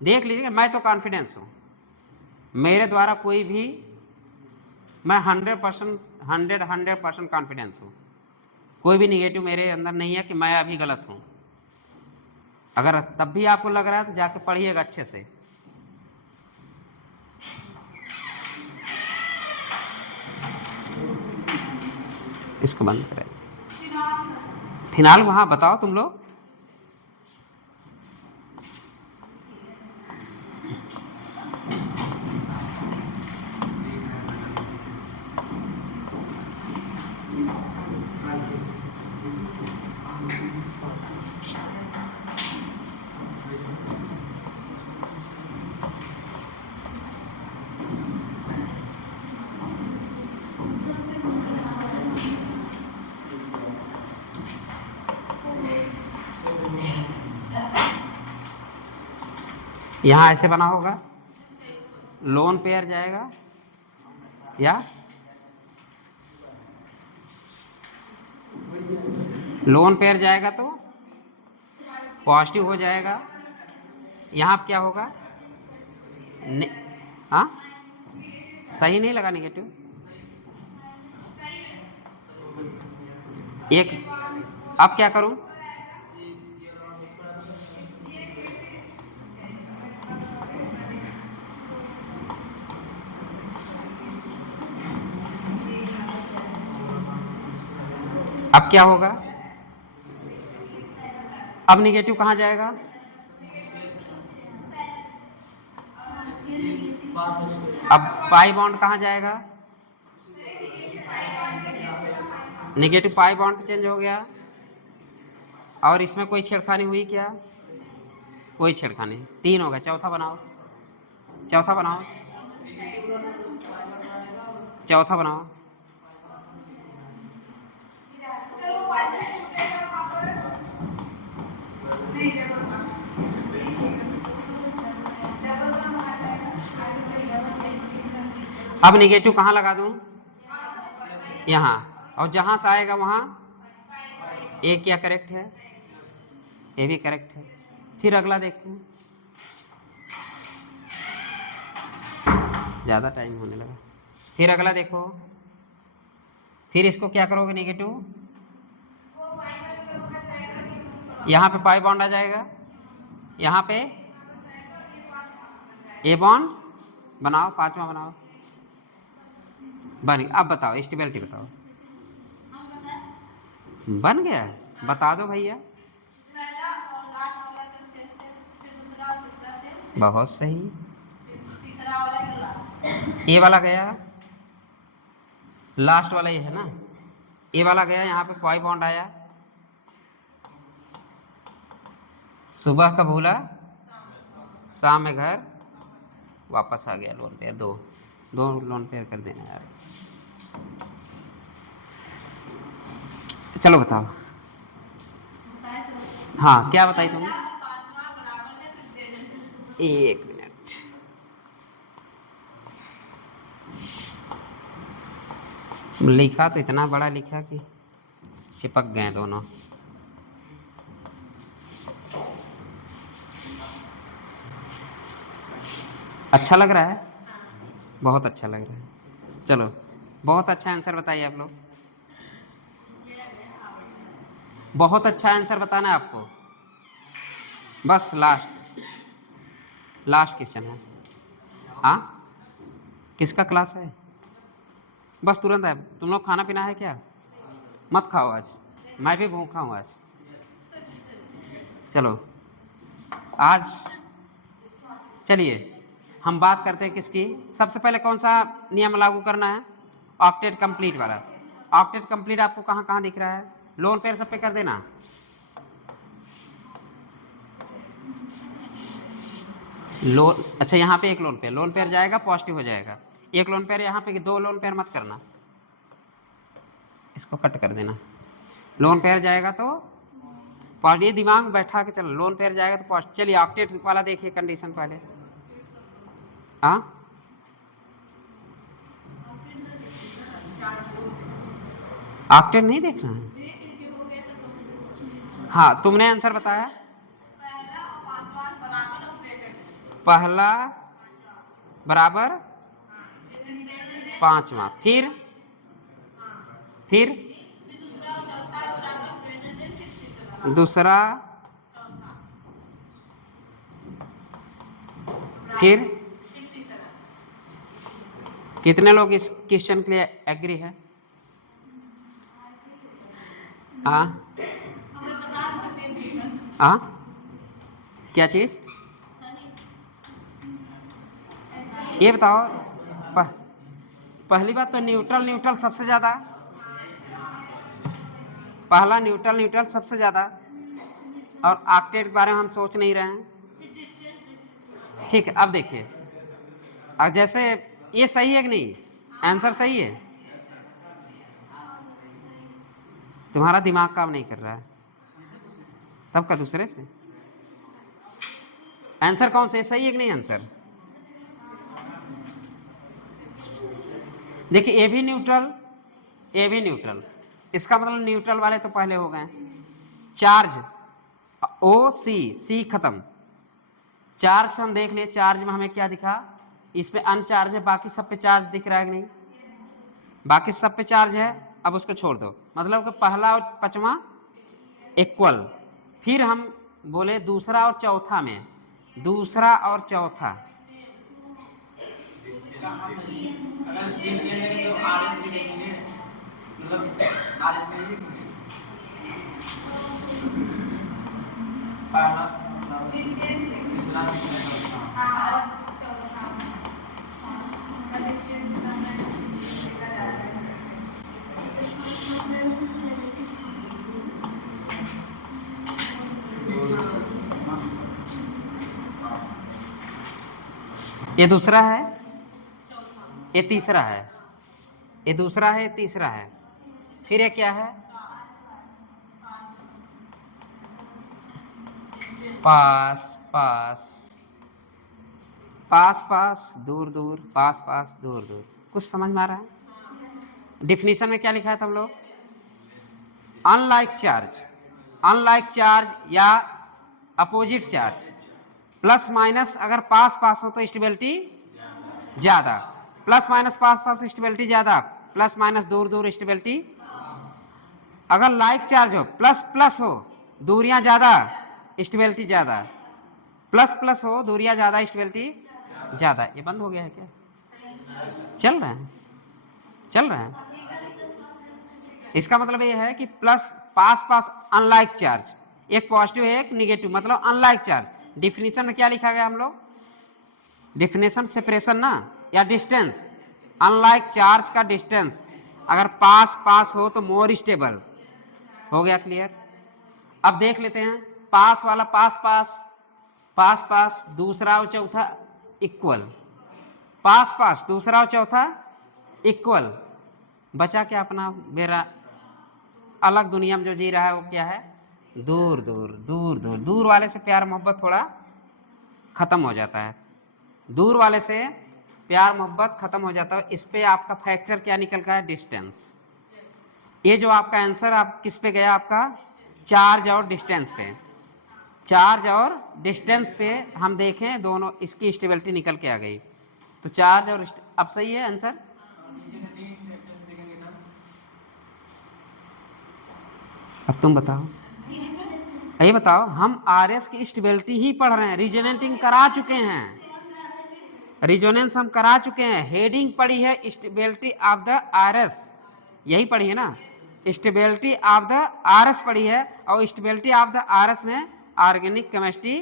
देख लीजिएगा। मैं तो कॉन्फिडेंस हूँ, मेरे द्वारा कोई भी, मैं 100% कॉन्फिडेंस हूँ, कोई भी निगेटिव मेरे अंदर नहीं है कि मैं अभी गलत हूँ। अगर तब भी आपको लग रहा है तो जाके पढ़िएगा अच्छे से। इसको बंद करें। फिनाल वहाँ बताओ तुम लोग। यहाँ ऐसे बना होगा, लोन पेयर जाएगा या लोन पेयर जाएगा तो पॉजिटिव हो जाएगा। यहाँ क्या होगा? हाँ सही नहीं लगा, निगेटिव। एक अब क्या करूं? अब क्या होगा? अब निगेटिव कहाँ जाएगा? अब पाई बॉन्ड कहाँ जाएगा? निगेटिव पाई बॉन्ड पे चेंज हो गया। और इसमें कोई छेड़खानी हुई क्या? कोई छेड़खानी, 3 हो गया। चौथा बनाओ, चौथा बनाओ, चौथा बनाओ। अब निगेटिव कहाँ लगा दूं? यहाँ, और जहां से आएगा वहां ए क्या करेक्ट है? ए भी करेक्ट है। फिर अगला देखते हैं, ज़्यादा टाइम होने लगा। फिर अगला देखो, फिर इसको क्या करोगे? निगेटिव यहाँ पे पाई बॉन्ड आ जाएगा, यहाँ पे ए बॉन्ड बनाओ, 5वां बनाओ, बन गया। अब बताओ स्टेबिलिटी बताओ, बन गया? बता दो भैया। बहुत सही। ए वाला गया, लास्ट वाला ये है ना, ए वाला गया, यहाँ पे पाई बॉन्ड आया। सुबह का भूला शाम में घर वापस आ गया। लोन पेयर दो लोन पेयर कर देना यार। चलो बताओ। हाँ क्या बताई तुमने? 1 मिनट, लिखा तो इतना बड़ा लिखा कि चिपक गए दोनों। अच्छा लग रहा है? बहुत अच्छा लग रहा है। चलो बहुत अच्छा आंसर बताइए आप लोग। बहुत अच्छा आंसर बताना है आपको। बस लास्ट क्वेश्चन है। हाँ किसका क्लास है? बस तुरंत है। तुम लोग खाना पीना है क्या? मत खाओ आज, मैं भी भूखा हूँ आज। चलो आज चलिए हम बात करते हैं किसकी। सबसे पहले कौन सा नियम लागू करना है? ऑक्टेट कंप्लीट वाला। ऑक्टेट कंप्लीट आपको कहाँ कहाँ दिख रहा है? लोन पेयर सब पे कर देना। लोन, अच्छा यहाँ पे एक लोन पेयर जाएगा, पॉजिटिव हो जाएगा। एक लोन पेयर यहाँ पे, 2 लोन पेयर मत करना, इसको कट कर देना। लोन पेयर जाएगा तो ये दिमाग बैठा के चलो, लोन पेयर जाएगा तो पॉजिटिव। चलिए ऑक्टेट वाला देखिए कंडीशन पहले। हाँ ऑक्टेट नहीं देखना है? हाँ तुमने आंसर बताया, पहला बराबर पांचवा, फिर दूसरा, फिर कितने लोग इस क्वेश्चन के लिए एग्री है? हाँ हाँ क्या चीज? ये बताओ। पहली बात तो न्यूट्रल सबसे ज्यादा, पहला न्यूट्रल सबसे ज्यादा, और ऑक्टेट के बारे में हम सोच नहीं रहे हैं। ठीक है, अब देखिए, अब जैसे ये सही है कि नहीं? आंसर सही है? तुम्हारा दिमाग काम नहीं कर रहा है तब का दूसरे से। आंसर कौन से सही है कि नहीं? आंसर देखिए, ए भी न्यूट्रल, इसका मतलब न्यूट्रल वाले तो पहले हो गए। चार्ज ओ सी खत्म। चार्ज हम देख लिए, चार्ज में हमें क्या दिखा? इस पे अनचार्ज है, बाकी सब पे चार्ज दिख रहा है कि नहीं? बाकी सब पे चार्ज है, अब उसको छोड़ दो। मतलब कि पहला और पांचवा इक्वल। फिर हम बोले दूसरा और चौथा में, दूसरा और चौथा अगर इस लेंगे तो आरएस भी देखेंगे, मतलब आरएस में भी पहला दूसरा ये दूसरा है, ये तीसरा है, ये दूसरा है, ये तीसरा है, फिर ये क्या है? पास पास पास पास दूर दूर, पास पास दूर दूर। कुछ समझ में आ रहा है? डिफिनीशन में क्या लिखा है हम लोग? अनलाइक चार्ज या अपोजिट चार्ज, प्लस माइनस अगर पास पास हो तो स्टेबिलिटी ज्यादा, प्लस माइनस पास पास स्टेबिलिटी ज्यादा, प्लस माइनस दूर दूर स्टेबिलिटी। अगर लाइक चार्ज हो, प्लस प्लस हो, दूरियां ज्यादा स्टेबिलिटी ज्यादा, प्लस प्लस हो, दूरियां ज्यादा स्टेबिलिटी ज्यादा। ये बंद हो गया है क्या? चल रहा है। इसका मतलब ये है कि प्लस पास पास अनलाइक चार्ज, एक पॉजिटिव है एक निगेटिव, मतलब अनलाइक चार्ज। डिफिनीशन में क्या लिखा गया हम लोग? डिफिनेशन सेपरेशन ना, या डिस्टेंस। अनलाइक चार्ज का डिस्टेंस अगर पास पास हो तो मोर स्टेबल। हो गया क्लियर? अब देख लेते हैं पास वाला, पास पास पास पास, दूसरा और चौथा इक्वल, पास पास दूसरा और चौथा इक्वल। बचा क्या अपना मेरा अलग दुनिया में जो जी रहा है वो क्या है? दूर दूर दूर दूर। दूर वाले से प्यार मोहब्बत थोड़ा खत्म हो जाता है, दूर वाले से प्यार मोहब्बत खत्म हो जाता है। इस पे आपका फैक्टर क्या निकल का है? डिस्टेंस। ये जो आपका आंसर आप किस पे गया? आपका चार्ज और डिस्टेंस पे। चार्ज और डिस्टेंस पे हम देखें दोनों, इसकी स्टेबिलिटी निकल के आ गई। तो चार्ज और अब सही है आंसर? अब तुम बताओ, ये बताओ, हम आरएस की स्टेबिलिटी ही पढ़ रहे हैं, रिजोनेटिंग करा चुके हैं, रिजोनेंस हम करा चुके हैं। हेडिंग पढ़ी है स्टेबिलिटी ऑफ द आरएस, यही पढ़ी है ना? स्टेबिलिटी ऑफ द आरएस पढ़ी है, और स्टेबिलिटी ऑफ द आरएस में ऑर्गेनिक केमिस्ट्री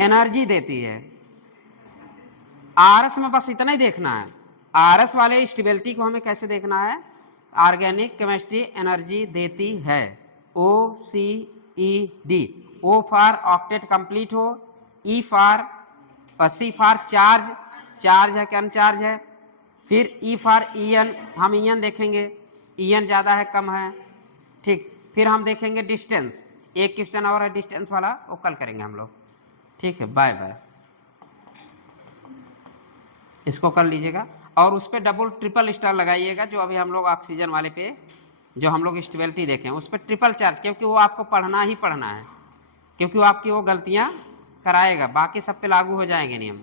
एनर्जी देती है। आरएस में बस इतना ही देखना है। आरएस वाले स्टेबिलिटी को हमें कैसे देखना है? ऑर्गेनिक केमिस्ट्री एनर्जी देती है। OCED, O for octet complete हो, E for C for charge, charge है कि अनचार्ज है। फिर E फॉर EN, हम EN देखेंगे, EN ज़्यादा है कम है, ठीक। फिर हम देखेंगे डिस्टेंस, एक क्वेश्चन और है डिस्टेंस वाला, वो कल करेंगे हम लोग, ठीक है। बाय बाय, इसको कर लीजिएगा और उस पर डबल ट्रिपल स्टार लगाइएगा। जो अभी हम लोग ऑक्सीजन वाले पे जो हम लोग स्टेबिलिटी देखें उस पर ट्रिपल चार्ज, क्योंकि वो आपको पढ़ना ही पढ़ना है, क्योंकि वो आपकी वो गलतियाँ कराएगा, बाकी सब पे लागू हो जाएंगे नियम।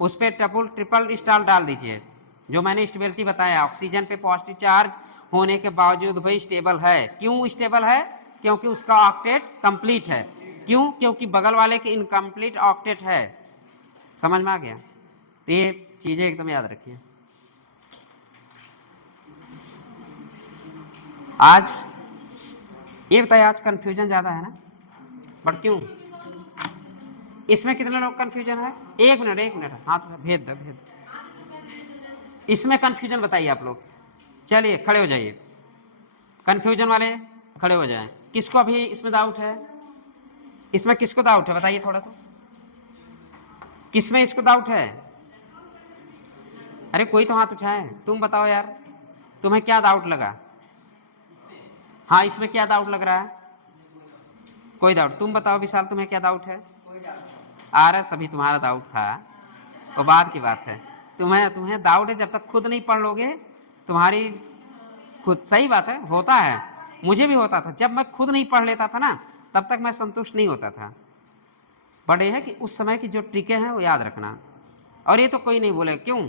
उस पर डबल ट्रिपल स्टार डाल दीजिए। जो मैंने स्टेबिलिटी बताया, ऑक्सीजन पे पॉजिटिव चार्ज होने के बावजूद भाई स्टेबल है। क्यों स्टेबल है? क्योंकि उसका ऑक्टेट कंप्लीट है। क्यों? क्योंकि बगल वाले के इनकम्प्लीट ऑक्टेट है। समझ में आ गया? तो ये चीज़ें एकदम याद रखिए। आज ये बताइए, आज कन्फ्यूजन ज़्यादा है ना, बट क्यों? इसमें कितने लोग कन्फ्यूजन है? एक मिनट, हाथ भेद दो, भेद। इसमें कन्फ्यूजन बताइए आप लोग। चलिए खड़े हो जाइए, कन्फ्यूजन वाले खड़े हो जाएं। किसको अभी इसमें डाउट है? इसमें किसको डाउट है बताइए थोड़ा तो। किसमें इसको डाउट है? अरे कोई तो हाथ उठाए, तुम बताओ यार, तुम्हें क्या डाउट लगा? हाँ, इसमें क्या डाउट लग रहा है? कोई डाउट? तुम बताओ विशाल, तुम्हें क्या डाउट है? आरएस अभी तुम्हारा डाउट था, वो बाद की बात है। तुम्हें डाउट है जब तक खुद नहीं पढ़ लोगे, तुम्हारी खुद, सही बात है, होता है, मुझे भी होता था। जब मैं खुद नहीं पढ़ लेता था ना, तब तक मैं संतुष्ट नहीं होता था। बट ये है कि उस समय की जो ट्रिकें हैं वो याद रखना। और ये तो कोई नहीं बोलेगा, क्यों?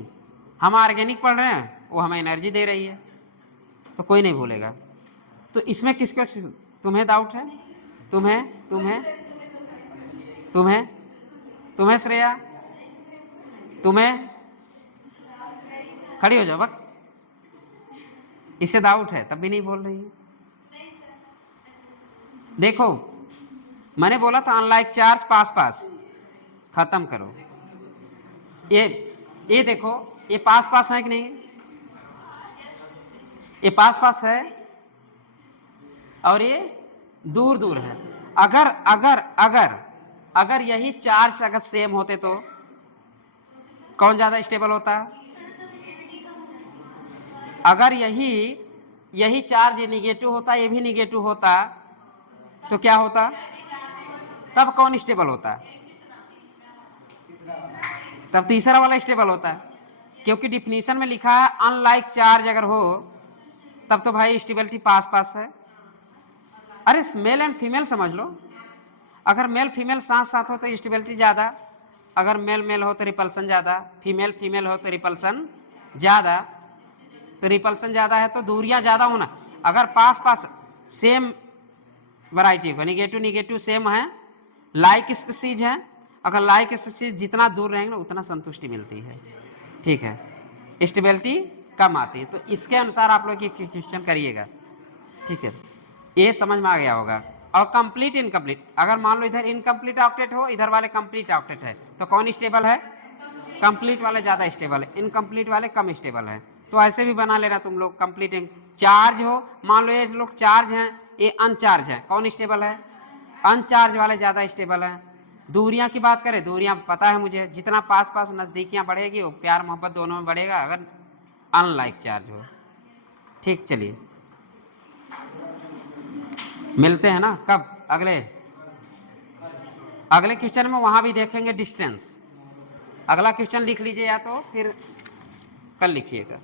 हम ऑर्गेनिक पढ़ रहे हैं, वो हमें एनर्जी दे रही है, तो कोई नहीं बोलेगा। तो इसमें किसका तुम्हें डाउट है? तुम्हें तुम्हें तुम्हें तुम्हें श्रेया, तुम्हें खड़ी हो जाओ, बक इससे डाउट है तब भी नहीं बोल रही है। देखो, मैंने बोला था अनलाइक चार्ज पास पास, खत्म करो। ये देखो, ये पास पास है कि नहीं? ये पास पास है और ये दूर दूर है। अगर अगर अगर अगर यही चार्ज अगर सेम होते तो कौन ज्यादा स्टेबल होता? अगर यही चार्ज ये निगेटिव होता, ये भी निगेटिव होता, तो क्या होता? तब कौन स्टेबल होता? तब तीसरा वाला स्टेबल होता है, क्योंकि डिफिनीशन में लिखा है अनलाइक चार्ज अगर हो तब तो भाई स्टेबिलिटी पास पास है। अरे मेल एंड फीमेल समझ लो, अगर मेल फीमेल साथ साथ हो तो स्टेबिलिटी ज़्यादा, अगर मेल मेल हो तो रिपल्सन ज़्यादा, फीमेल फीमेल हो तो रिपल्सन ज़्यादा। तो रिपल्सन ज़्यादा है तो दूरियां ज़्यादा होना। अगर पास पास सेम वैरायटी को, निगेटिव निगेटिव सेम है, लाइक स्पीसीज है, अगर लाइक स्पीसीज जितना दूर रहेंगे उतना संतुष्टि मिलती है, ठीक है, स्टेबिलिटी कम आती है। तो इसके अनुसार आप लोग ये क्वेश्चन करिएगा, ठीक है। ये समझ में आ गया होगा। और कंप्लीट इनकम्प्लीट, अगर मान लो इधर इनकम्प्लीट ऑक्टेट हो, इधर वाले कंप्लीट ऑक्टेट है, तो कौन स्टेबल है? कंप्लीट वाले ज़्यादा स्टेबल है, इनकम्प्लीट वाले कम स्टेबल है। तो ऐसे भी बना लेना तुम लोग। कंप्लीट चार्ज हो, मान लो ये लोग चार्ज हैं, ये अनचार्ज है, कौन स्टेबल है? अनचार्ज वाले ज़्यादा स्टेबल है। दूरियां की बात करें, दूरियां पता है मुझे, जितना पास पास नज़दीकियां बढ़ेगी वो प्यार मोहब्बत दोनों में बढ़ेगा, अगर अनलाइक चार्ज हो, ठीक। चलिए मिलते हैं ना कब? अगले क्वेश्चन में, वहां भी देखेंगे डिस्टेंस। अगला क्वेश्चन लिख लीजिए या तो फिर कल लिखिएगा।